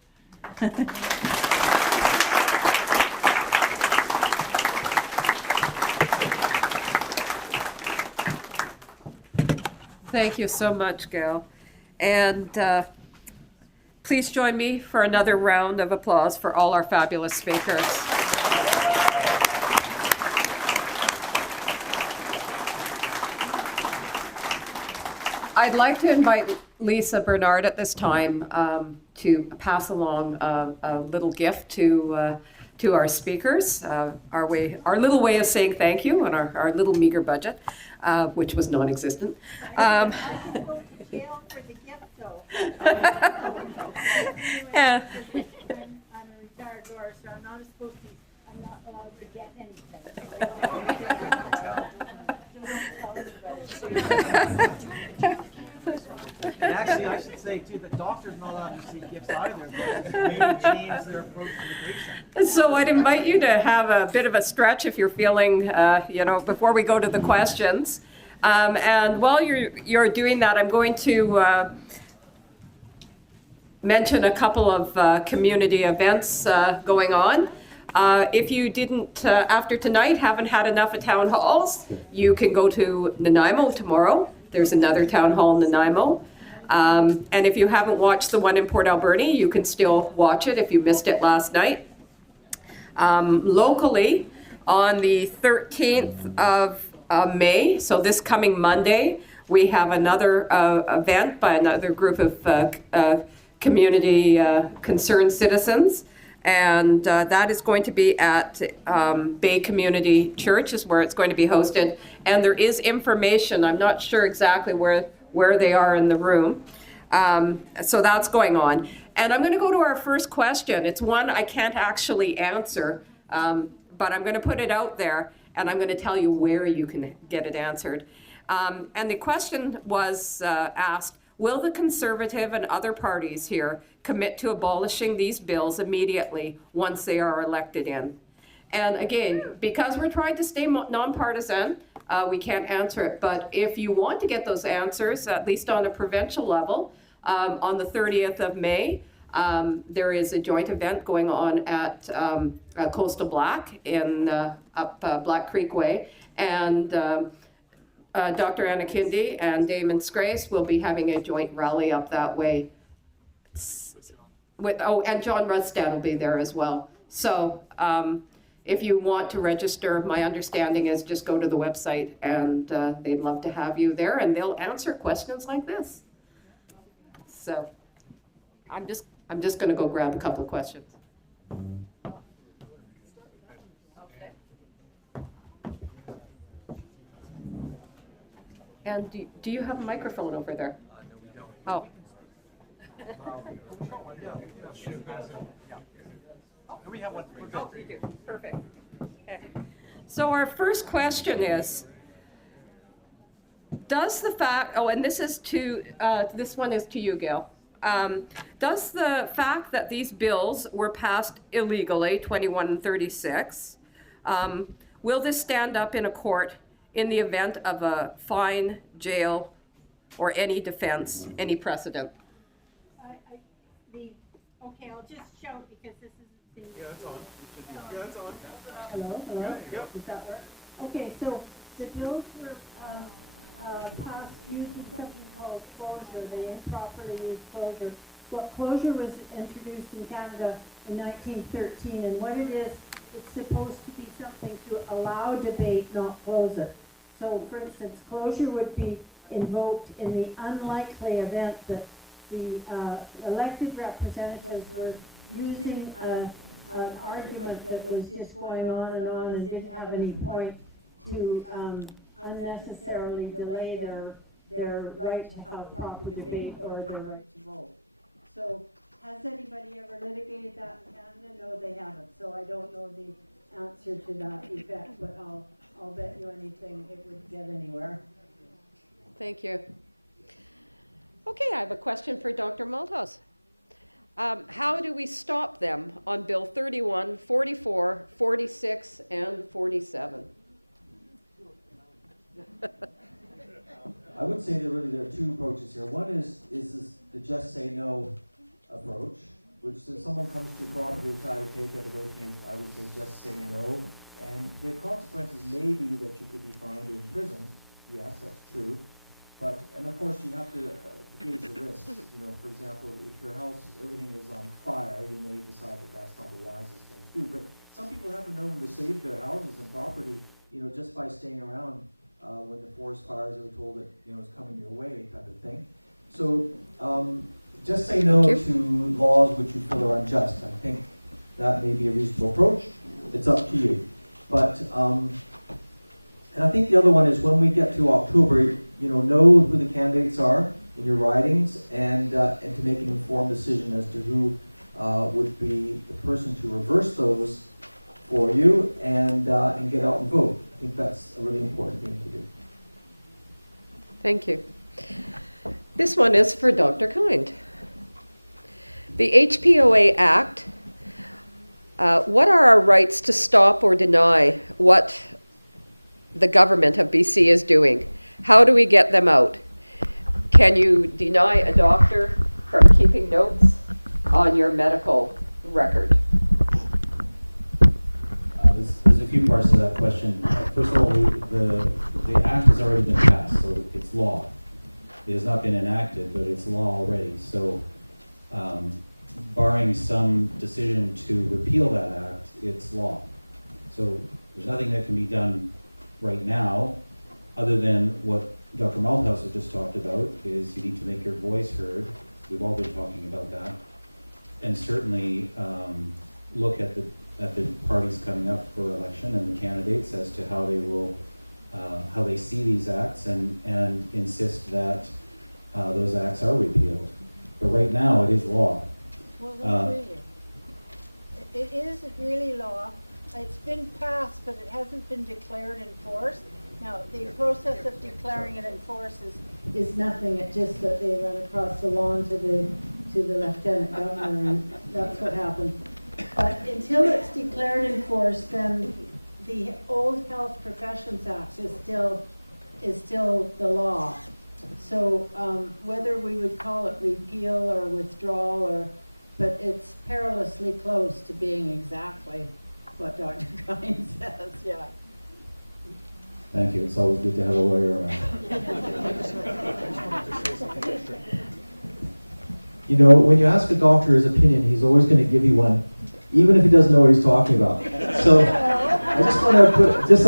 Thank you so much, Gail. And please join me for another round of applause for all our fabulous speakers. I'd like to invite Lisa Bernard at this time to pass along a little gift to our speakers, our little way of saying thank you on our little meager budget, which was non-existent. Yeah. I'm a retired lawyer, so I'm not allowed to get anything. And actually, I should say too, that doctors not allowed to see gifts either, but maybe change their approach to immigration. So I'd invite you to have a bit of a stretch if you're feeling, before we go to the questions. And while you're doing that, I'm going to mention a couple of community events going on. If you didn't, after tonight, haven't had enough of town halls, you can go to Nanaimo tomorrow. There's another town hall in Nanaimo. And if you haven't watched the one in Port Alberni, you can still watch it if you missed it last night. Locally, on the 13th of May, so this coming Monday, we have another event by another group of community concerned citizens. And that is going to be at Bay Community Church is where it's going to be hosted. And there is information, I'm not sure exactly where they are in the room. So that's going on. And I'm going to go to our first question. It's one I can't actually answer, but I'm going to put it out there, and I'm going to tell you where you can get it answered. And the question was asked, will the Conservative and other parties here commit to abolishing these bills immediately once they are elected in? And again, because we're trying to stay nonpartisan, we can't answer it. But if you want to get those answers, at least on a provincial level, on the 30th of May, there is a joint event going on at Coastal Black in up Black Creek Way. And Dr. Anna Kindy and Damon Scrace will be having a joint rally up that way. And John Rustad will be there as well. So if you want to register, my understanding is just go to the website, and they'd love to have you there, and they'll answer questions like this. So I'm just going to go grab a couple of questions. And do you have a microphone over there? No, we don't. Oh. We have one. Oh, you do. Perfect. Okay. So our first question is, does the fact, and this one is to you, Gail. Does the fact that these bills were passed illegally, 21 and 36, will this stand up in a court in the event of a fine, jail, or any defense, any precedent? Okay, I'll just shout because this isn't the... Yeah, it's on. Yeah, it's on. Hello? Yep. Does that work? Okay, so the bills were passed using something called closure. They improperly used closure. What closure was introduced in Canada in 1913, and what it is, it's supposed to be something to allow debate, not close it. So, for instance, closure would be invoked in the unlikely event that the elected representatives were using an argument that was just going on and didn't have any point to unnecessarily delay their right to have proper debate or their right to vote. So Has anybody ever litigated that in Canada? No, they haven't, so I don't know the answer to that effect, but I'll bet you anything it would get anywhere. Thank you. Okay, I have a question for Dr. Malthouse. How do we stop them on Bill 31, 44, 46, and 47? I would say that really there are two approaches here. One is the just say no approach, which if someone comes to your property to try to take it away from you, I would say just say no. And the consequences may be that you could be fined or in prison. Yes, that's true. But, and of course you have to gauge the risks. You know, for example, if your house, everything is on fire, you may decide that that's not the wisest thing to do. But some people have known to save their houses and property, you know, just by staying around when the forest fires are told that, you know, it's coming your way type of thing. So just say no to laws which you feel are unjust. I think that may be a reasonable approach. It's up to you. But, and I think the other one is when we get to October, you know who the candidates are in your ridings and to make an informed decision as to who would be the person to reverse those for you and get out and vote. I think that's a really important thing to do. Thank you. This one is for Dr. Kind. The HPOA Act, what are our rights to stop or deny what the government of BC is doing? How do we get them out? Can you deny a doctor from keeping notes on your medical record? There's a few parts to that question. First of all, the act has already been passed, so it's law. It has not been enacted, but it's law already. So barring some decision to repeal that act, it's law. So there's nothing that can be done right now other than what Dr. Malthouse has just talked about, is you need to make your voice heard. We've all been talking about that. And certainly look at the parties coming up for election and the candidates as to how they will, how they see these acts and insist that those acts are repealed. But right now it is law. Well, not really. It is really law. It's been passed, but it hasn't been declared in force. Now, the process of declaring it in force is nothing. It's just that they run across the lawn to the lieutenant governor, and that's what happens. But until it's declared in force, then the old Health Professions Act is still the law. So whether we would call it repeal or withdrawal, but it's perilously close to being exactly what Dr. Kind says. Yeah. Thank you. It's always good to have a lawyer around. You know, when you ask a doctor his opinion, he's always going to give you one, even if he doesn't know what he's talking about. So I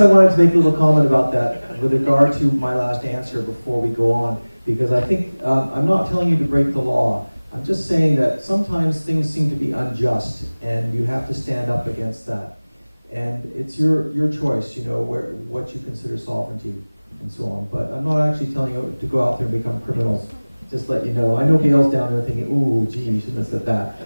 wanted to make a little comment about that with regard to my last answer before we go on, because I think I'm not telling you to break the law. I'm just saying that sometimes things seem to be unjust, and you have to stand up against that. And it's your choice, you know, what you consider sovereignty and so on. But I'm not actually telling you to go out there and become criminals. Just let you know. I know Gail's down there thinking, ooh, gee, you shouldn't have said that.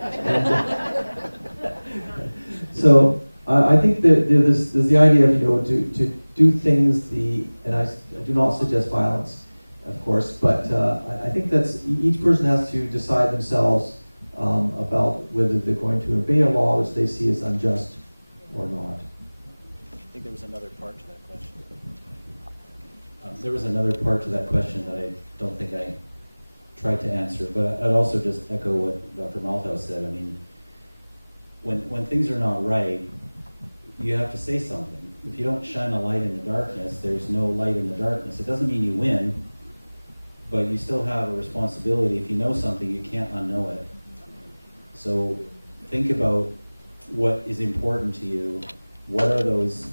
And, so I think that there's the idea of, you know, to do things, and I do not suggest violence, of course, but I think that's, each person has to decide themselves about whether they're going to obey a law which they see as unjust or not. I think there was another part to that question. There was another part to that question that I don't think I tried to answer, but I'd also just echo what Dr. Malthouse said. I mean, when things are not right, you have to say something. If you don't shine a light in the darkness, there's no light in the darkness. It doesn't mean you win, but you still have a responsibility. If you know something, you can't unknow it. So think about what is important to you. What are those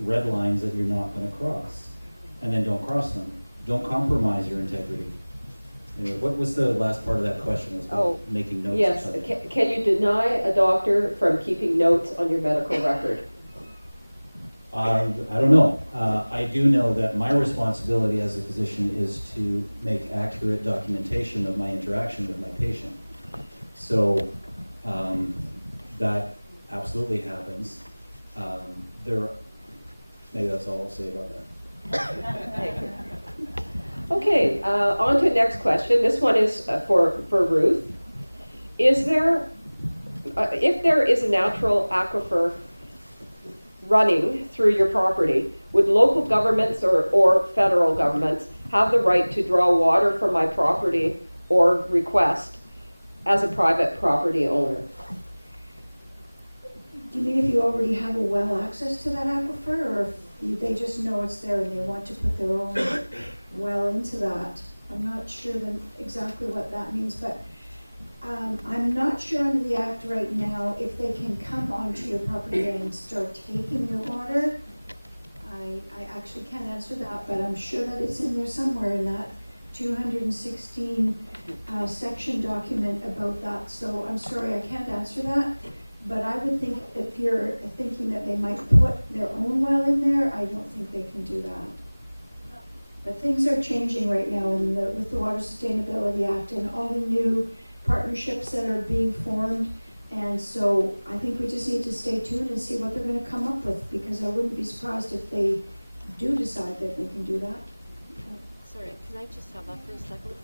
red lines that you're not going to cross? And then don't cross them. Don't compromise your integrity. Anyway, what was the last part of that question? It was about making notes. Yes. Or something. Can you deny a doctor from keeping notes on your medical record? I don't know. I do know that my responsibility as a physician is to make accurate documentation of my interaction with my patient. So that absolutely happens. Maybe that's all I'll say about that. Okay, on to the next question. This one is for Ruth. Is there, if there is a natural aquifer running through your property, would local governments or federal governments have the right to draw water from my property or request as a private property owner? Do you mean if you already have a well access to that aquifer, or if they just know it's there and they want to put their own well into that? I'm not sure exactly what that means, but I'm not sure under the act right now if they can come onto your property and start taking your water. I actually can't answer that, but I'm sure that it's in there somewhere in that 216 section document about that. So I'm sorry, I can't answer that. But I would think if you're thinking that they might put their own well in there, I don't think they can do that. But things are changing right now with the Water Sustainability Act and all the new partnerships that are being formed. And so I think we just need to stay tuned and see what they're going to come up with, because I wouldn't be surprised if they do decide that they can do that. Sorry, can I just have that for a second?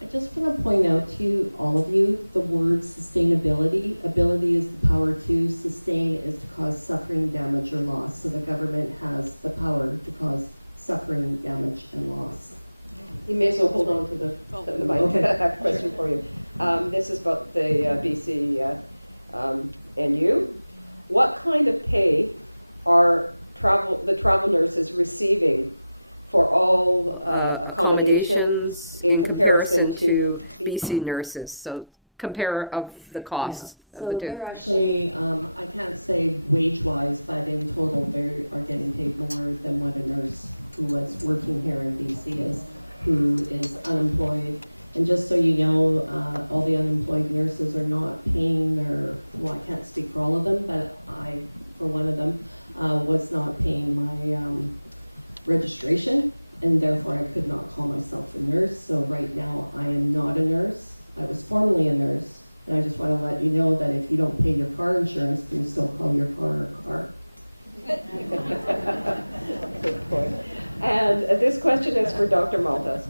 I just want to point out to you, all of you, the word sustainability. Ability is the power to, sustain is to cause suffering, damage, or loss. So the government has the power to cause suffering, damage, and loss. You may as well hold on to the mic. Okay. I have a question for you. This is about the BC and you. What kind of pay are the travel nurses receiving for all accommodations in comparison to BC nurses? So compare of the costs of the two. They're actually, I can't say wage-wise, but in total they are getting paid more than what a nurse who was working here in BC is, who is unemployed. And just so you know, all the unemployed nurses are not paying their, well, I can't speak for all of them, but I, for one of them, was not paying my registration, and therefore I could not call myself a nurse. So right now I am not a nurse. I was formerly a nurse, and I just want to let you know that if you don't pay your car insurance, then you still call your car a car. Good point. And this question is for Dr. Maltas.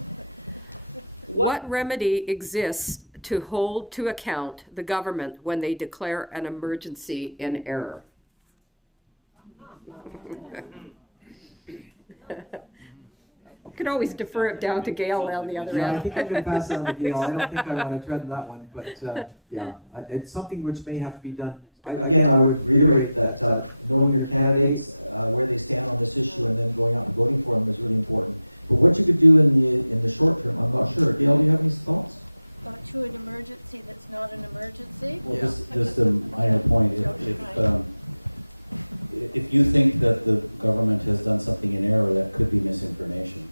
What remedy exists to hold to account the government when they declare an emergency in error? You can always defer it down to Gail on the other Yeah, end. I think I'm going to pass it on to Gail. I don't think I want to tread that one, but yeah, it's something which may have to be done. Again, I would reiterate that knowing your candidates, where they stand on this issue, and then going out and voting for them is really important. But what you could do in the short term, I'm not sure. Gail, do you have any thoughts? Not to an emergency that's not an emergency. Well, just a minor point. If you think that the government has done something in error, that could be misinformation.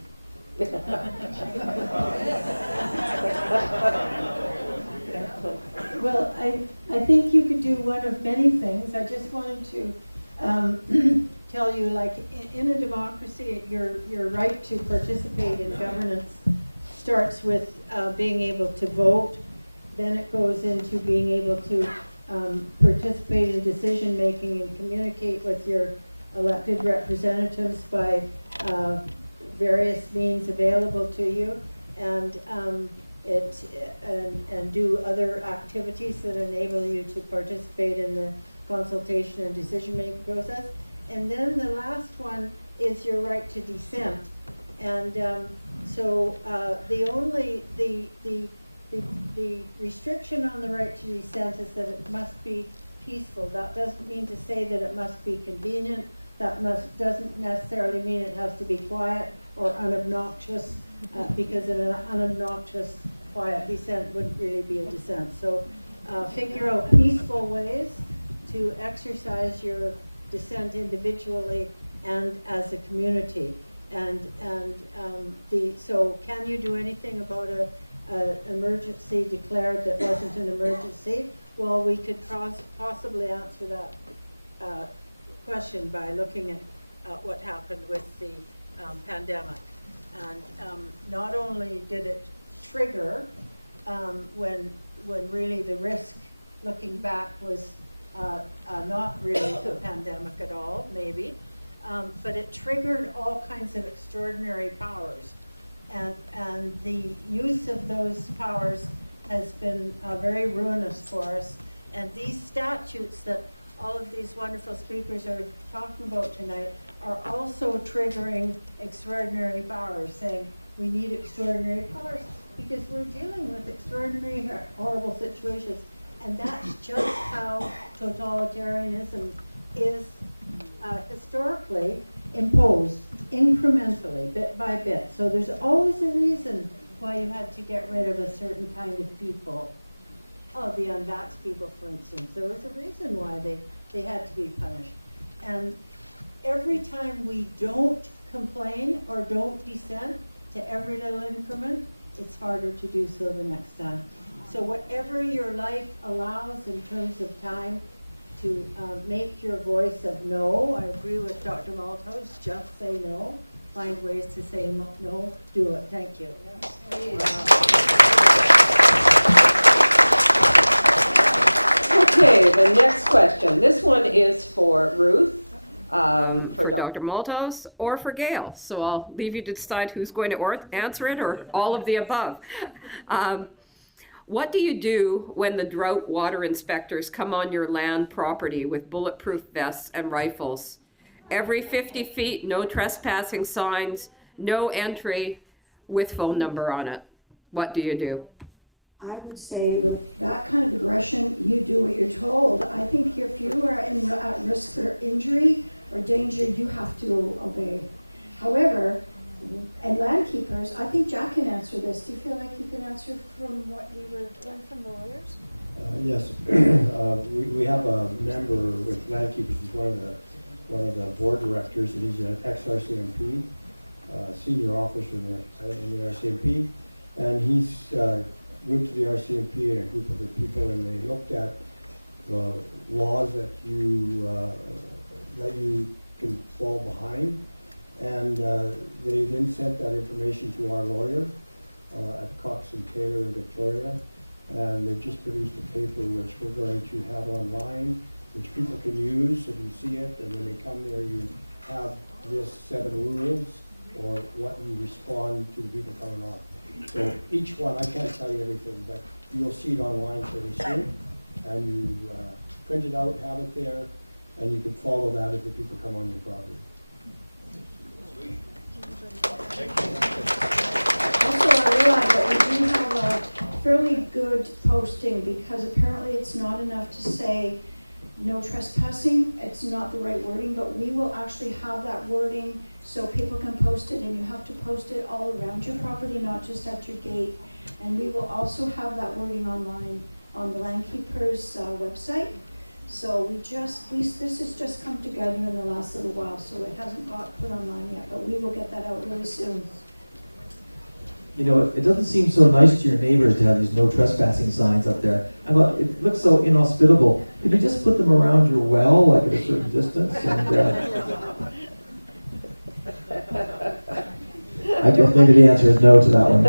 Well, I think you could do one of many things. I just wanted to tell you, like, in a democracy, your right to participate in governance starts with being able to vote. Then it goes into being able to participate in decision making and communicate with your elected representatives by various means available to you, and and do other activities that enable you to participate in the consultation and decision making process. And then the last one is your right to dissent. And so the restriction on the right to dissent is that it must be peaceful. That doesn't mean to say that it must be convenient. That doesn't necessarily mean it has to be quiet or unobnoxious, because an unobnoxious, quiet dissent wouldn't really be a dissent. So figure out peaceful ways to exercise your dissent individually and as a community. So can you do anything about an emergency declared that wasn't an emergency? Well, we could possibly answer that question by looking at what happened with the pandemic. And not only did it trigger when really the risk, looking back, was not really a pandemic at all, maybe. But it triggered all kinds of extraordinary powers. And the use of those powers has been very ruinous for us. And these statutes that all of these wonderful speakers are talking about tonight are also triggering extraordinary powers, saying we need extraordinary powers because we're dealing with extraordinary, horrible situations. And that's just how totalitarianism is historically imposed, incrementally, bit by bit. So there's always a reason why you had to get rid of a certain kind of people. Oh, the unvaxxed people, for instance. There was a reason why they had to be punished. And every time we don't complain or don't dissent to every little increment, it's harder to do so the next time. So whatever your life allows in terms of time to make your voice of no, I agree with Dr. Malthouse, just say no. Find ways to say no, do it. Thank you. Okay, the next question. This one is for Ruth, for Dr. Malthouse, or for Gail. So I'll leave you to decide who's going to answer it, or all of the above. What do you do when the drought water inspectors come on your land property with bulletproof vests and rifles? Every 50 feet, no trespassing signs, no entry with phone number on it. What do you do? I would say with that kind of aggression, you do what you're told. I think if you are at risk for injury or danger, you have to obey. However, and land keepers, I think Jack can answer this. Do you feel like you can answer from what we learned from the lawyers? Yes, we have a member with land keepers. He's one of the board directors, and he's an ex-RCMP, senior officer in the RCMP, and he's went to the RCMP and a group of the people, and they looked at the laws that you can fall behind. And they then sent that information to our lawyer at Cox and Taylor in Victoria, and they just produced a paper which we're going to have online, which people can use if you see it, and when they come there you have this set of rules or what you respond to the people coming on. So each one, I can't tell you everything, but you'll see it online very soon, and you print it out, have it there, and you can follow that if the people come on your property. Also, I realize that we do have a fairly good posting because apparently it's not enough to say no trespassing. It's not the right wording, but we will actually have that wording so people can post it, and you have to post it all around your property, not just at your gate. And we will also have that wording online on the Landkeepers website. So this has just come together in the last little while, so it hasn't got put online yet, but we will get that out really soon. You know, it doesn't seem so nice to your neighbors to have these no trespassing signs up there. I thought, it looks so inhospitable. Could you just put them around your well, like at a certain distance? And, I guess maybe the answer is no to that one.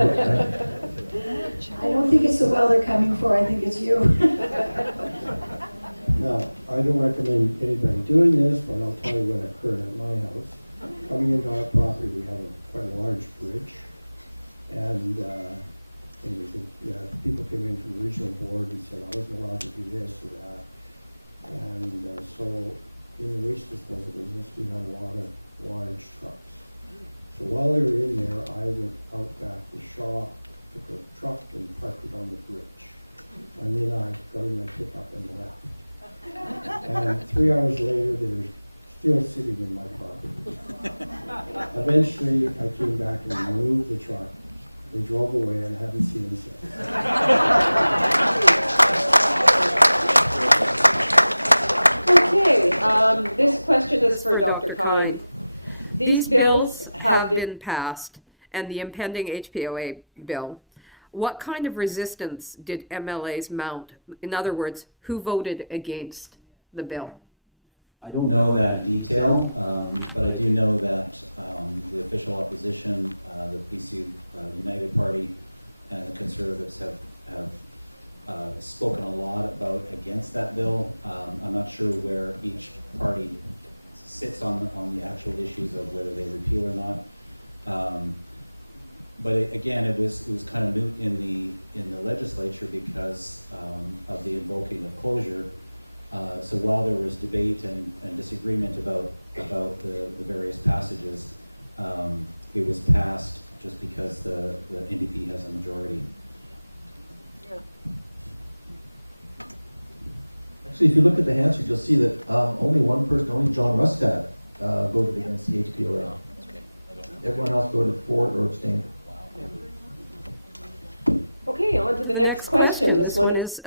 I don't think it's the well they're coming for, I think it's you. Now, I don't recommend anybody doing this, but I'll tell you what occurred at my house. Coming into our property, we have quite a large bridge, and people came in from the regional board and said I wasn't allowed to do this or that. And so in the waste disposal business, we have a lot of large trucks. So while they were in there, I went out back to Shaw, took a truck and parked it on the bridge. And then I got in my pickup and left. And 3 hours later, they were still sitting in my property. Eventually, I came back and removed the truck. They drove away, and I haven't seen them since. Okay, this question is for Dr. Kine. These bills have been passed, and the impending HPOA bill. What kind of resistance did MLAs mount? In other words, who voted against the bill? I don't know that detail, but I do know that the official opposition, the BC United Party, and the Conservatives have spoken a lot about against that bill. I'm not sure where each party sits on the actual issues of whether they repeal or not. But again, it was kind of new in the legislature because of the invoking of closure. So while there was debate and disagreement about the various passages, it was passed just because the NDP has a majority. Yeah. Actually, if you look at the Hansard, you'll see that only one person, only John Ruskat, voted against the HPOA. Everyone else voted for it or abstained. Okay, on to the next question. This one is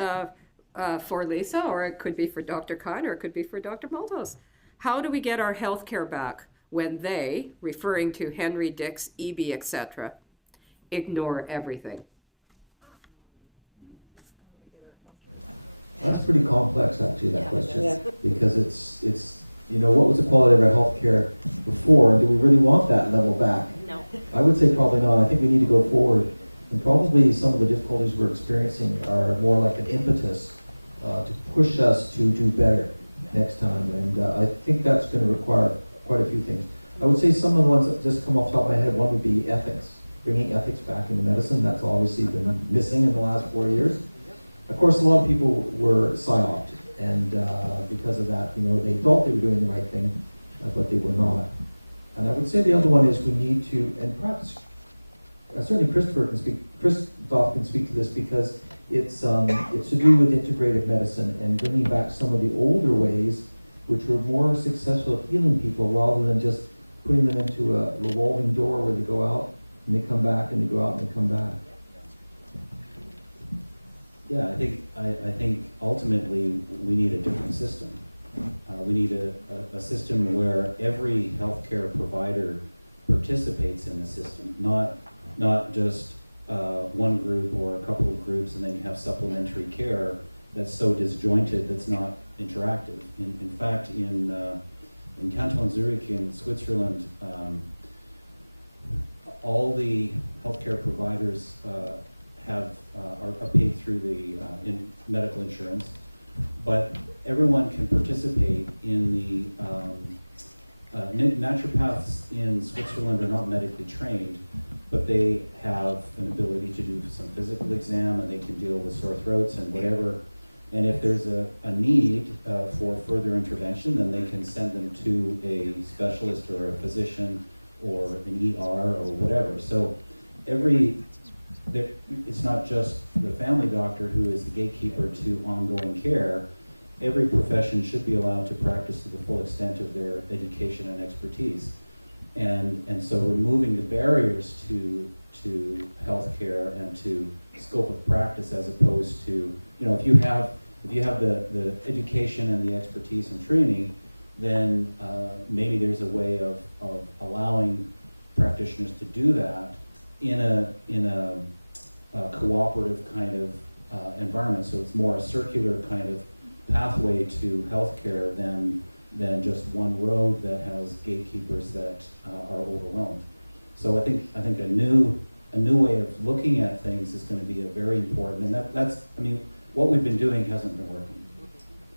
for Lisa, or it could be for Dr. Khan, or it could be for Dr. Maltos. How do we get our health care back when they, referring to Henry, Dix, EB, etc., ignore everything? That's pretty complex, actually, that question. Yeah. Because it's what was the quality of our health care before, and do we really want that level back? No. I would say probably not. I think we need to go forward. And probably some of the difficulties we're experiencing are more like an impetus to push us to do better next time. And I think that's going to require quite a few things. I would say some of the ones that just come off the top of my head, one would be ethics. Bringing ethics back into medicine. That's obviously been missing in the last 4 years. Of course, a lot of people were psyoped, and because of that, they thought they were doing the right thing, but they were not. And I would say the other one is we need to, and perhaps certainly Christoph can speak to this because it's to do with integrative medicine and bringing back some of the older ways which were more successful at healing people rather than just putting them into a revolving door where they go out and they come back and they go out and they come back. Yeah, I think ultimately we need a different system. We need a system where every healthcare provider participates in the system, not just one group or a couple of groups, and then you have supplementary care that's so disjointed that's not interactive. In fact, in Canton Zurich in Switzerland, all the healthcare providers are paid through the medical insurance, but everyone can participate in the naturopaths in Switzerland are not medically trained, but they have an ability to do some physical exam and they can deal with sore throats and whatever. And if there's a need for further intervention, then they can send them to a specialist or a physician or an ER or whatever. So it's not just the family doctor who is the gatekeeper to ongoing care. Every profession should be allowed to practice to the full extent of their education and expertise. And so removing the barriers to healthcare and to scope of practice as opposed to, if you have the education and the expertise and training, then maybe there's a way of allowing practitioners to do that in a cooperative kind of environment. So it's more a circular kind of pathway to healthcare than just one road that has gatekeepers that are overwhelmed. So I think a new way of looking at things is going to be a very important, and that's what we've been doing hasn't been working,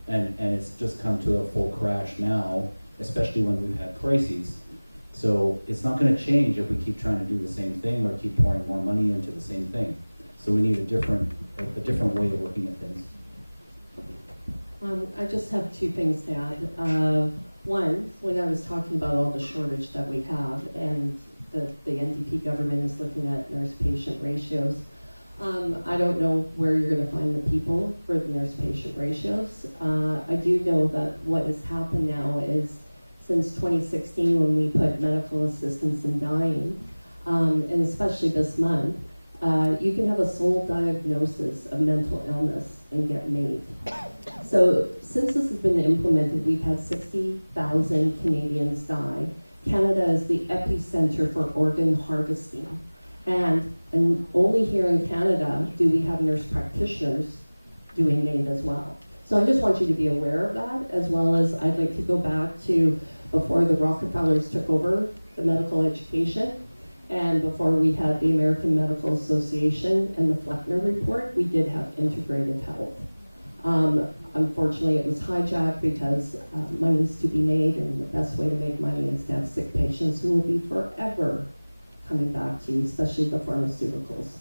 and it's just come to a full crash now, especially when we've had crises. So it's not going to change if we keep trying to do the same thing or keep pouring more money into the same thing. So we need a different way of looking at things. I just have two things to add. One, when I was talking about all the shortage that we have and that the NDP government is looking at nurse-patient ratios, I don't know where you're going to find the people for the nurse-patient ratios. I do know that what has happened now is since 2016 when we put medical assistance in dying, and especially this month, you can have a sole diagnosis of mental illness and get MAID. So since this has been implemented, we've had 60,000 Canadians die. Canada is the epicenter for organ harvesting. And only here in Canada do we have nurse practitioners doing MAID as well. So I just want you to be aware of that, as well as I'd like to go back to before the Rockefellers took over the medical education. And before we had the American Medical Association and the Fleckner report, we did have integrative health. Unfortunately, it was hijacked because money's to be made, and the best way to make money is to have sick patients who will be forever coming back to you, especially the pharmaceuticals.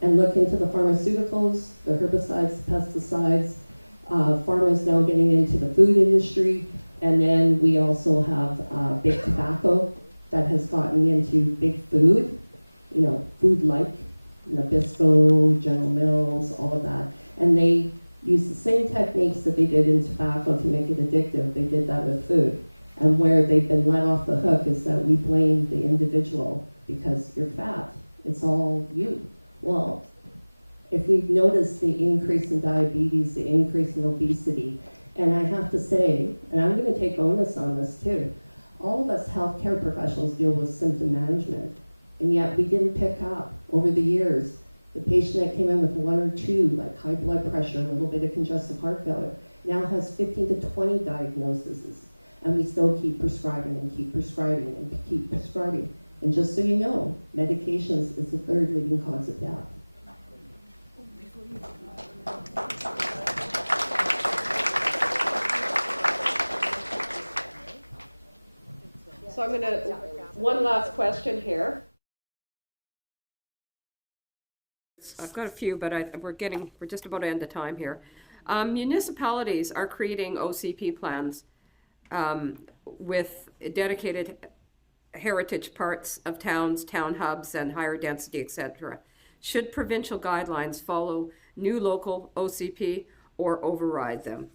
And look into the pharmaceuticals, the herbicides, the pesticides. Pharma is now getting into the food industry, and then we also have big tobacco that has gotten into big food, food like Nabisco, General Mills, all of that. And they use the same techniques that they did in tobacco to make it addictive. They did that with food. And where they've been let off the hook is that we blame the individual because you're fat. It's all you. Well, if we've noticed the increase in diabetes, the increase in obesity, and I have to say, and I'm going to take onus on this too, all of us healthcare professionals deal with symptom management, and yet we didn't pick up over the years. The patient that came in with 1 or 2, like high blood pressure, a little bit of congestive heart failure, now has 15 to 20 diagnoses, and we still keep prescribing and keep prescribing and keep prescribing. And just so you know, medications is the 3rd leading cause of death. So I'm gonna, one last question here. I've got a few, but we're just about to end the time here. Municipalities are creating OCP plans with dedicated heritage parts of towns, town hubs, and higher density, etc. Should provincial guidelines follow new local OCP or override them?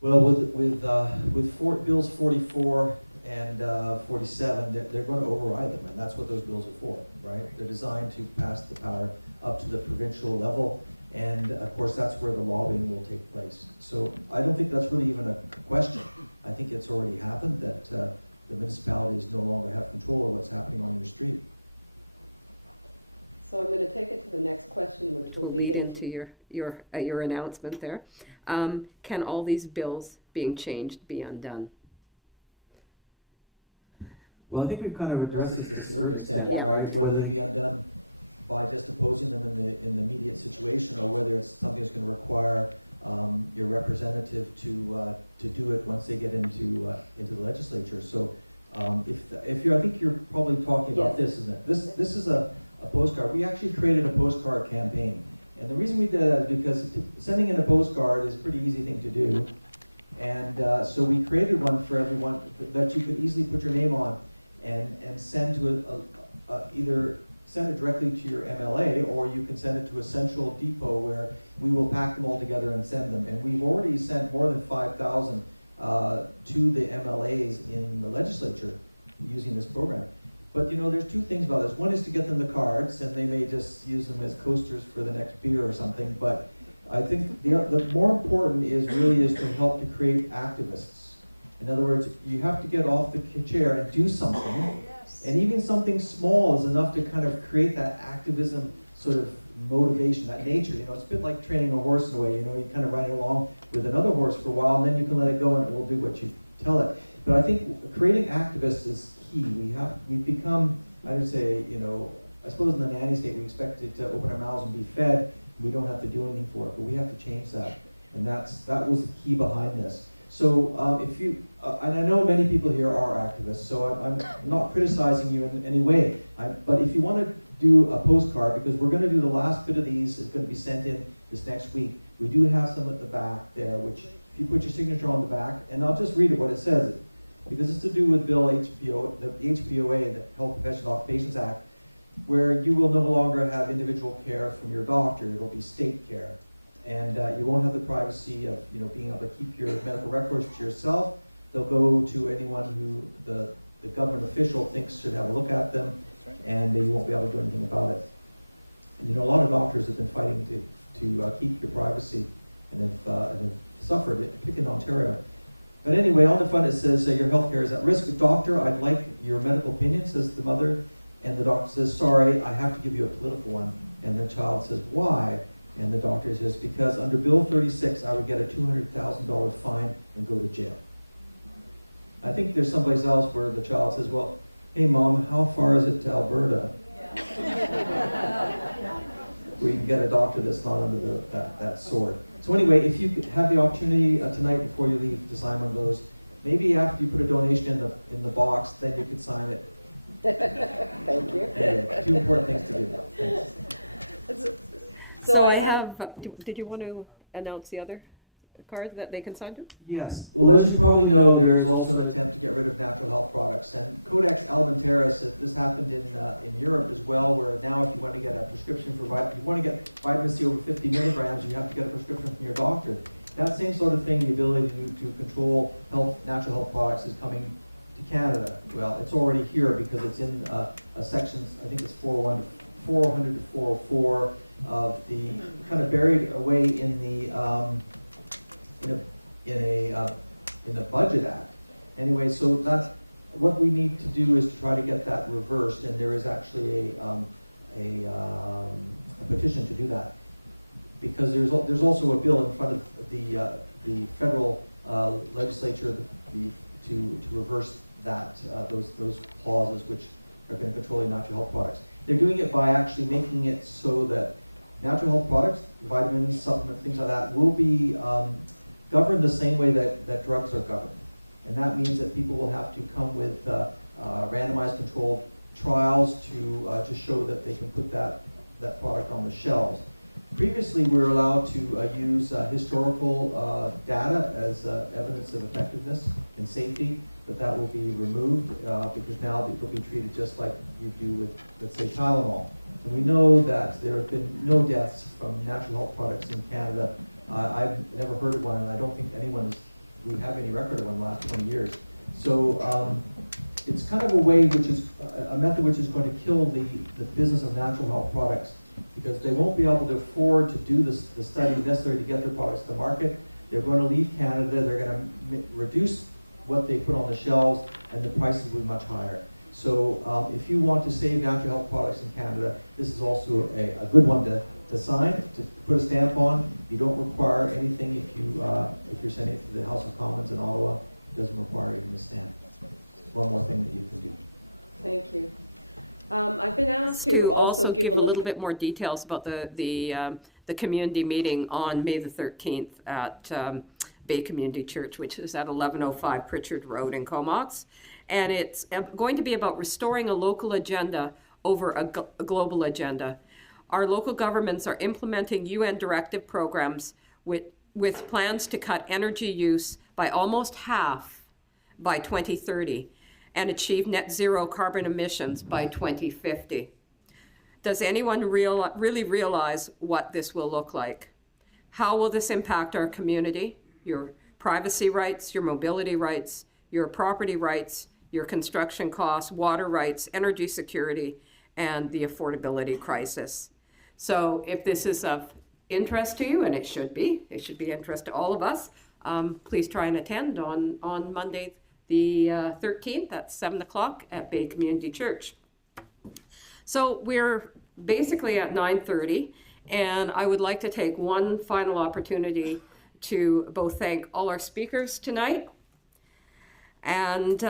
Well, with Bills 44 and 47, they're going to override them, and that's what those bills are for, right? They're designed to pass the power up to the provincial level, and of course that's where the lobbying will take place. So I don't think that's really even a question. I think it's already happened that the municipalities no longer have control of what's happening on your street. So I'm going to take it to the next question, which will lead into your announcement there. Can all these bills being changed be undone? Well, I think we've kind of addressed this to a certain extent, Yeah. right? Whether they be undone by just opposing them in the immediate situation, or whether it's something that's going to require your representative to do it once they get into the legislature. So, I think you're probably talking about this, isn't it? This is a postcard. We actually created a postcard campaign, and the reason we did that is because sending in a postcard is a pretty easy thing to do, and so we created one for everyone that you could easily put your name on and send to either send it directly to your MLA, or you can send it to a central depot where we will pack them all together and send them. And we've already sent more than 5,000 to the MLAs in the legislature using this program. But there's two things about this. One is to get them the cards, and they may just use them as coasters for the next beer or something. But I think the more important is to help to create activists. In other words, you have to get off the chair and do something. And even something small is enough to kind of create that activism sort of motivation, that nature. It's a bit like training a horse in a way. You kind of ride it along with another horse for a while, and then you can let it go and it will do what you tell it. But I think creating activists is key. We've become, I would say, I suppose in the nanny state we expect it to open our mouths and be fed. We don't have to do anything for it, but we have to change that. And that was the key behind this. So and I know many people here are activists, so I'm not criticizing you in any way. But if you want to do a postcard, because we're going to do the last bit of these, it's going to be sent in this next week. We do have some at the back there, which if you put your signature on the back, and I'll just read it what it says, because it's to do with Bill HPO, the HPOA, the Health Professional Occupations Act, where you will no longer have individual care from your doctor. It'll be state care. And you won't have the privacy of being able to keep your medical records to yourself. They'll go to anyone who the government official thinks should have a look at them, and you won't be able to do anything about it. And a lot of doctors have been fighting to keep your privacy, and have suffered it, particularly in Ontario. But anyway, on the front it says your health care is at risk. Doctor, I'd like your medical opinion, says the mother, and the doctor says, sorry, I have to give you a political one. And the child says, why? And the doctor says, because under Bill 36, I would get a $200,000 fine and go to jail. I think there's someplace else where the child says, well, hey mom, how far is it to Alberta? Where you can get a doctor that's not under that sword. So anyway, if you have the opportunity tonight before you leave to sign one of those, maybe after you put a donation in the box, then you could sign it. Thank you. Anyway, 2 important things to do. Thanks. So I have, did you want to announce the other card that they can sign to? Yes. Well, as you probably know, there is also an attempt to get rid of natural health products. And Codex Alimentarius, this happened in Europe as well, where now if you want to get a prescription for if you want to get vitamin C over 50 milligrams, you have to get a prescription from your doctor. That same sort of thing, the ability to control natural health products is coming to Canada. Well, it's already here because it's in sections, I think it's 400 to 404 of the, kind of buried away in the in the Budget Act. Anyway, so that's what we need to do, is to try to get that reversed, and there is actually a petition to do that, because there's also a bill in front of the federal legislature to reverse that those clauses which have been controlling natural health products. They're doing it by actually making it so that natural health products, vitamins, supplements, things like that, will be governed the same way that drugs are governed. And that means that people will have to come with randomized controlled trials to show that they can put that product on the shelves. Previously, we were allowed to use historical data as evidence of effectiveness and safety, but that will be removed because now it will be treated just like you do with, let's say, Tylenol. And we know that there have been no deaths from natural health products in Canada. I've never heard of one, and I don't think we have any record of one in the last 20 years. So it's kind of a way a method which is going to kill the business of natural health products, because they won't be able to afford to do the study necessary to get their products to the market. They're going to leave Canada, they're going to reduce what they put on the shelves, and the prices will be much higher. So if you want to save natural health products in Canada, this is also a good one to sign, to put a stamp on. You don't require anything if you're sending it to the House of Commons in Ottawa. It doesn't require even a stamp. One more thing that you can do. Thank you. I've been asked to also give a little bit more details about the community meeting on May the 13th at Bay Community Church, which is at 1105 Pritchard Road in Comox. And it's going to be about restoring a local agenda over a global agenda. Our local governments are implementing UN directive programs with plans to cut energy use by almost half by 2030 and achieve net zero carbon emissions by 2050. Does anyone really realize what this will look like? How will this impact our community, your privacy rights, your mobility rights, your property rights, your construction costs, water rights, energy security, and the affordability crisis? So if this is of interest to you, and it should be interest to all of us, please try and attend on Monday the 13th at 7 o'clock at Bay Community Church. So we're basically at 9:30, and I would like to take one final opportunity to both thank all our speakers tonight and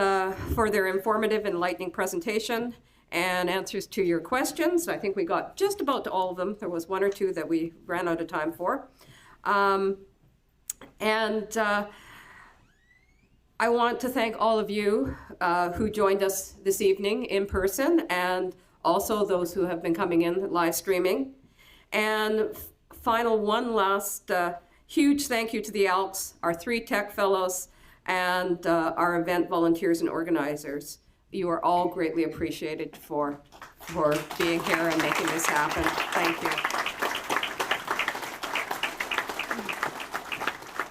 for their informative, enlightening presentation and answers to your questions. I think we got just about to all of them. There was one or two that we ran out of time for. I want to thank all of you who joined us this evening in person, and also those who have been coming in live streaming. And one last huge thank you to the Elks, our 3 tech fellows, and our event volunteers and organizers. You are all greatly appreciated for being here and making this happen. Thank you.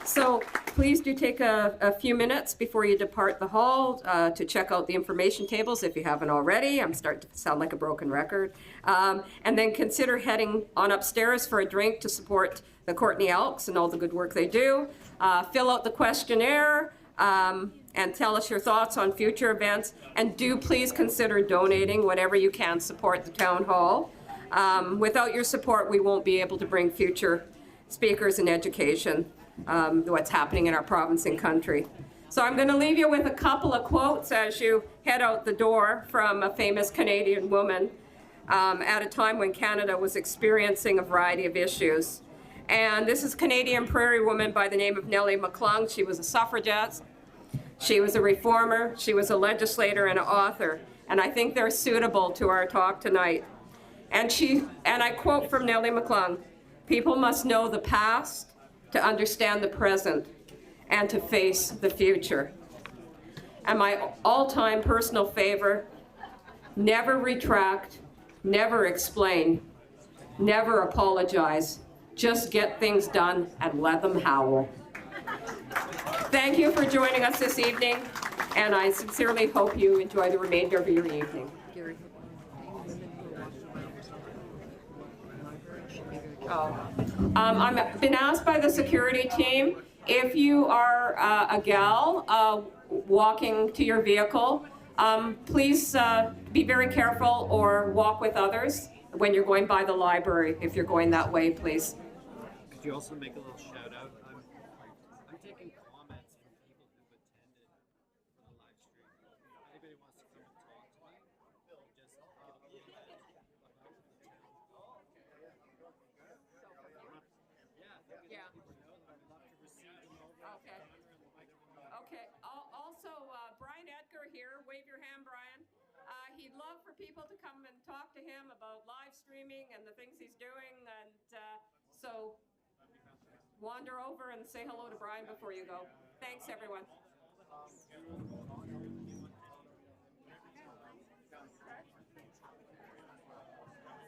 So please do take a few minutes before you depart the hall to check out the information tables if you haven't already. I'm starting to sound like a broken record. And then consider heading on upstairs for a drink to support the Courtenay Elks and all the good work they do. Fill out the questionnaire and tell us your thoughts on future events. And do please consider donating whatever you can, support the town hall. Without your support, we won't be able to bring future speakers and education, what's happening in our province and country. So I'm going to leave you with a couple of quotes as you head out the door from a famous Canadian woman at a time when Canada was experiencing a variety of issues. And this is Canadian prairie woman by the name of Nellie McClung. She was a suffragette. She was a reformer. She was a legislator and an author. And I think they're suitable to our talk tonight. And I quote from Nellie McClung, "People must know the past to understand the present and to face the future." And my all-time personal favorite, never retract, never explain, never apologize. Just get things done and let them howl. Thank you for joining us this evening, and I sincerely hope you enjoy the remainder of your evening. I've been asked by the security team, if you are a gal walking to your vehicle, please be very careful or walk with others when you're going by the library, if you're going that way, please. Could you also make a little shout out? I'm taking comments from people who've attended for the live stream. If anybody wants to come and talk to me, just give a comment about the town. Yeah. People know that I'd love to receive them over. Okay. Okay. Also, Brian Edgar here. Wave your hand, Brian. He'd love for people to come and talk to him about live streaming and the things he's doing. And so wander over and say hello to Brian before you go. Thanks, everyone.